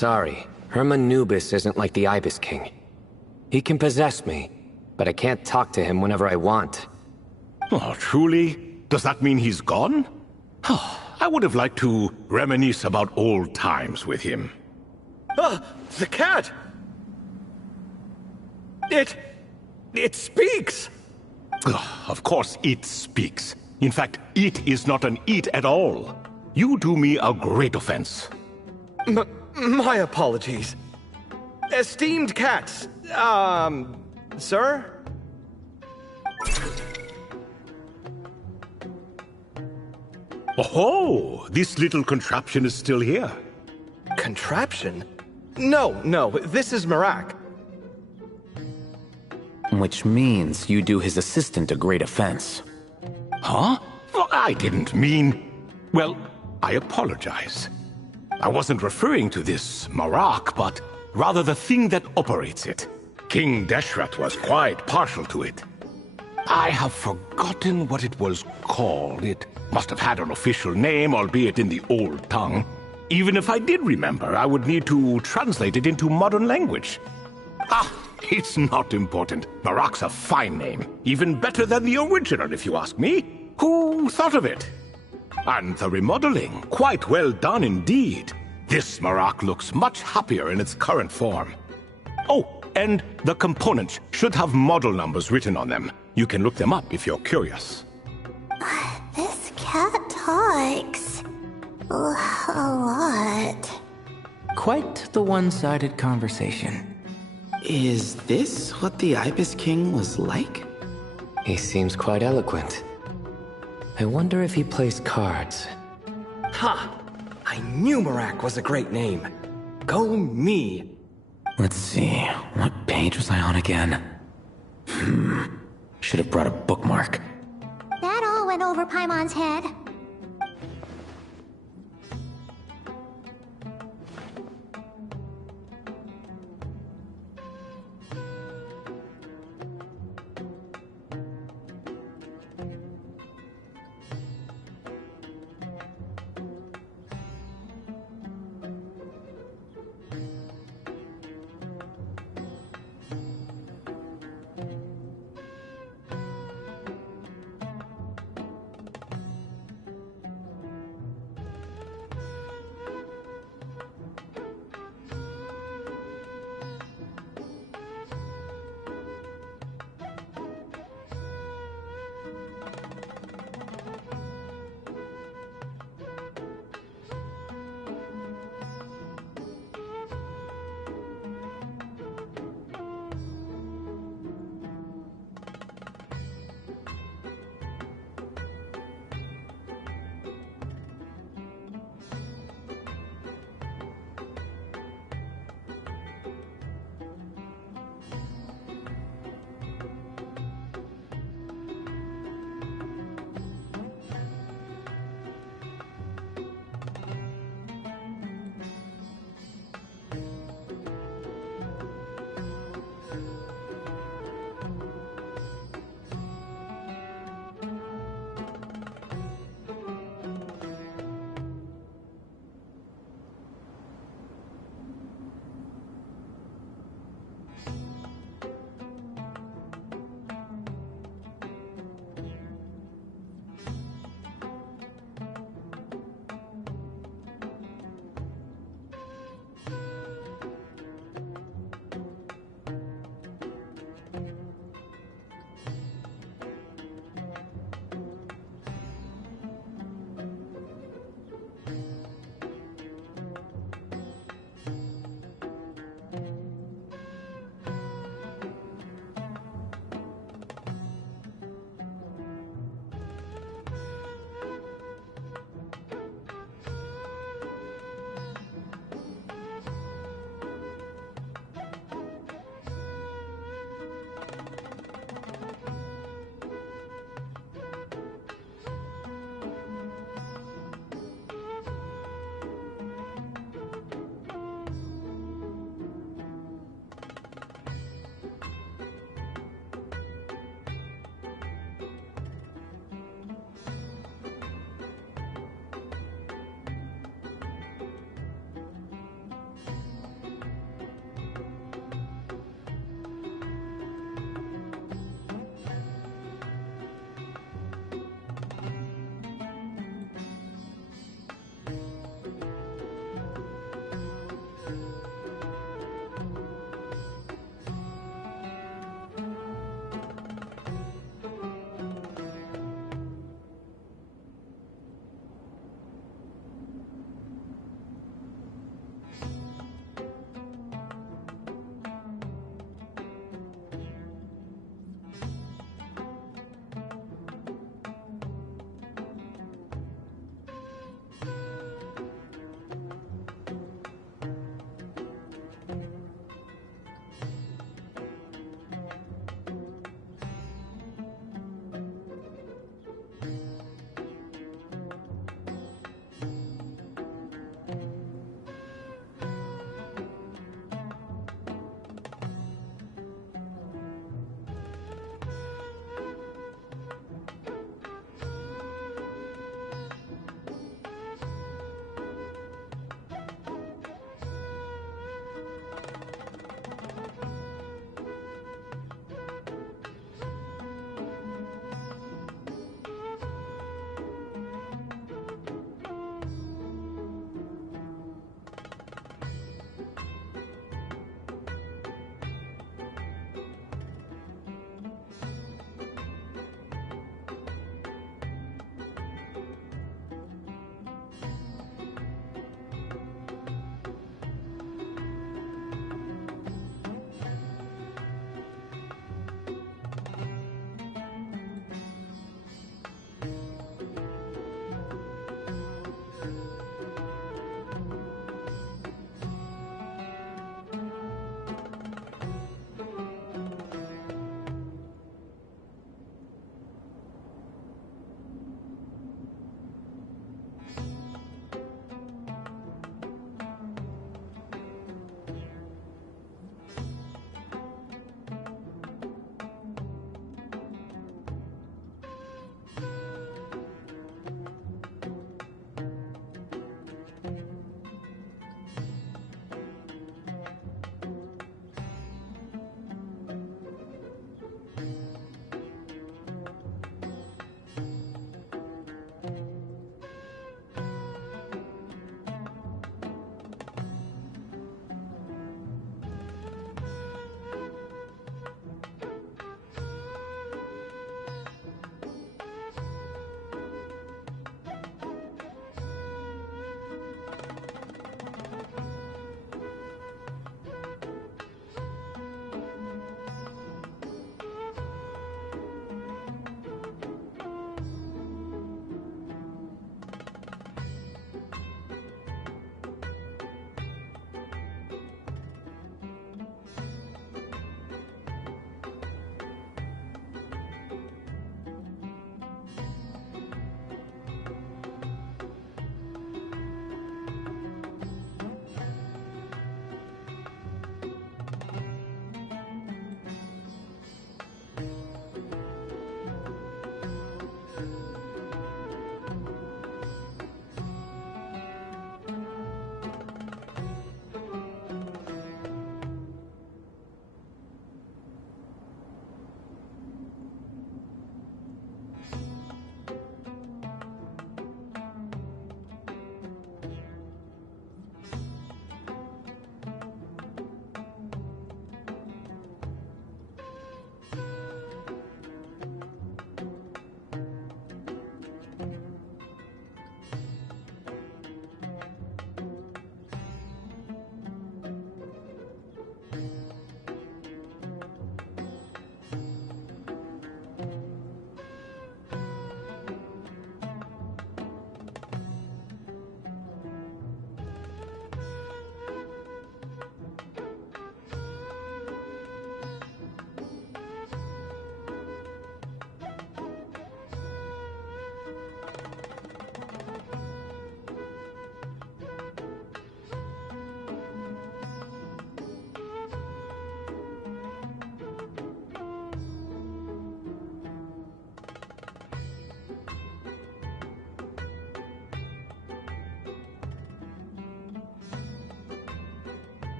sorry. Herman Nubis isn't like the Ibis King. He can possess me, but I can't talk to him whenever I want. Oh, truly? Does that mean he's gone? I would have liked to reminisce about old times with him. Ah, the cat! It speaks! Of course it speaks. In fact, it is not an it at all. You do me a great offense. My apologies. Esteemed cats, sir? Oh, this little contraption is still here. Contraption? No, this is Marak. Which means you do his assistant a great offense. Huh? Well, I didn't mean... Well, I apologize. I wasn't referring to this Marak, but rather the thing that operates it. King Deshret was quite partial to it. I have forgotten what it was called. It must have had an official name, albeit in the old tongue. Even if I did remember, I would need to translate it into modern language. It's not important. Marak's a fine name. Even better than the original, if you ask me. Who thought of it? And the remodeling, quite well done indeed. This Marak looks much happier in its current form. Oh, and the components should have model numbers written on them. You can look them up if you're curious. This cat talks a lot. Quite the one-sided conversation. Is this what the Ibis King was like? He seems quite eloquent. I wonder if he plays cards. Ha! I knew Marak was a great name. Go me. Let's see, what page was I on again? Should have brought a bookmark. That all went over Paimon's head.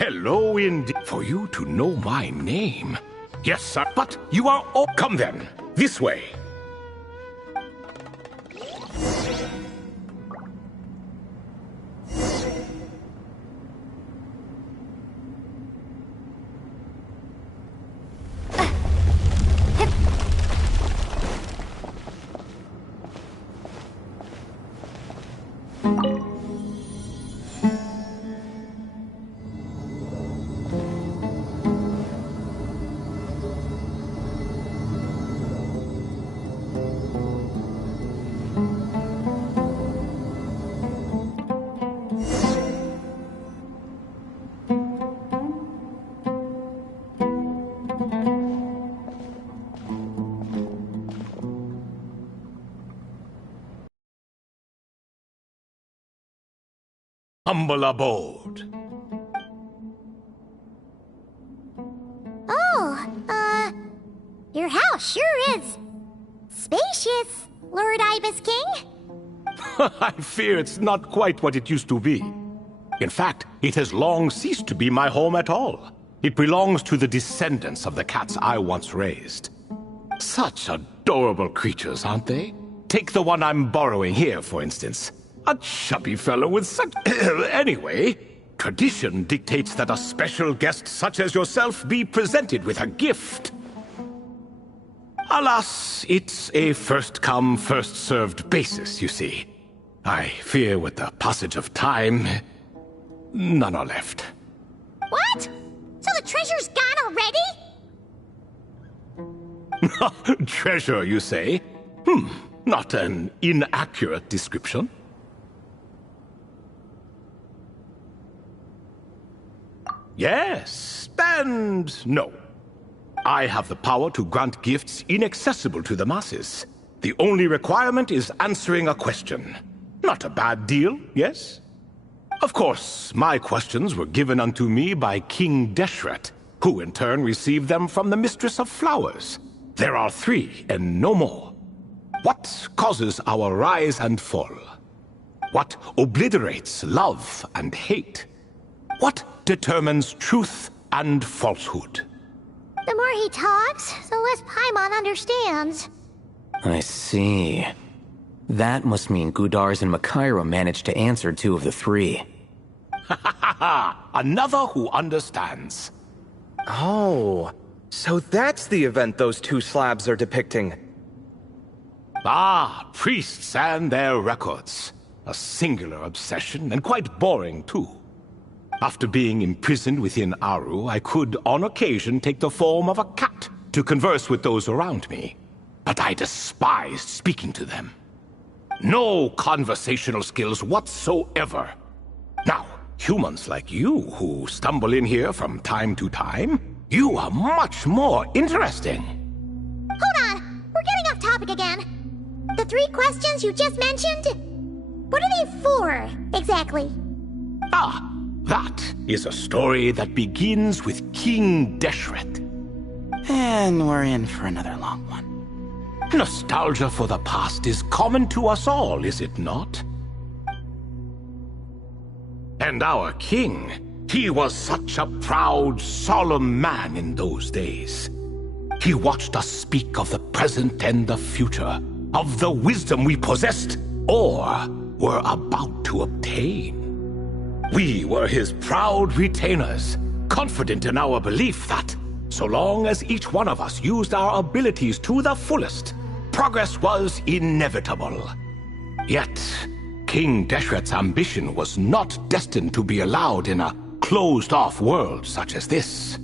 Hello, indeed. For you to know my name. Yes, sir. But you are all... Come then. This way. Humble abode. Oh, your house sure is spacious, Lord Ibis King. I fear it's not quite what it used to be. In fact, it has long ceased to be my home at all. It belongs to the descendants of the cats I once raised. Such adorable creatures, aren't they? Take the one I'm borrowing here, for instance. A chubby fellow with such... Anyway, tradition dictates that a special guest such as yourself be presented with a gift. Alas, it's a first-come, first-served basis, you see. I fear with the passage of time, none are left. What? So the treasure's gone already? Treasure, you say? Not an inaccurate description. Yes, and no. I have the power to grant gifts inaccessible to the masses. The only requirement is answering a question. Not a bad deal, yes? Of course, my questions were given unto me by King Deshret, who in turn received them from the Mistress of Flowers. There are 3, and no more. What causes our rise and fall? What obliterates love and hate? What determines truth and falsehood? The more he talks, the less Paimon understands. I see. That must mean Gudars and Makaira managed to answer 2 of the 3. Another who understands. Oh, so that's the event those 2 slabs are depicting. Ah, priests and their records. A singular obsession, and quite boring too. After being imprisoned within Aru, I could, on occasion, take the form of a cat to converse with those around me. But I despised speaking to them. No conversational skills whatsoever. Now, humans like you who stumble in here from time to time, you are much more interesting. Hold on, we're getting off topic again. The 3 questions you just mentioned? What are they for, exactly? Ah, that is a story that begins with King Deshret. And we're in for another long one. Nostalgia for the past is common to us all, is it not? And our king, he was such a proud, solemn man in those days. He watched us speak of the present and the future, of the wisdom we possessed or were about to obtain. We were his proud retainers, confident in our belief that, so long as each one of us used our abilities to the fullest, progress was inevitable. Yet, King Deshret's ambition was not destined to be allowed in a closed-off world such as this.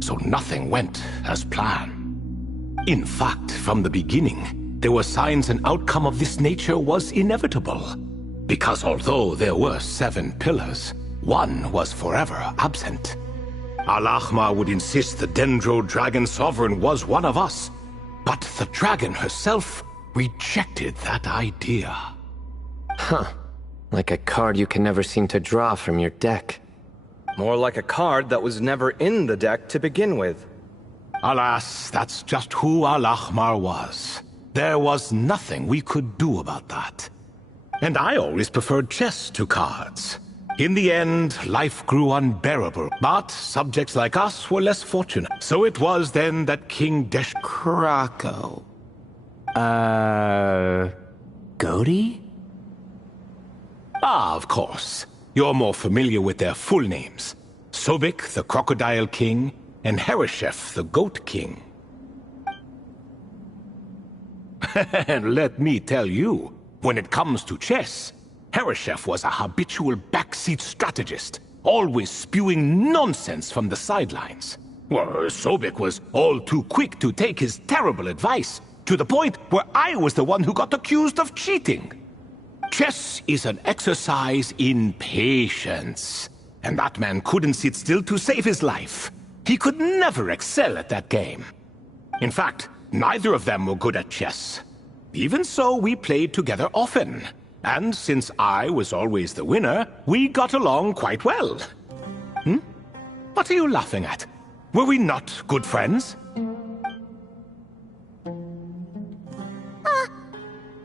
So nothing went as planned. In fact, from the beginning, there were signs an outcome of this nature was inevitable. Because although there were 7 pillars, one was forever absent. Al-Ahmar would insist the Dendro Dragon Sovereign was one of us, but the dragon herself rejected that idea. Huh. Like a card you can never seem to draw from your deck. More like a card that was never in the deck to begin with. Alas, that's just who Al-Ahmar was. There was nothing we could do about that. And I always preferred chess to cards. In the end, life grew unbearable, but subjects like us were less fortunate. So it was then that King Desh... Krakow. Goaty? Ah, of course. You're more familiar with their full names. Sobek, the Crocodile King, and Hereshef, the Goat King. And let me tell you, when it comes to chess, Hereshef was a habitual backseat strategist, always spewing nonsense from the sidelines. Well, Sobek was all too quick to take his terrible advice, to the point where I was the one who got accused of cheating. Chess is an exercise in patience, and that man couldn't sit still to save his life. He could never excel at that game. In fact, neither of them were good at chess. Even so, we played together often. And since I was always the winner, we got along quite well. What are you laughing at? Were we not good friends?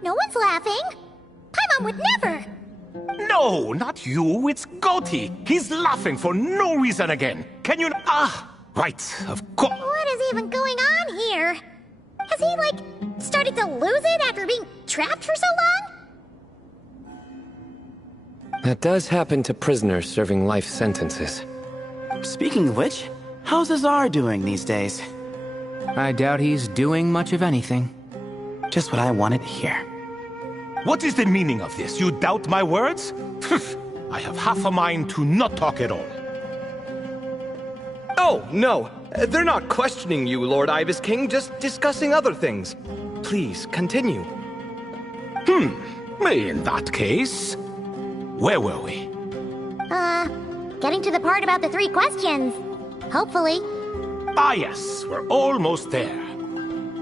No one's laughing. Paimon would never. No, not you. It's Goaty. He's laughing for no reason again. Can you... right, of course. What is even going on here? Has he, started to lose it after being trapped for so long? That does happen to prisoners serving life sentences. Speaking of which, how's Azar doing these days? I doubt he's doing much of anything. Just what I wanted to hear. What is the meaning of this? You doubt my words? I have half a mind to not talk at all. Oh, no. They're not questioning you, Lord Ibis King, just discussing other things. Please, continue. In that case... Where were we? Getting to the part about the 3 questions. Hopefully. Ah yes, we're almost there.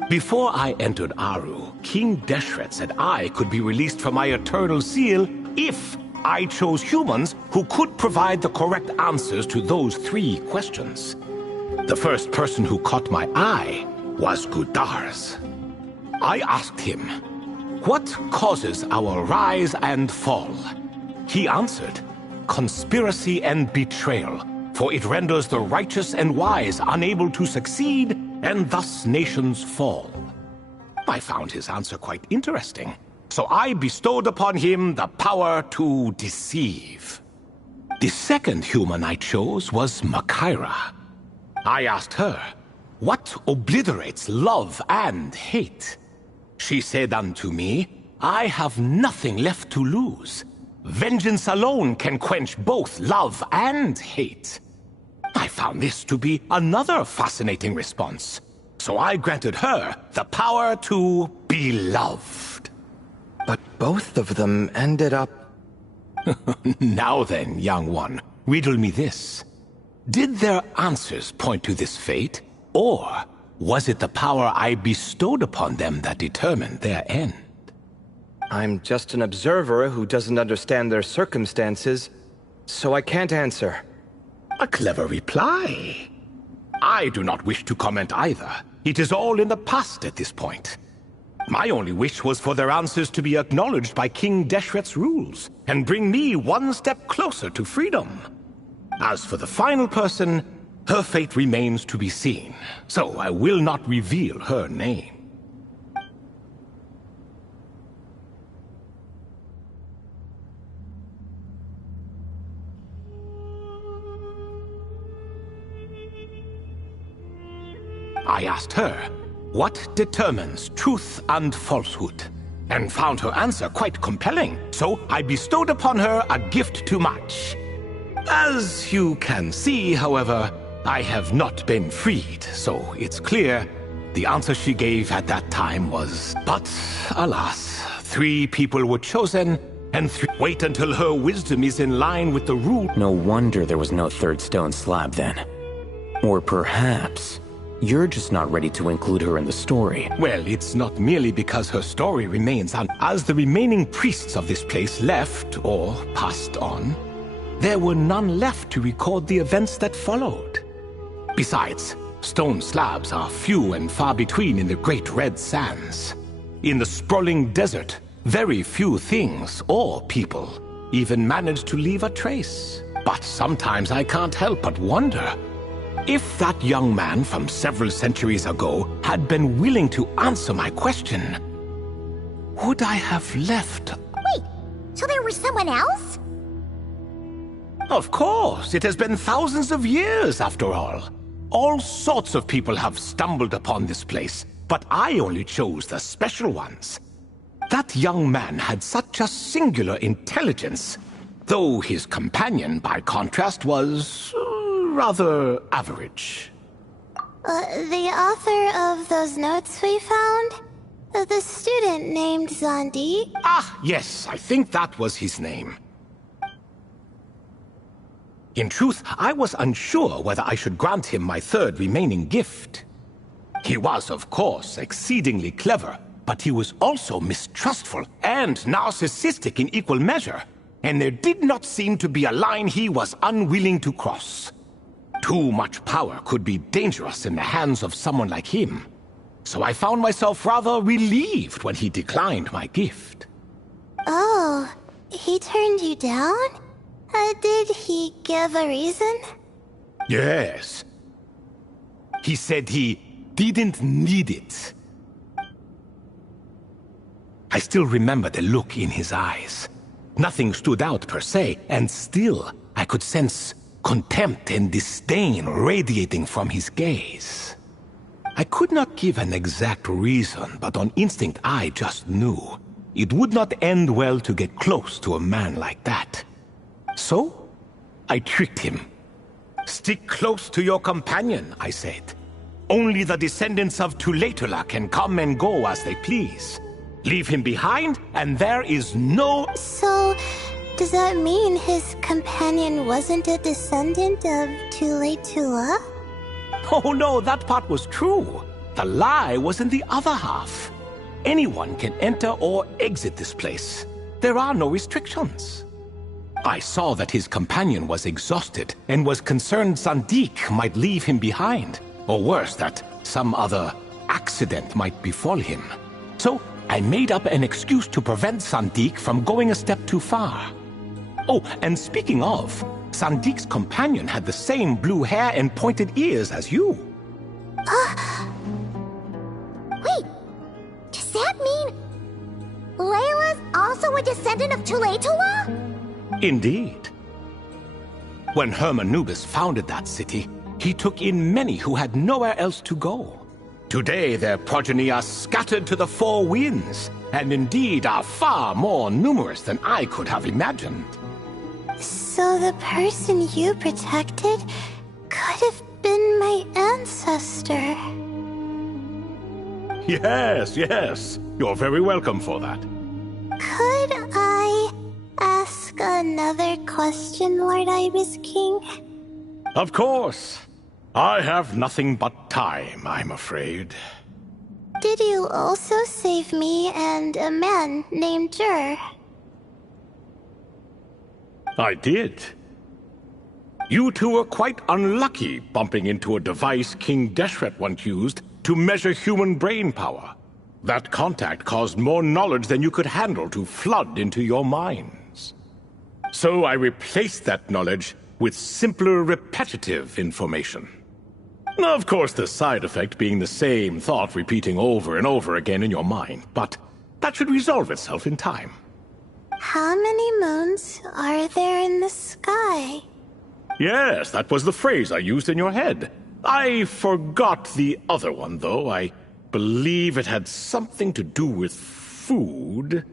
Before I entered Aru, King Deshret said I could be released from my eternal seal if I chose humans who could provide the correct answers to those 3 questions. The first person who caught my eye was Gudars. I asked him, what causes our rise and fall? He answered, conspiracy and betrayal, for it renders the righteous and wise unable to succeed, and thus nations fall. I found his answer quite interesting, so I bestowed upon him the power to deceive. The second human I chose was Makaira. I asked her, what obliterates love and hate? She said unto me, I have nothing left to lose. Vengeance alone can quench both love and hate. I found this to be another fascinating response, so I granted her the power to be loved. But both of them ended up... Now then, young one, riddle me this. Did their answers point to this fate, or was it the power I bestowed upon them that determined their end? I'm just an observer who doesn't understand their circumstances, so I can't answer. A clever reply. I do not wish to comment either. It is all in the past at this point. My only wish was for their answers to be acknowledged by King Deshret's rules, and bring me one step closer to freedom. As for the final person, her fate remains to be seen, so I will not reveal her name. I asked her, what determines truth and falsehood? And found her answer quite compelling, so I bestowed upon her a gift to match. As you can see, however, I have not been freed, so it's clear the answer she gave at that time was... But, alas, 3 people were chosen, and wait until her wisdom is in line with the rule. No wonder there was no 3rd stone slab then. Or perhaps... you're just not ready to include her in the story. Well, it's not merely because her story remains as the remaining priests of this place left, or passed on, there were none left to record the events that followed. Besides, stone slabs are few and far between in the Great Red Sands. In the sprawling desert, very few things or people even managed to leave a trace. But sometimes I can't help but wonder if that young man from several centuries ago had been willing to answer my question, would I have left? Wait, so there was someone else? Of course, it has been thousands of years after all. All sorts of people have stumbled upon this place, but I only chose the special ones. That young man had such a singular intelligence, though his companion, by contrast, was rather average. The author of those notes we found? The student named Zandi? Ah, yes, I think that was his name. In truth, I was unsure whether I should grant him my third remaining gift. He was, of course, exceedingly clever, but he was also mistrustful and narcissistic in equal measure, and there did not seem to be a line he was unwilling to cross. Too much power could be dangerous in the hands of someone like him, so I found myself rather relieved when he declined my gift. Oh, he turned you down? Did he give a reason? Yes. He said he didn't need it. I still remember the look in his eyes. Nothing stood out per se, and still I could sense contempt and disdain radiating from his gaze. I could not give an exact reason, but on instinct I just knew it would not end well to get close to a man like that. So, I tricked him. Stick close to your companion, I said. Only the descendants of Tulatula can come and go as they please. Leave him behind, and there is no... So, does that mean his companion wasn't a descendant of Tulatula? Oh no, that part was true. The lie was in the other half. Anyone can enter or exit this place. There are no restrictions. I saw that his companion was exhausted and was concerned Zandik might leave him behind, or worse, that some other accident might befall him. So I made up an excuse to prevent Zandik from going a step too far. Oh, and speaking of, Sandik's companion had the same blue hair and pointed ears as you. Wait, does that mean Layla's also a descendant of Tulatula? Indeed. When Hermanubis founded that city, he took in many who had nowhere else to go. Today their progeny are scattered to the four winds, and indeed are far more numerous than I could have imagined. So the person you protected could have been my ancestor. Yes, yes. You're very welcome for that. Could I ask another question, Lord Ibis King? Of course. I have nothing but time, I'm afraid. Did you also save me and a man named Jur? I did. You two were quite unlucky bumping into a device King Deshret once used to measure human brain power. That contact caused more knowledge than you could handle to flood into your minds. So I replaced that knowledge with simpler, repetitive information. Of course, the side effect being the same thought repeating over and over again in your mind, but that should resolve itself in time. How many moons are there in the sky? Yes, that was the phrase I used in your head. I forgot the other one, though. I believe it had something to do with food.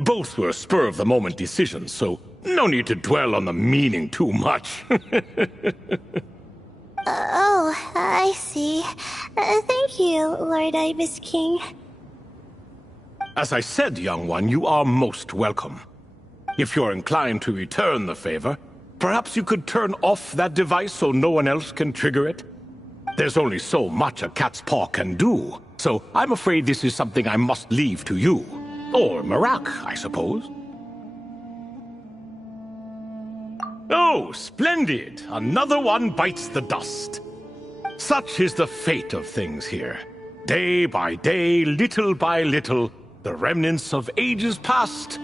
Both were spur-of-the-moment decisions, so no need to dwell on the meaning too much. Oh, I see. Thank you, Lord Ibis King. As I said, young one, you are most welcome. If you're inclined to return the favor, perhaps you could turn off that device so no one else can trigger it? There's only so much a cat's paw can do, so I'm afraid this is something I must leave to you. Or Marak, I suppose. Oh, splendid! Another one bites the dust. Such is the fate of things here. Day by day, little by little, the remnants of ages past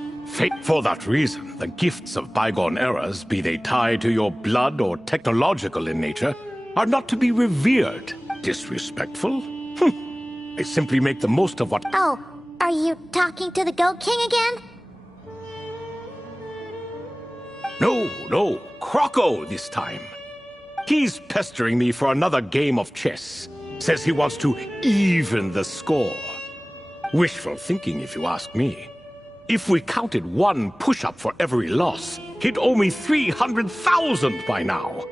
For that reason, the gifts of bygone eras, be they tied to your blood or technological in nature, are not to be revered. Disrespectful? I simply make the most of what— Oh, are you talking to the Goat King again? No, Croco this time. He's pestering me for another game of chess. Says he wants to even the score. Wishful thinking, if you ask me. If we counted one push-up for every loss, he'd owe me 300,000 by now.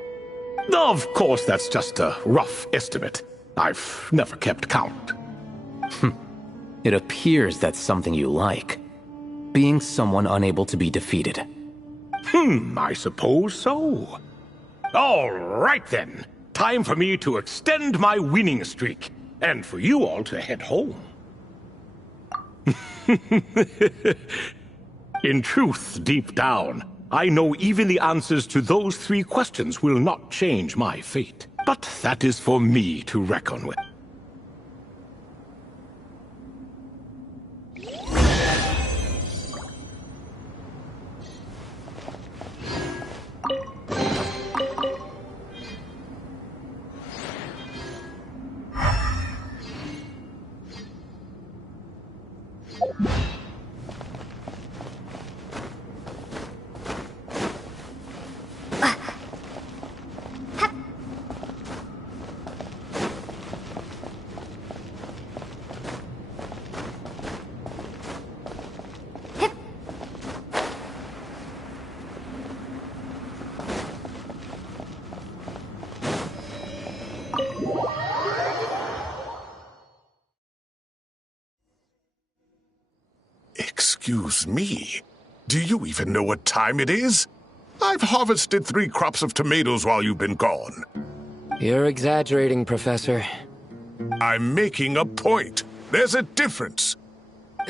Of course, that's just a rough estimate. I've never kept count. It appears that's something you like. Being someone unable to be defeated. I suppose so. All right then. Time for me to extend my winning streak, and for you all to head home. In truth, deep down, I know even the answers to those 3 questions will not change my fate. But that is for me to reckon with. Excuse me, do you even know what time it is? I've harvested 3 crops of tomatoes while you've been gone. You're exaggerating, Professor. I'm making a point. There's a difference.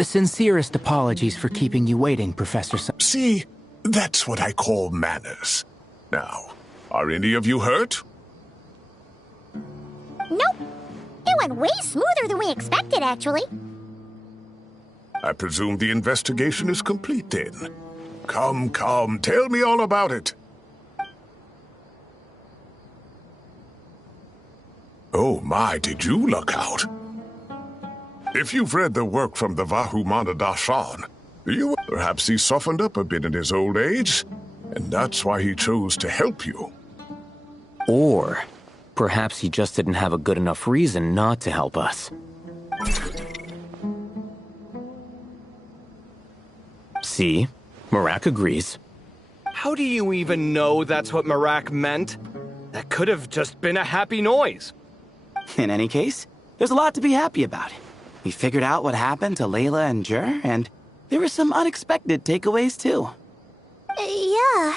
Sincerest apologies for keeping you waiting, Professor. See, that's what I call manners. Now, are any of you hurt? Nope. It went way smoother than we expected, actually. I presume the investigation is complete then. Come, tell me all about it. Oh my, did you look out? If you've read the work from the Vahumana Dashan, perhaps he softened up a bit in his old age, and that's why he chose to help you. Or perhaps he just didn't have a good enough reason not to help us. See? Marak agrees. How do you even know that's what Marak meant? That could have just been a happy noise. In any case, there's a lot to be happy about. We figured out what happened to Layla and Jur, and there were some unexpected takeaways too. Yeah,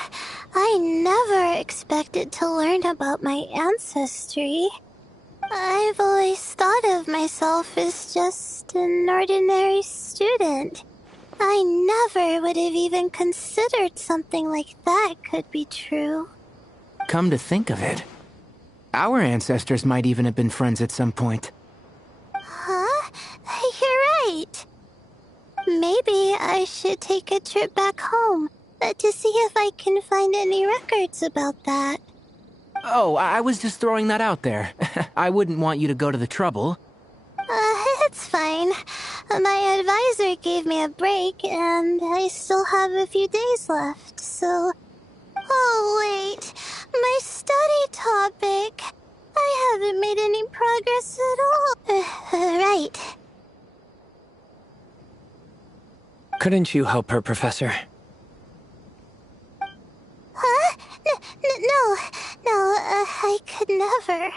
I never expected to learn about my ancestry. I've always thought of myself as just an ordinary student. I never would have even considered something like that could be true. Come to think of it, our ancestors might even have been friends at some point. Huh? You're right. Maybe I should take a trip back home to see if I can find any records about that. Oh, I was just throwing that out there. I wouldn't want you to go to the trouble. It's fine. My advisor gave me a break, and I still have a few days left, so... Oh, wait. My study topic. I haven't made any progress at all. Right. Couldn't you help her, Professor? Huh? No, I could never.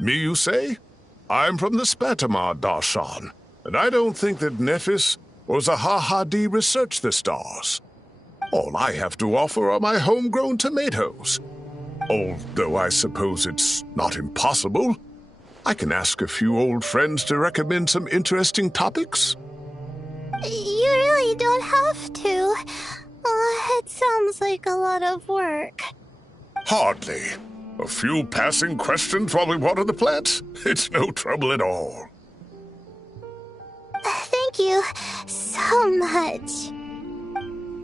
Me, you say? I'm from the Spatamar Darshan, and I don't think that Nephis or Zahahadi researched the stars. All I have to offer are my homegrown tomatoes. Although I suppose it's not impossible. I can ask a few old friends to recommend some interesting topics. You really don't have to. It sounds like a lot of work. Hardly. A few passing questions while we water the plants? It's no trouble at all. Thank you so much.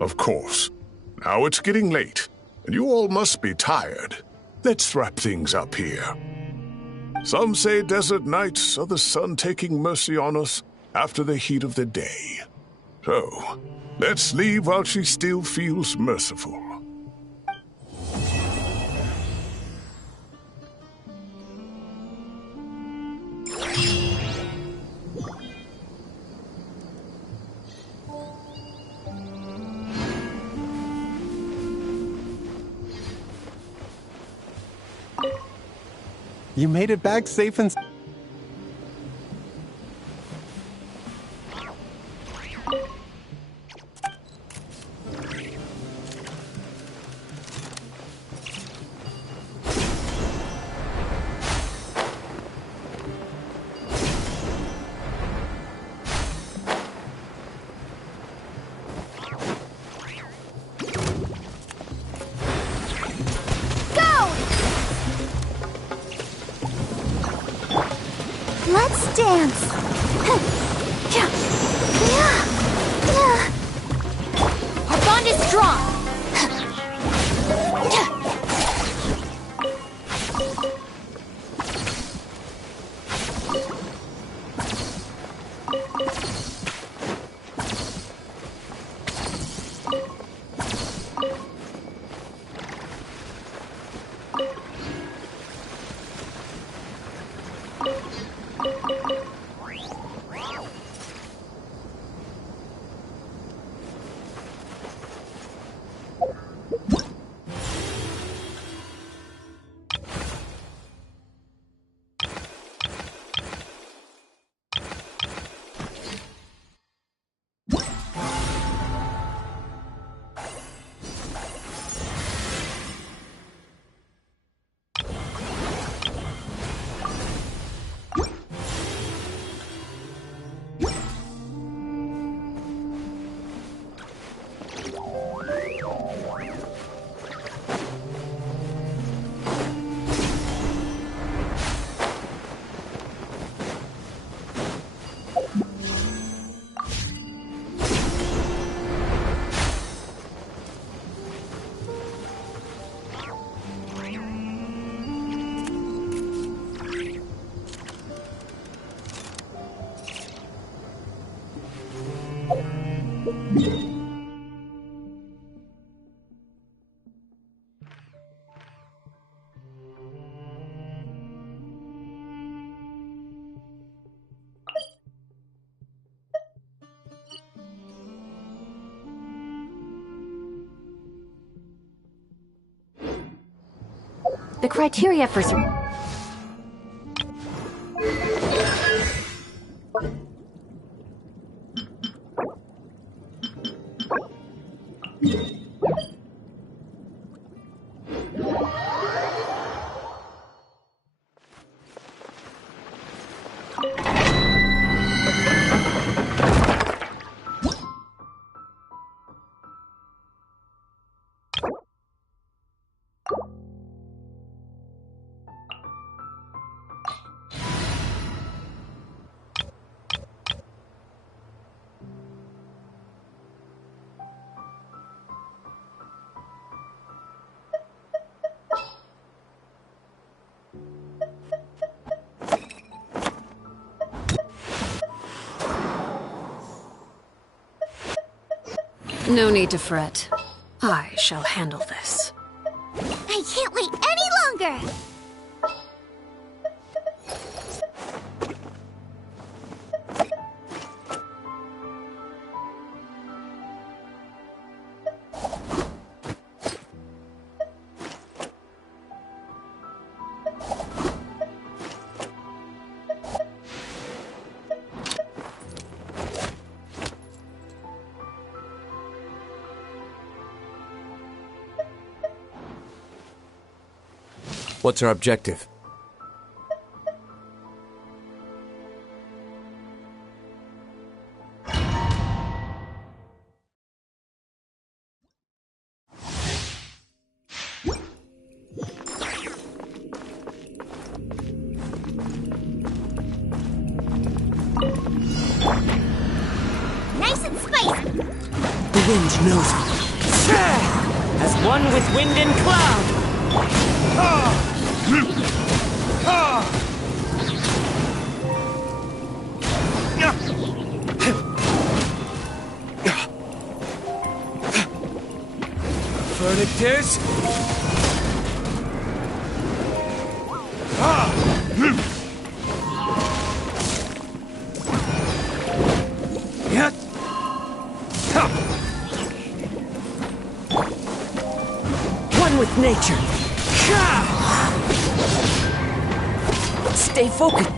Of course. Now it's getting late, and you all must be tired. Let's wrap things up here. Some say desert nights are the sun taking mercy on us after the heat of the day. So, let's leave while she still feels merciful. You made it back safe and... Let's dance. Our bond is strong. The criteria for No need to fret. I shall handle this. I can't wait any longer! What's our objective? Nice and spicy! wind knows me. As one with wind and cloud. Verdict is... One with nature. Stay focused.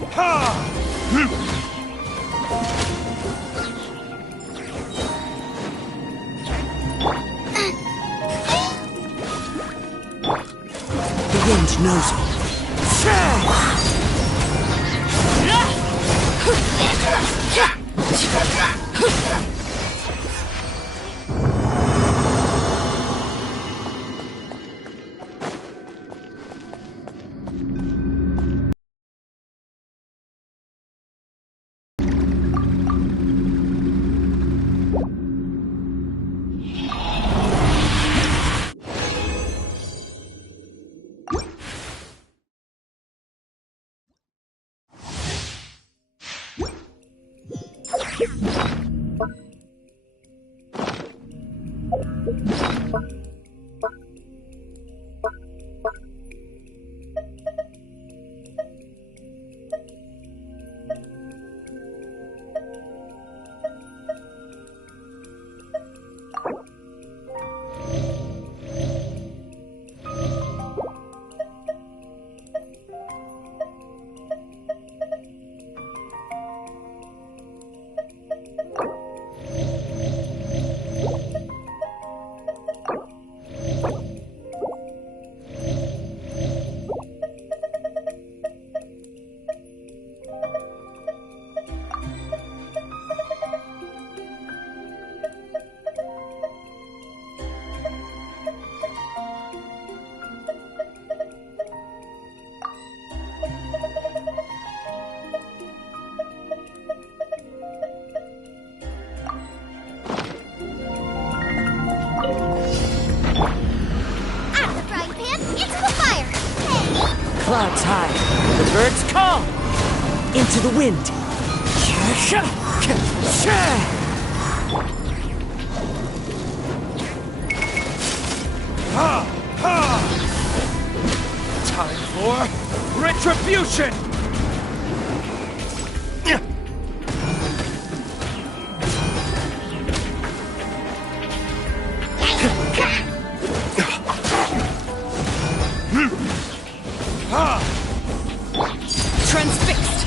The wind knows me. Clouds high, the birds call. Into the wind. Time for retribution! Transfixed.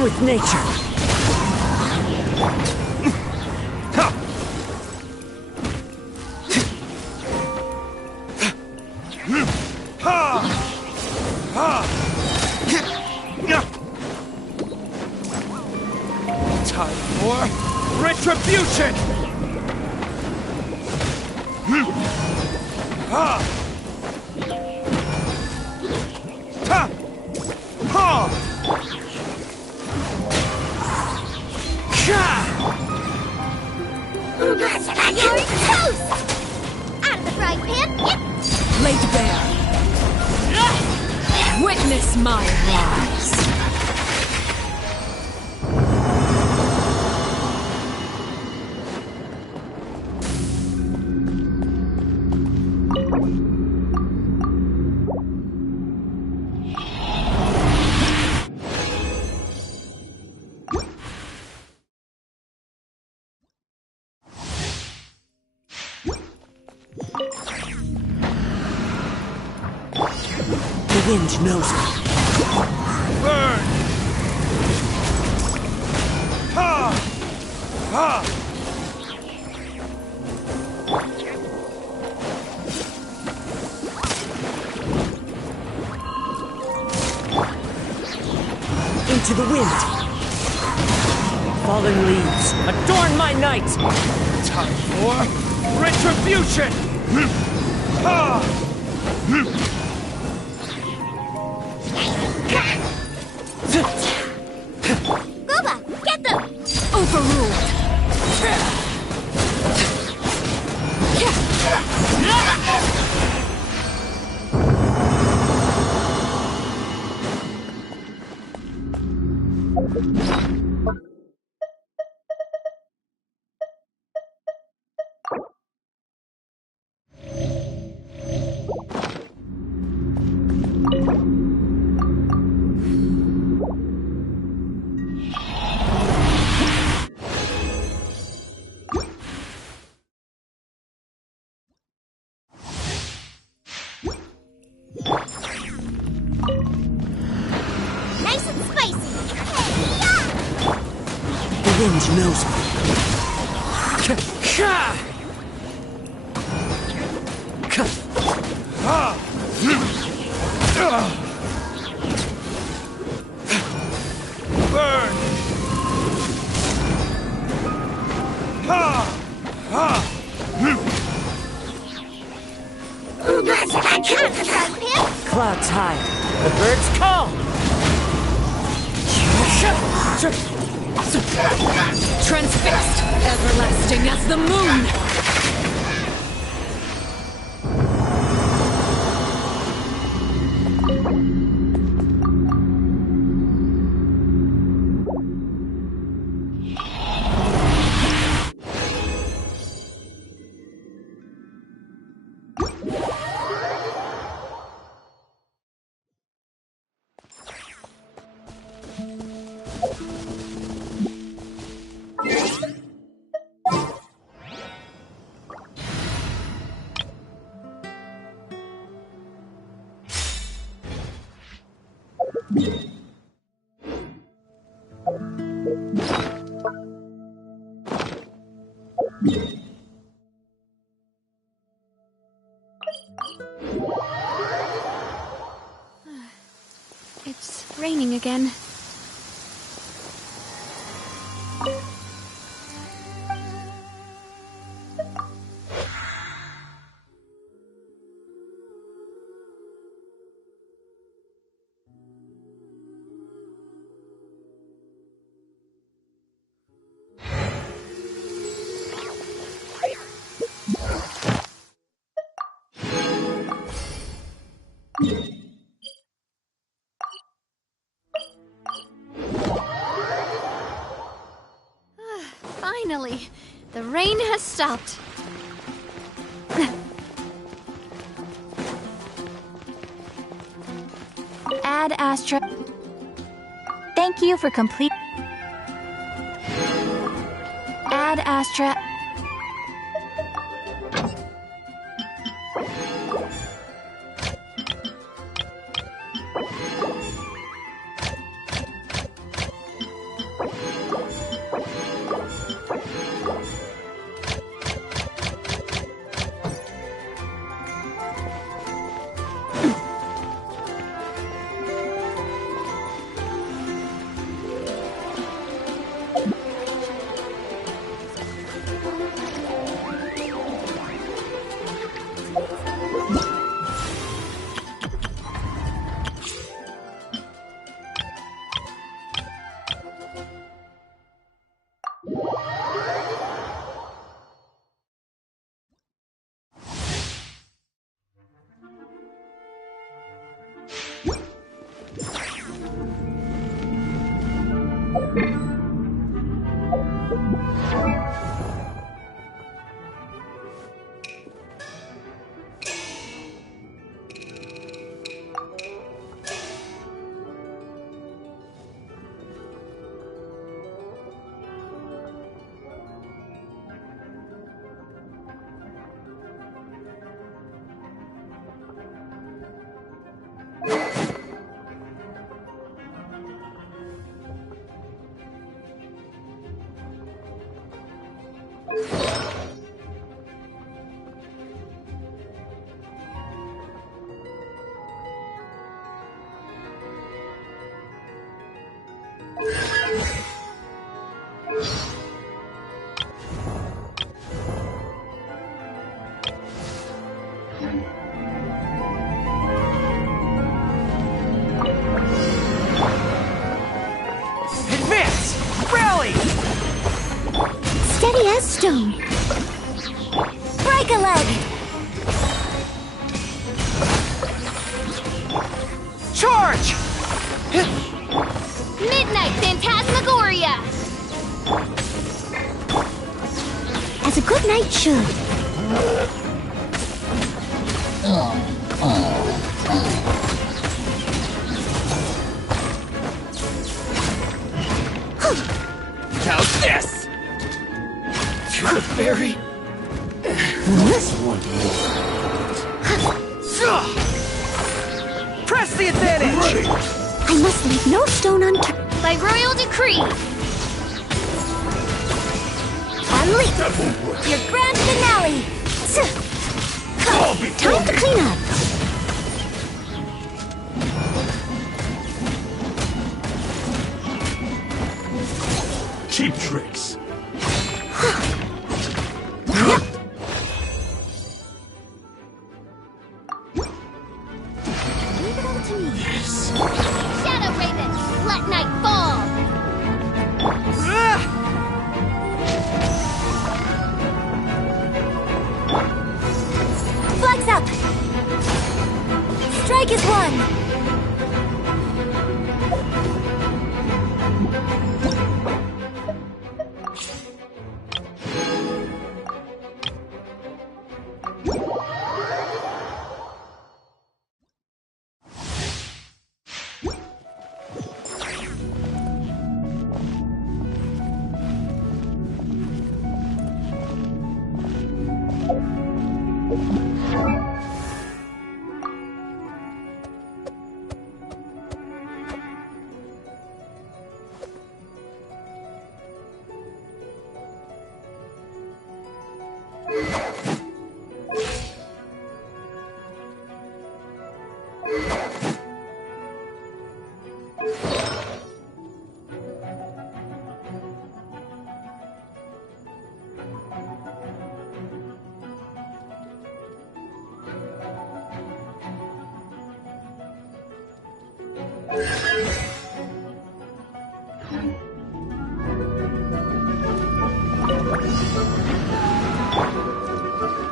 With nature. Time for retribution! You're toast! Out of the frying pan, Laid bare. Witness my rise. wind knows me. Burn! Ha! Ha! Into the wind. Fallen leaves, adorn my night! Time for retribution! Ha! Booba, get them! Overruled. Nice and spicy! The wind knows me. Burn! Ha! Ha! Clouds high. The birds call. Transfixed, everlasting as the moon. It's raining again. Finally, the rain has stopped. Ad Astra. Thank you for complete. Ad Astra. Advance! Rally! Steady as stone. Break a leg! Charge! Midnight Phantasmagoria! As a good knight should. How's this? To the fairy? One more. Press the advantage! I must leave no stone unturned. By royal decree! Unleash your grand finale! Time to clean up! Cheap tricks. Leave it all to me. Yes. Shadow Raven, let night fall! Flags up! Strike is won!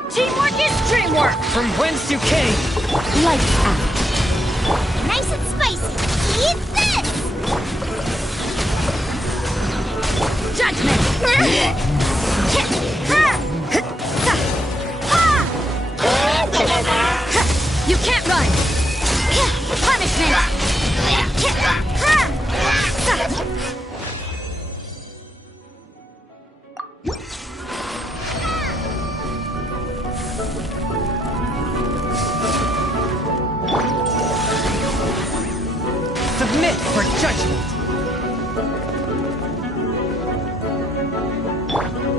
Teamwork is dreamwork! From whence you came! Lights out. Nice and spicy. Eat this! Judgment! You can't run! Punishment! Submit for judgment!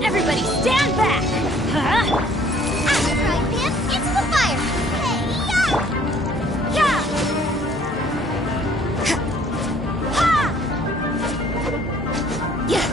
Everybody stand back! Huh? After frying pan, into the fire! Hey, yeah! Ha! Yeah!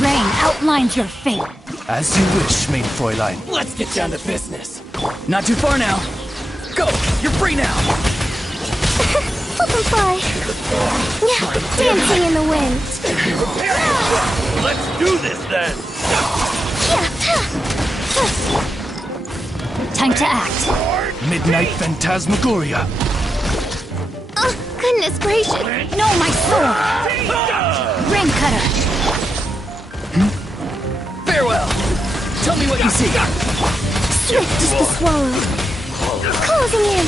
Rain outlines your fate. As you wish, main Fräulein. Let's get down to business. Not too far now. Go! You're free now! Let them fly. Dancing in the wind. Let's do this then! Time to act. Midnight Phantasmagoria. Oh, goodness gracious. No, my sword! Ring cutter. Farewell! Tell me what you see! Swift as the swallow. Closing in.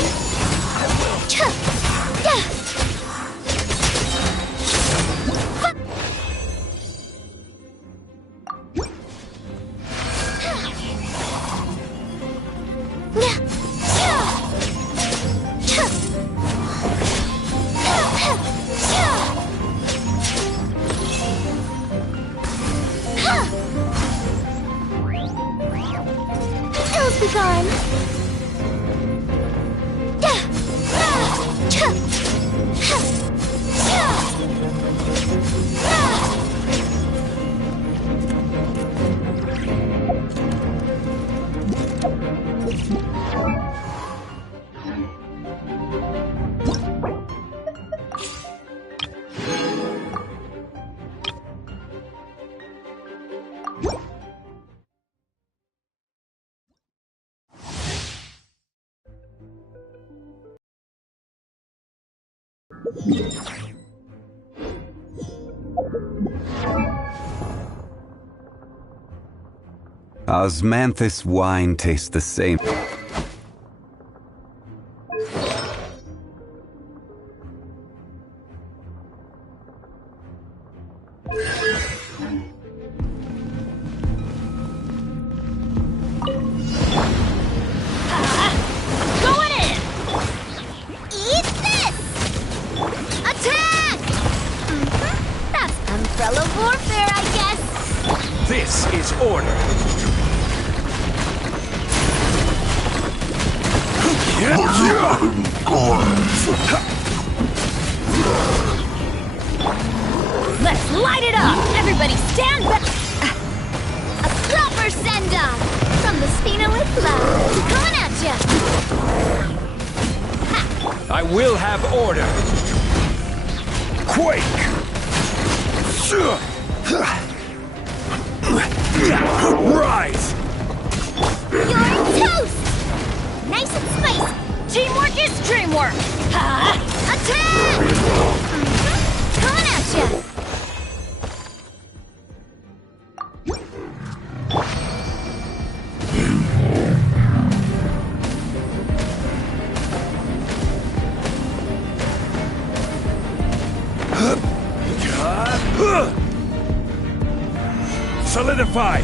Ills be gone. Osmanthus wine tastes the same. Going in! Eat this! Attack! That's umbrella warfare, I guess. This is order. Let's light it up! Everybody stand back! A proper send-off from the Spina with love. Coming at ya! I will have order. Quake! Rise! You're toast! Nice and spicy! Teamwork is dreamwork! Attack! Coming at ya! Solidify!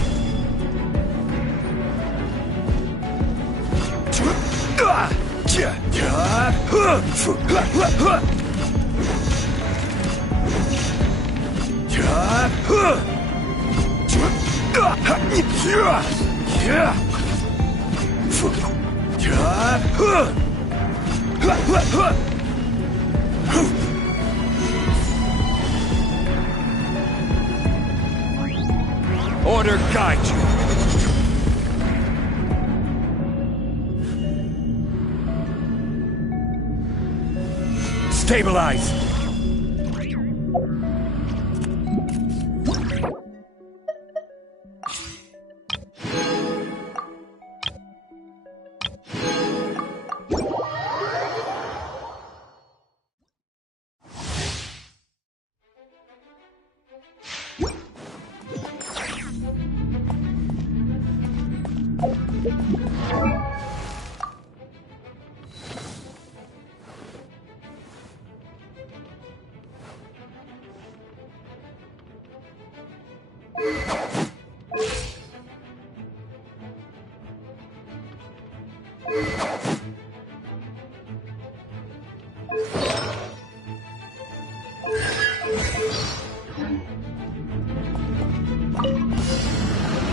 Order guide you. Stabilize.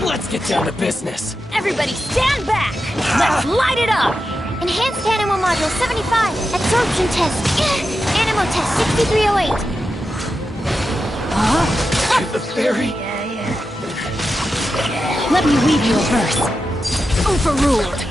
Let's get down to business. Everybody stand back! Let's light it up! Enhanced Animal Module 75. Absorption test. Animal test 6308. The fairy? Let me read you a verse. Overruled.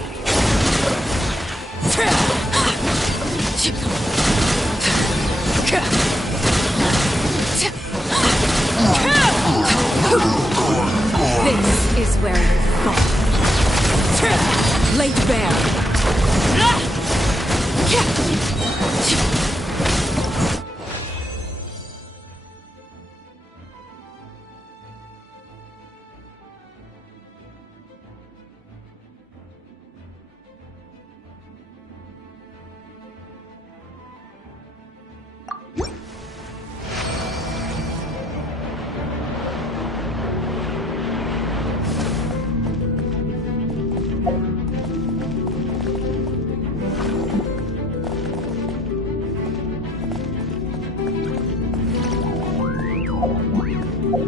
My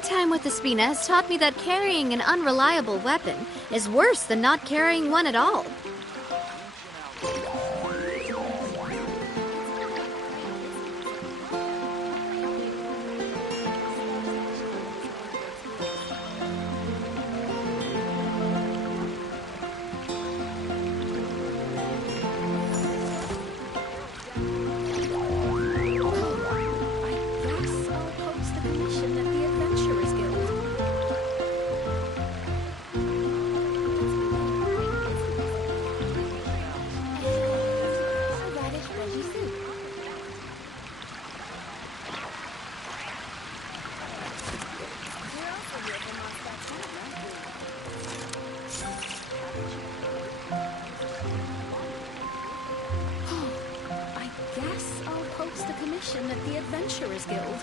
time with the Spina has taught me that carrying an unreliable weapon is worse than not carrying one at all. At the Adventurers Guild.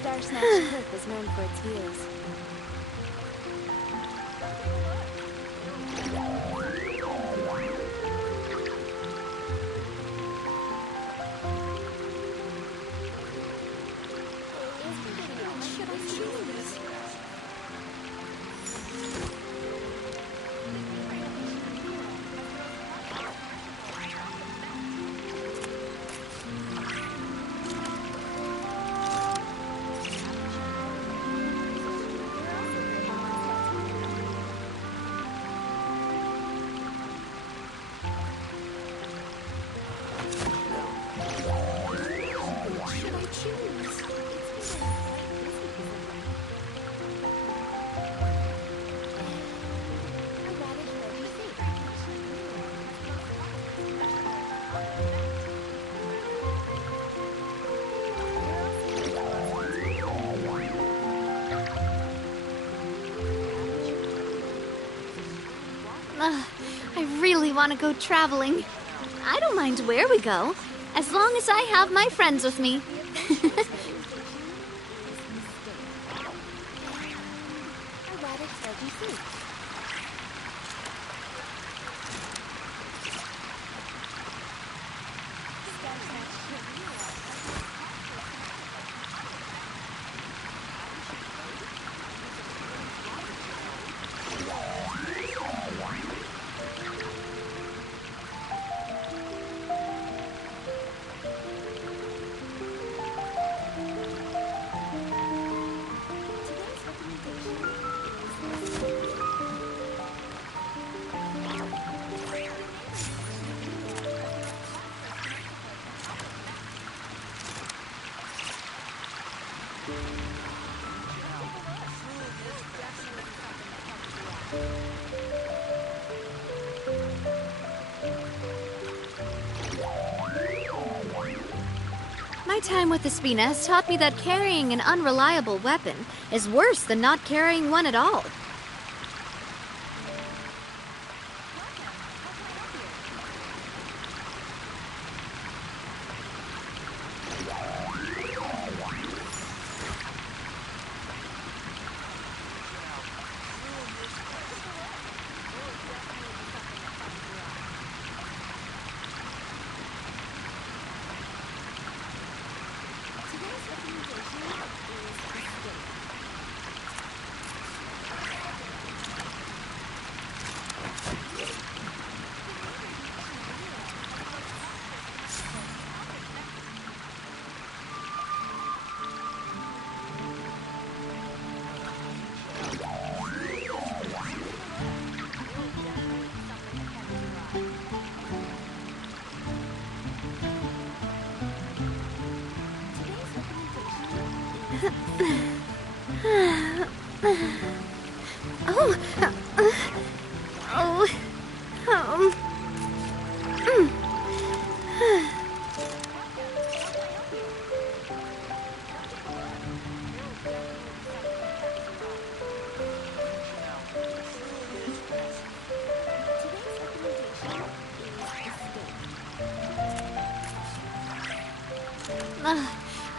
Star Snatch Cliff is known for its views. I really want to go traveling. I don't mind where we go, as long as I have my friends with me. My time with the Spina has taught me that carrying an unreliable weapon is worse than not carrying one at all.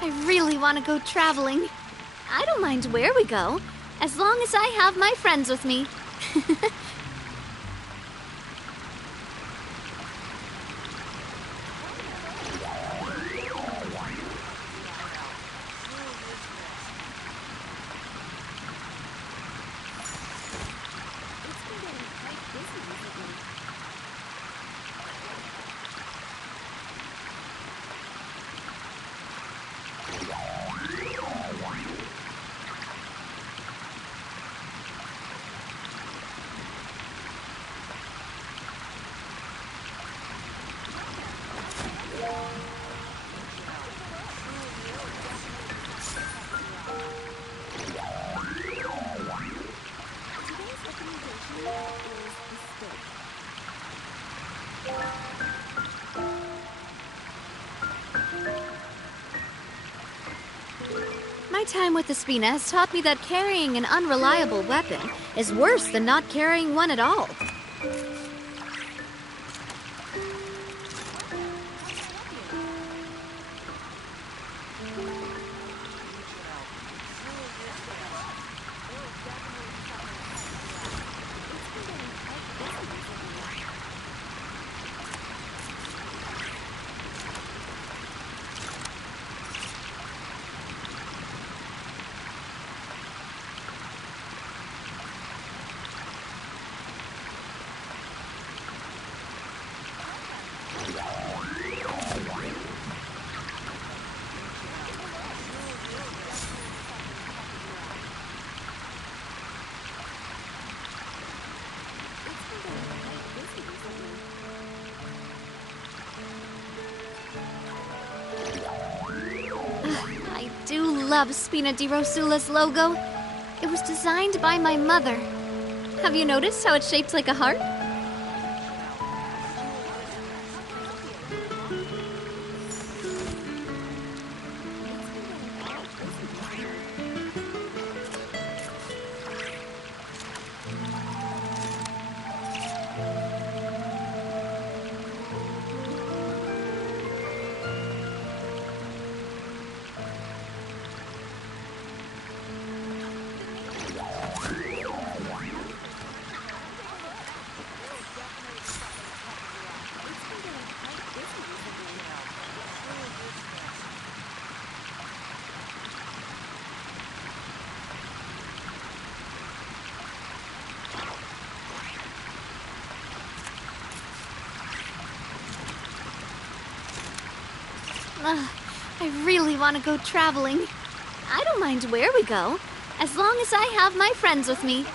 I really want to go traveling. I don't mind where we go, as long as I have my friends with me. My time with the Spina has taught me that carrying an unreliable weapon is worse than not carrying one at all. I do love Spina di Rosula's logo. It was designed by my mother. Have you noticed how it's shaped like a heart? I really want to go traveling. I don't mind where we go, as long as I have my friends with me.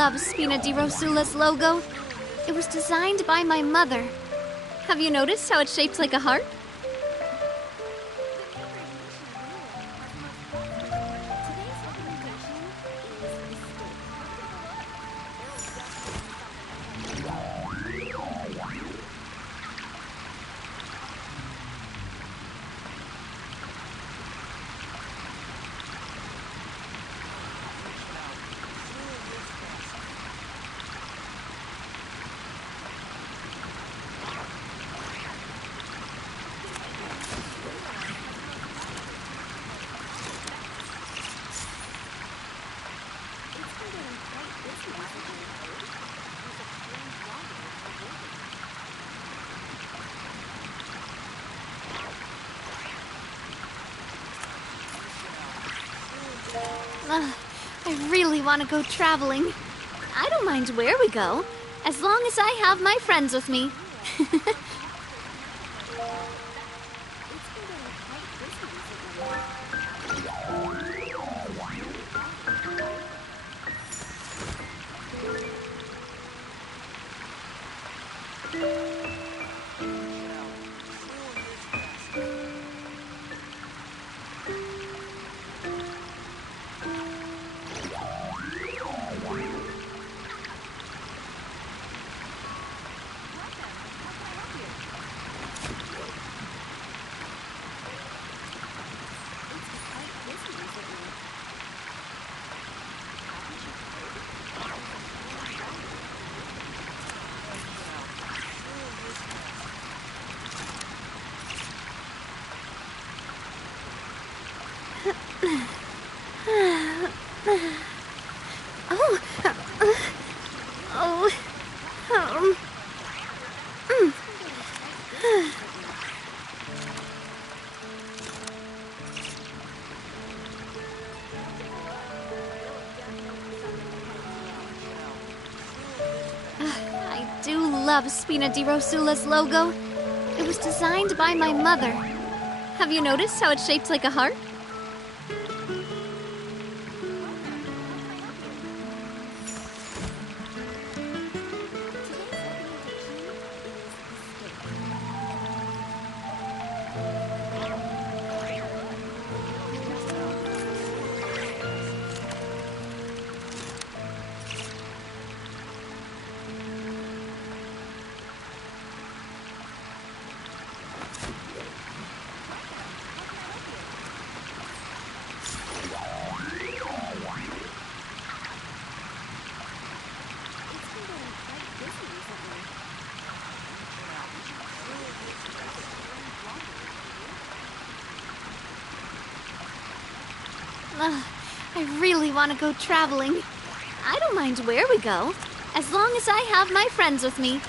love Spina di Rosula's logo. It was designed by my mother. Have you noticed how it's shaped like a heart? I really want to go traveling. I don't mind where we go, as long as I have my friends with me. I do love Spina di Rosula's logo. It was designed by my mother. Have you noticed how it's shaped like a heart? I really want to go traveling. I don't mind where we go, as long as I have my friends with me.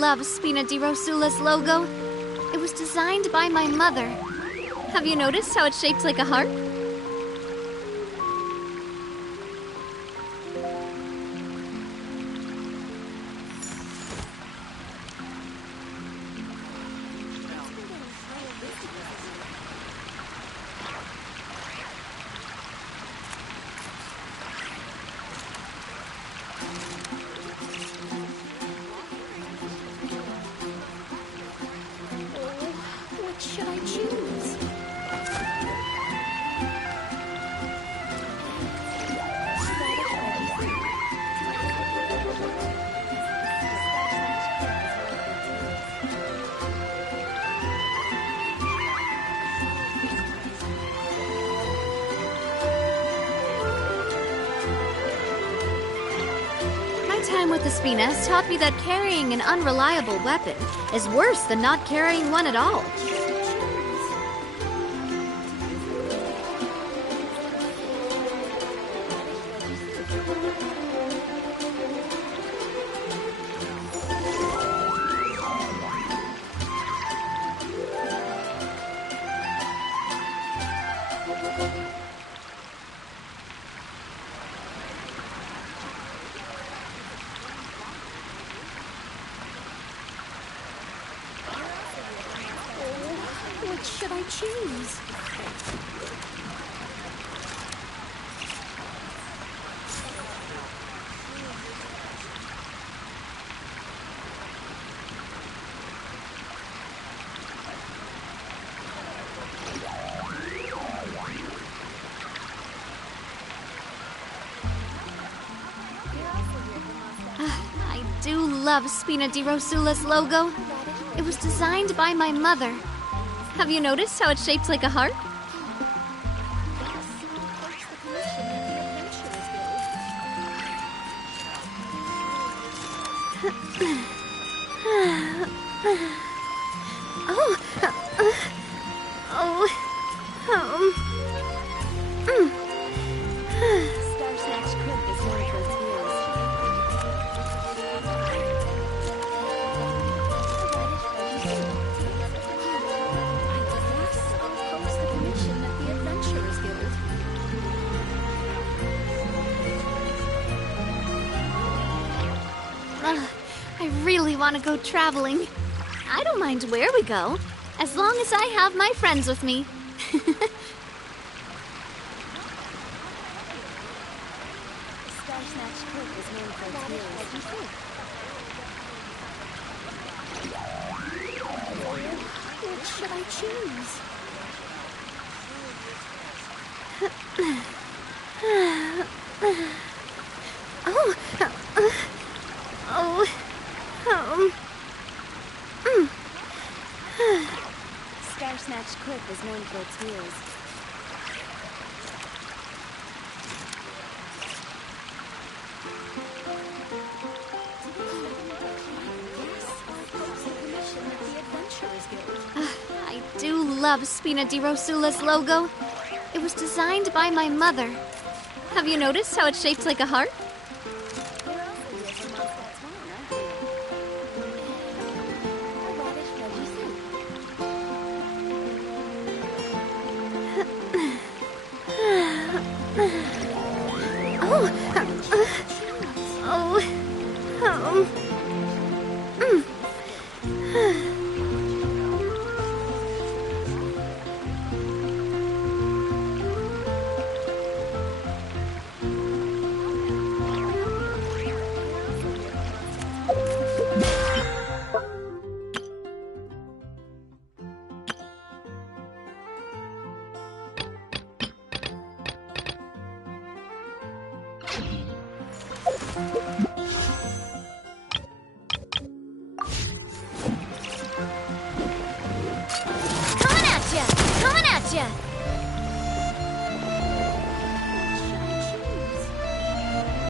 Love Spina di Rosula's logo. It was designed by my mother. Have you noticed how it's shaped like a heart? My time with the Spina has taught me that carrying an unreliable weapon is worse than not carrying one at all. What should I choose? I do love Spina di Rosula's logo. It was designed by my mother. Have you noticed how it's shaped like a heart? Star Snatch Crib is known for its views. Post the commission at the Adventurers Guild. I really want to go traveling. I don't mind where we go, as long as I have my friends with me. Star Snatch Crib is known for its views. What should I choose? Star Snatch Crib is known for its views. I do love Spina di Rosula's logo. It was designed by my mother. Have you noticed how it's shaped like a heart?